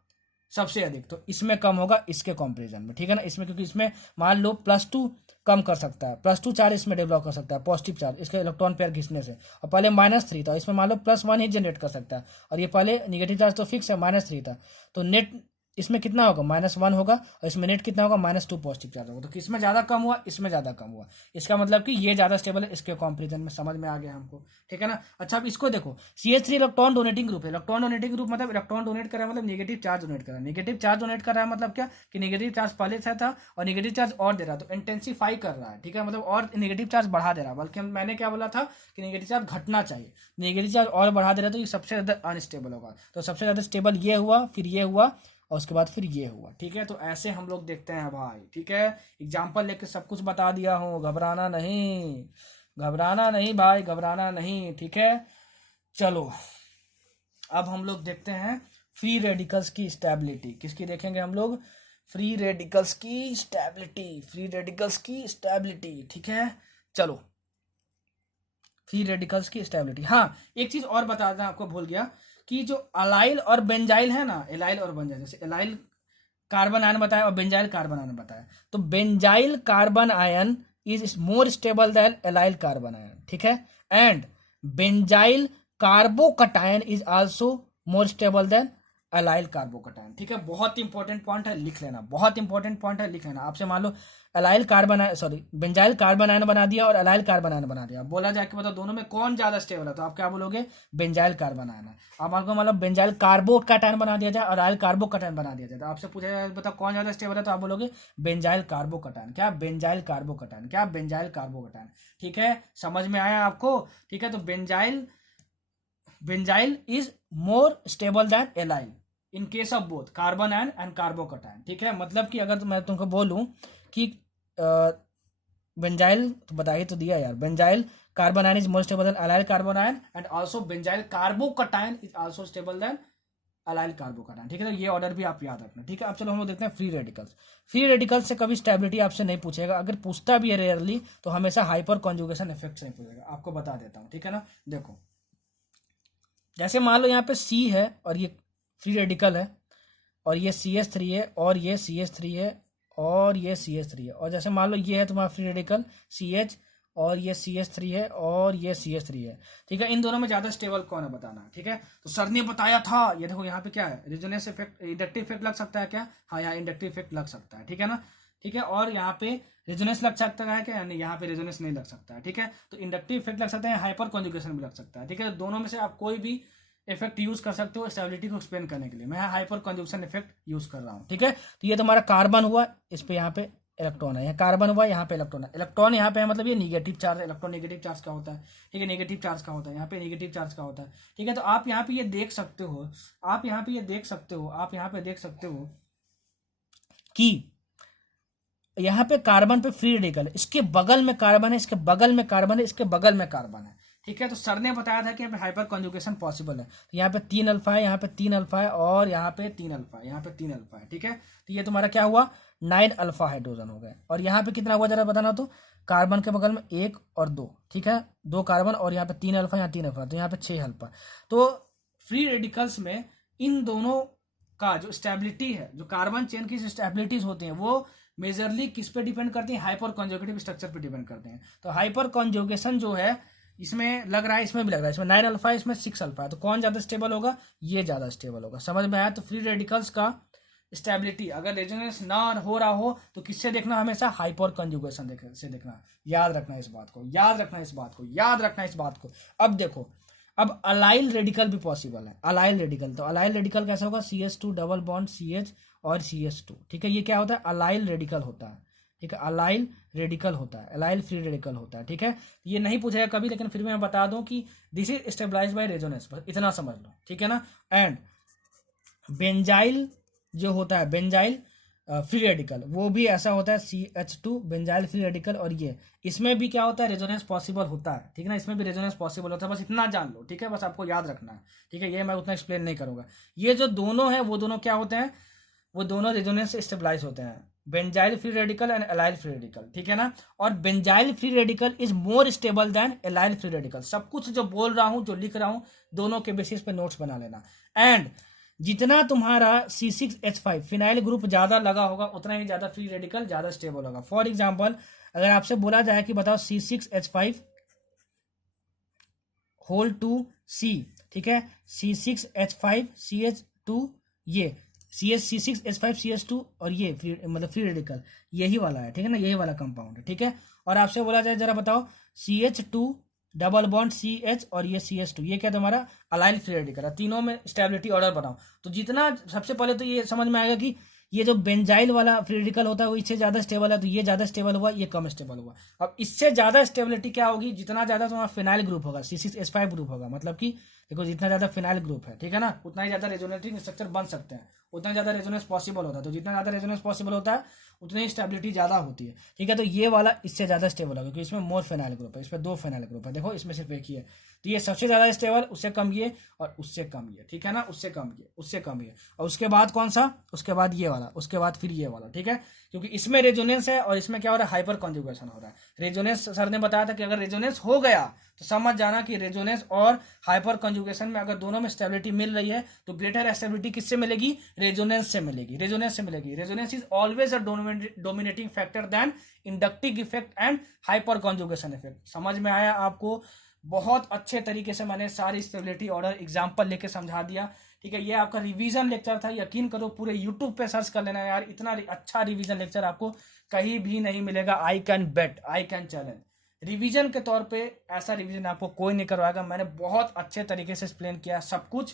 सबसे अधिक, तो इसमें कम होगा इसके कंपैरिजन में, ठीक है ना, इसमें, क्योंकि इसमें मान लो +2 कम कर सकता है, +2 चार्ज इसमें डेवलप कर सकता है, पॉजिटिव चार्ज इसके इलेक्ट्रॉन पेयर खींचने से, और पहले -3 था, इसमें मान लो +1 ही जनरेट कर सकता है, और ये पहले निगेटिव चार्ज तो फिक्स है -3 था, तो नेट इसमें कितना होगा, -1 होगा, और इसमें नेट कितना होगा, -2 पॉजिटिव चार्ज होगा। तो किसमें ज्यादा कम हुआ, इसमें ज्यादा कम हुआ, इसका मतलब कि ये ज्यादा स्टेबल है इसके कंपैरिजन में, समझ में आ गया हमको, ठीक है ना। अच्छा अब इसको देखो, CH3 इलेक्ट्रॉन डोनेटिंग ग्रुप है, इलेक्ट्रॉन डोनेटिंग ग्रुप मतलब इलेक्ट्रॉन डोनेट कर रहा है, मतलब नेगेटिव चार्ज डोनेट कर रहा है, नेगेटिव चार्ज डोनेट कर रहा है मतलब क्या, कि नेगेटिव चार्ज पहले से था और नेगेटिव चार्ज और दे रहा है, तो इंटेंसिफाई कर रहा है, ठीक है, मतलब और नेगेटिव चार्ज बढ़ा दे रहा है, बल्कि मैंने क्या बोला था कि नेगेटिव चार्ज घटना चाहिए, नेगेटिव चार्ज और बढ़ा दे रहा है, तो ये सबसे ज्यादा अनस्टेबल होगा। तो सबसे ज्यादा स्टेबल ये हुआ, फिर ये हुआ, और उसके बाद फिर ये हुआ, ठीक है। तो ऐसे हम लोग देखते हैं भाई, ठीक है, एग्जाम्पल लेके सब कुछ बता दिया हूँ, घबराना नहीं, घबराना नहीं भाई, घबराना नहीं, ठीक है। चलो अब हम लोग देखते हैं फ्री रेडिकल्स की स्टेबिलिटी, किसकी देखेंगे हम लोग, फ्री रेडिकल्स की स्टेबिलिटी, फ्री रेडिकल्स की स्टेबिलिटी, ठीक है। चलो फ्री रेडिकल्स की स्टेबिलिटी, हाँ एक चीज और बता दें, आपको भूल गया कि जो अलाइल और बेंजाइल है ना, एलाइल और बेंजाइल, जैसे एलाइल कार्बन आयन बताया और बेंजाइल कार्बन आयन बताया, तो benzyl carbon ion is more stable then allyl carbon ion, ठीक है, and benzyl carbocation is also more stable then allyl carbocation, ठीक है। बहुत इंपॉर्टेंट पॉइंट है, लिख लेना, बहुत इंपॉर्टेंट पॉइंट है, लिख लेना। आपसे मान लो allyl carbon sorry benzyl carbon ion बना दिया और एलाइल कार्बन आयन बना दिया, बोला जाए कि बताओ दोनों में कौन ज्यादा स्टेबल है, तो आप क्या बोलोगे, बेंजाइल कार्बन आयन है। अब आपको मतलब बेंजाइल कार्बोकटायन बना दिया जाए और एलाइल कार्बोकटायन बना दिया जाए, तो आपसे पूछा जाए बताओ कौन ज्यादा स्टेबल है, तो आप बोलोगे बेंजाइल कार्बोकटायन, क्या बेंजाइल कार्बोकटायन, क्या बेंजाइल कार्बोकटायन, ठीक है, समझ में आया आपको, ठीक है। तो benzyl is more stable then allyl in case of both carbon ion and carbocation, ठीक है। मतलब कि अगर मैं तुमको बोलूं कि बेंजाइल, तो बता ही तो दिया यार, benzyl carbon ion is more stable then allyl carbon ion, and also benzyl carbocation is also stable then allyl carbocation, ठीक है। तो ये ऑर्डर भी आप याद रखना, ठीक है। अब चलो हम लोग देखते हैं फ्री रेडिकल्स। फ्री रेडिकल्स से कभी स्टेबिलिटी आपसे नहीं पूछेगा, अगर पूछता भी है रेयरली तो हमेशा हाइपर कॉन्जुगेशन इफेक्ट से नहीं पूछेगा, आपको बता देता हूँ, ठीक है ना। देखो जैसे मान लो यहाँ पे C है और ये फ्री रेडिकल है, और ये CH3 है, और ये CH3 है, और ये CH3 है, और जैसे मान लो ये है तुम्हारा फ्री रेडिकल CH, और ये CH3 है, और ये CH3 है, ठीक है। इन दोनों में ज्यादा स्टेबल कौन है बताना है, ठीक है। तो सर ने बताया था, ये देखो यहाँ पे क्या है, रेजोनेंस इफेक्ट, इंडक्टिव इफेक्ट लग सकता है क्या, हाँ यहाँ इंडक्टिव इफेक्ट लग सकता है, ठीक है ना, ठीक है। और यहाँ पे रेजोनेंस लग सकता है क्या, यानी यहाँ पे रेजोनेंस नहीं लग सकता है, ठीक है। तो इंडक्टिव इफेक्ट लग सकता है, हाइपर कॉन्जुगेशन भी लग सकता है, ठीक है। तो दोनों में से आप कोई भी इफेक्ट यूज कर सकते हो स्टेबिलिटी को एक्सप्लेन करने के लिए। मैं हाइपर कॉन्जुगेशन इफेक्ट यूज कर रहा हूँ, ठीक है। तो ये तुम्हारा कार्बन हुआ, इस पे यहाँ पे इलेक्ट्रॉन है, यहाँ कार्बन हुआ, यहाँ पे इलेक्ट्रॉन है, इलेक्ट्रॉन यहाँ पे है, मतलब ये negative charge, electron negative charge का होता है, ठीक है, नेगेटिव चार्ज का होता है, यहाँ पे नेगेटिव चार्ज का होता है, ठीक है। तो आप यहाँ पे ये देख सकते हो, आप यहाँ पे ये देख सकते हो, आप यहाँ पे देख सकते हो कि यहाँ पे कार्बन पे फ्री रेडिकल, इसके बगल में कार्बन है, इसके बगल में कार्बन है, इसके बगल में कार्बन है, ठीक है। तो सर ने बताया था कि यहाँ पे हाइपर कॉन्जुगेशन पॉसिबल है। तो यहाँ पे 3 अल्फा है, यहाँ पे 3 अल्फा है, और यहाँ पे 3 अल्फा है, यहाँ पे 3 अल्फा है, ठीक है। तो ये तुम्हारा क्या हुआ, 9 अल्फा हाइड्रोजन हो गए। और यहाँ पे कितना हुआ जरा बताना, तो कार्बन के बगल में 1 और 2, ठीक है, 2 कार्बन, और यहाँ पे 3 अल्फा, यहाँ 3 अल्फा, तो यहाँ पे 6 अल्फा। तो फ्री रेडिकल्स में इन दोनों का जो स्टेबिलिटी है, जो कार्बन चेन की स्टेबिलिटीज होती हैं, वो मेजरली किस पे डिपेंड करती है, हाइपर कॉन्जुगेटिव स्ट्रक्चर पे डिपेंड करते हैं। तो हाइपर कॉन्जुगेशन जो है, इसमें लग रहा है, इसमें भी लग रहा है, इसमें 9 अल्फा है, इसमें 6 अल्फा है, तो कौन ज्यादा स्टेबल होगा, ये ज्यादा स्टेबल होगा। समझ में आया। तो फ्री रेडिकल्स का स्टेबिलिटी अगर रेजोनेंस ना हो रहा हो तो किससे देखना, हमेशा हाइपर कॉन्जुगेशन से देखना। याद रखना इस बात को, याद रखना इस बात को, याद रखना इस बात को। अब देखो, अब अलाइल रेडिकल भी पॉसिबल है, अलाइल रेडिकल। तो अलाइल रेडिकल कैसा होगा, CH2 डबल बॉन्ड CH और CH2, ठीक है। ये क्या होता है, अलाइल रेडिकल होता है, ठीक है, अलाइल रेडिकल होता है, अलाइल फ्री रेडिकल होता है, ठीक है। ये नहीं पूछेगा कभी, लेकिन फिर भी मैं बता दूं कि this is stabilize by resonance, बस इतना समझ लो, ठीक है ना। एंड बेंजाइल जो होता है, बेंजाइल फ्री रेडिकल, वो भी ऐसा होता है, CH2 बेंजाइल फ्री रेडिकल। और ये इसमें भी क्या होता है, रेजोनेंस पॉसिबल होता है, ठीक है ना, इसमें भी रेजोनेंस पॉसिबल होता है, बस इतना जान लो, ठीक है, बस आपको याद रखना है, ठीक है। ये मैं उतना एक्सप्लेन नहीं करूंगा। ये जो दोनों है, वो दोनों क्या होते हैं, वो दोनों रेजोनेंस से स्टेबलाइज होते हैं, benzyl free radical and allyl free radical, ठीक है ना। और benzyl free radical is more stable then allyl free radical. सब कुछ जो बोल रहा हूं, जो लिख रहा हूं, दोनों के बेसिस पे नोट्स बना लेना। एंड जितना तुम्हारा C6H5 फिनाइल ग्रुप ज्यादा लगा होगा, उतना ही ज्यादा फ्री रेडिकल ज्यादा स्टेबल होगा। फॉर एग्जाम्पल, अगर आपसे बोला जाए कि बताओ C6H5 होल टू C, ठीक है, C6H5 CH2, ये C6H5 CH2, और ये मतलब फ्री रेडिकल यही वाला है, ठीक है ना, यही वाला कंपाउंड है, ठीक है। और आपसे बोला जाए जरा बताओ CH2 डबल बॉन्ड CH और ये CH2, ये क्या तुम्हारा अलाइल फ्री रेडिकल है। तीनों में स्टेबिलिटी ऑर्डर बनाओ, तो जितना सबसे पहले तो ये समझ में आएगा कि ये जो बेंजाइल वाला फ्री रेडिकल होता है वो इससे ज्यादा स्टेबल है, तो ये ज्यादा स्टेबल हुआ, ये कम स्टेबल हुआ। अब इससे ज्यादा स्टेबिलिटी क्या होगी, जितना ज्यादा तुम्हारा फिनाइल ग्रुप होगा, C6H5 ग्रुप होगा, मतलब कि देखो जितना ज्यादा फिनाइल ग्रुप है, ठीक है ना, उतना ही ज्यादा रेजोनेटिंग स्ट्रक्चर बन सकते हैं, उतना ज्यादा रेजोनेंस पॉसिबल होता है। तो जितना ज्यादा रेजोनेंस पॉसिबल होता है उतनी ही स्टेबिलिटी ज्यादा होती है, ठीक है। तो ये वाला इससे ज्यादा स्टेबल होगा, क्योंकि इसमें मोर फिनाइल ग्रुप है, इसमें 2 फिनाइल ग्रुप है, देखो इसमें सिर्फ एक ही है। तो ये सबसे ज्यादा स्टेबल, उससे कम ये, और उससे कम ये, ठीक है ना, उससे कम ये, उससे कम ये, और उसके बाद कौन सा, उसके बाद ये वाला, उसके बाद फिर ये वाला, ठीक है। क्योंकि इसमें रेजोनेंस है और इसमें क्या हो रहा है, हाइपर कॉन्जुगेशन हो रहा है। रेजोनेंस सर ने बताया था कि अगर रेजोनेंस हो गया तो समझ जाना कि रेजोनेंस और हाइपर कॉन्जुगेशन में अगर दोनों में स्टेबिलिटी मिल रही है तो ग्रेटर स्टेबिलिटी किससे मिलेगी, रेजोनेंस से मिलेगी, रेजोनेंस से मिलेगी। Resonance is always a dominating factor than inductive effect and hyperconjugation effect. समझ में आया आपको, बहुत अच्छे तरीके से मैंने सारी स्टेबिलिटी ऑर्डर एग्जाम्पल लेके समझा दिया, ठीक है। ये आपका रिवीजन लेक्चर था, यकीन करो पूरे यूट्यूब पे सर्च कर लेना यार, इतना अच्छा रिवीजन लेक्चर आपको कहीं भी नहीं मिलेगा। I can bet, I can challenge, revision के तौर पे ऐसा रिवीजन आपको कोई नहीं करवाएगा। मैंने बहुत अच्छे तरीके से एक्सप्लेन किया सब कुछ।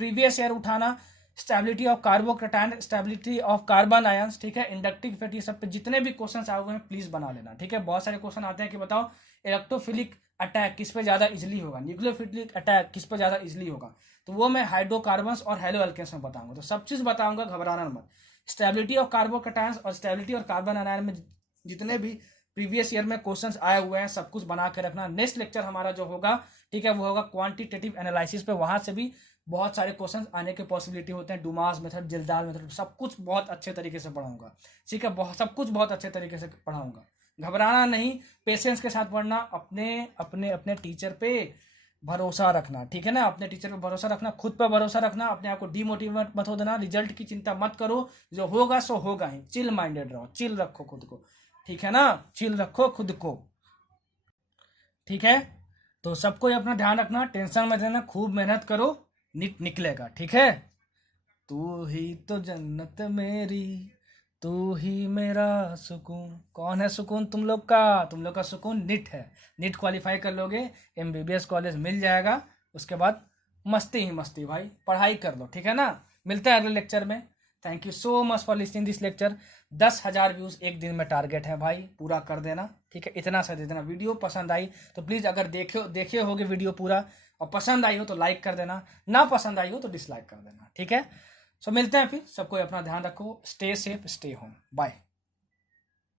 प्रीवियस ईयर उठाना, stability of carbocation, stability of carbon ions, ठीक है, इंडक्टिव इफेक्ट, ये सब पे जितने भी क्वेश्चन आए हुए हैं प्लीज बना लेना, ठीक है। बहुत सारे क्वेश्चन आते हैं कि बताओ इलेक्ट्रोफिलिक अटैक किस पे ज्यादा इजिली होगा, न्यूक्लियोफिलिक अटैक किस पे ज्यादा इजिली होगा, तो वो मैं हाइड्रोकार्बन्स और हेलो एल्केन्स में बताऊंगा। तो सब चीज बताऊंगा, घबराना मत। स्टेबिलिटी ऑफ कार्बोकैटायंस और स्टेबिलिटी ऑफ कार्बन आयन में जितने भी प्रीवियस ईयर में क्वेश्चंस आए हुए हैं सब कुछ बना के रखना। नेक्स्ट लेक्चर हमारा जो होगा, ठीक है, वो होगा क्वांटिटेटिव एनालिसिस पे, वहां से भी बहुत सारे क्वेश्चन आने के पॉसिबिलिटी होते हैं, डुमास मेथड, जिल्दाल मेथड, सब कुछ बहुत अच्छे तरीके से पढ़ाऊंगा, ठीक है, बहुत सब कुछ बहुत अच्छे तरीके से पढ़ाऊंगा। घबराना नहीं, पेशेंस के साथ पढ़ना, अपने अपने अपने टीचर पे भरोसा रखना, ठीक है ना, अपने टीचर पे भरोसा रखना, खुद पे भरोसा रखना, अपने आप को डीमोटिवेट मत हो देना, रिजल्ट की चिंता मत करो, जो होगा सो होगा ही, चिल माइंडेड रहो, चिल रखो खुद को, ठीक है ना, चिल रखो खुद को, ठीक है। तो सबको अपना ध्यान रखना, टेंशन मत लेना, खूब मेहनत करो, निकलेगा, ठीक है। तू ही तो जन्नत मेरी, तू ही मेरा सुकून। कौन है सुकून तुम लोग का? तुम लोग का सुकून निट है। निट क्वालिफाई कर लोगे, एमबीबीएस कॉलेज मिल जाएगा, उसके बाद मस्ती ही मस्ती भाई, पढ़ाई कर लो, ठीक है ना। मिलते हैं अगले लेक्चर में। Thank you so much for listening this lecture. 10,000 views एक दिन में टारगेट है भाई, पूरा कर देना, ठीक है, इतना सा दे देना। वीडियो पसंद आई तो प्लीज़, अगर देखे होगे वीडियो पूरा और पसंद आई हो तो लाइक कर देना, ना पसंद आई हो तो डिसलाइक कर देना, ठीक है। सो मिलते हैं फिर, सबको अपना ध्यान रखो, stay safe, stay home, bye.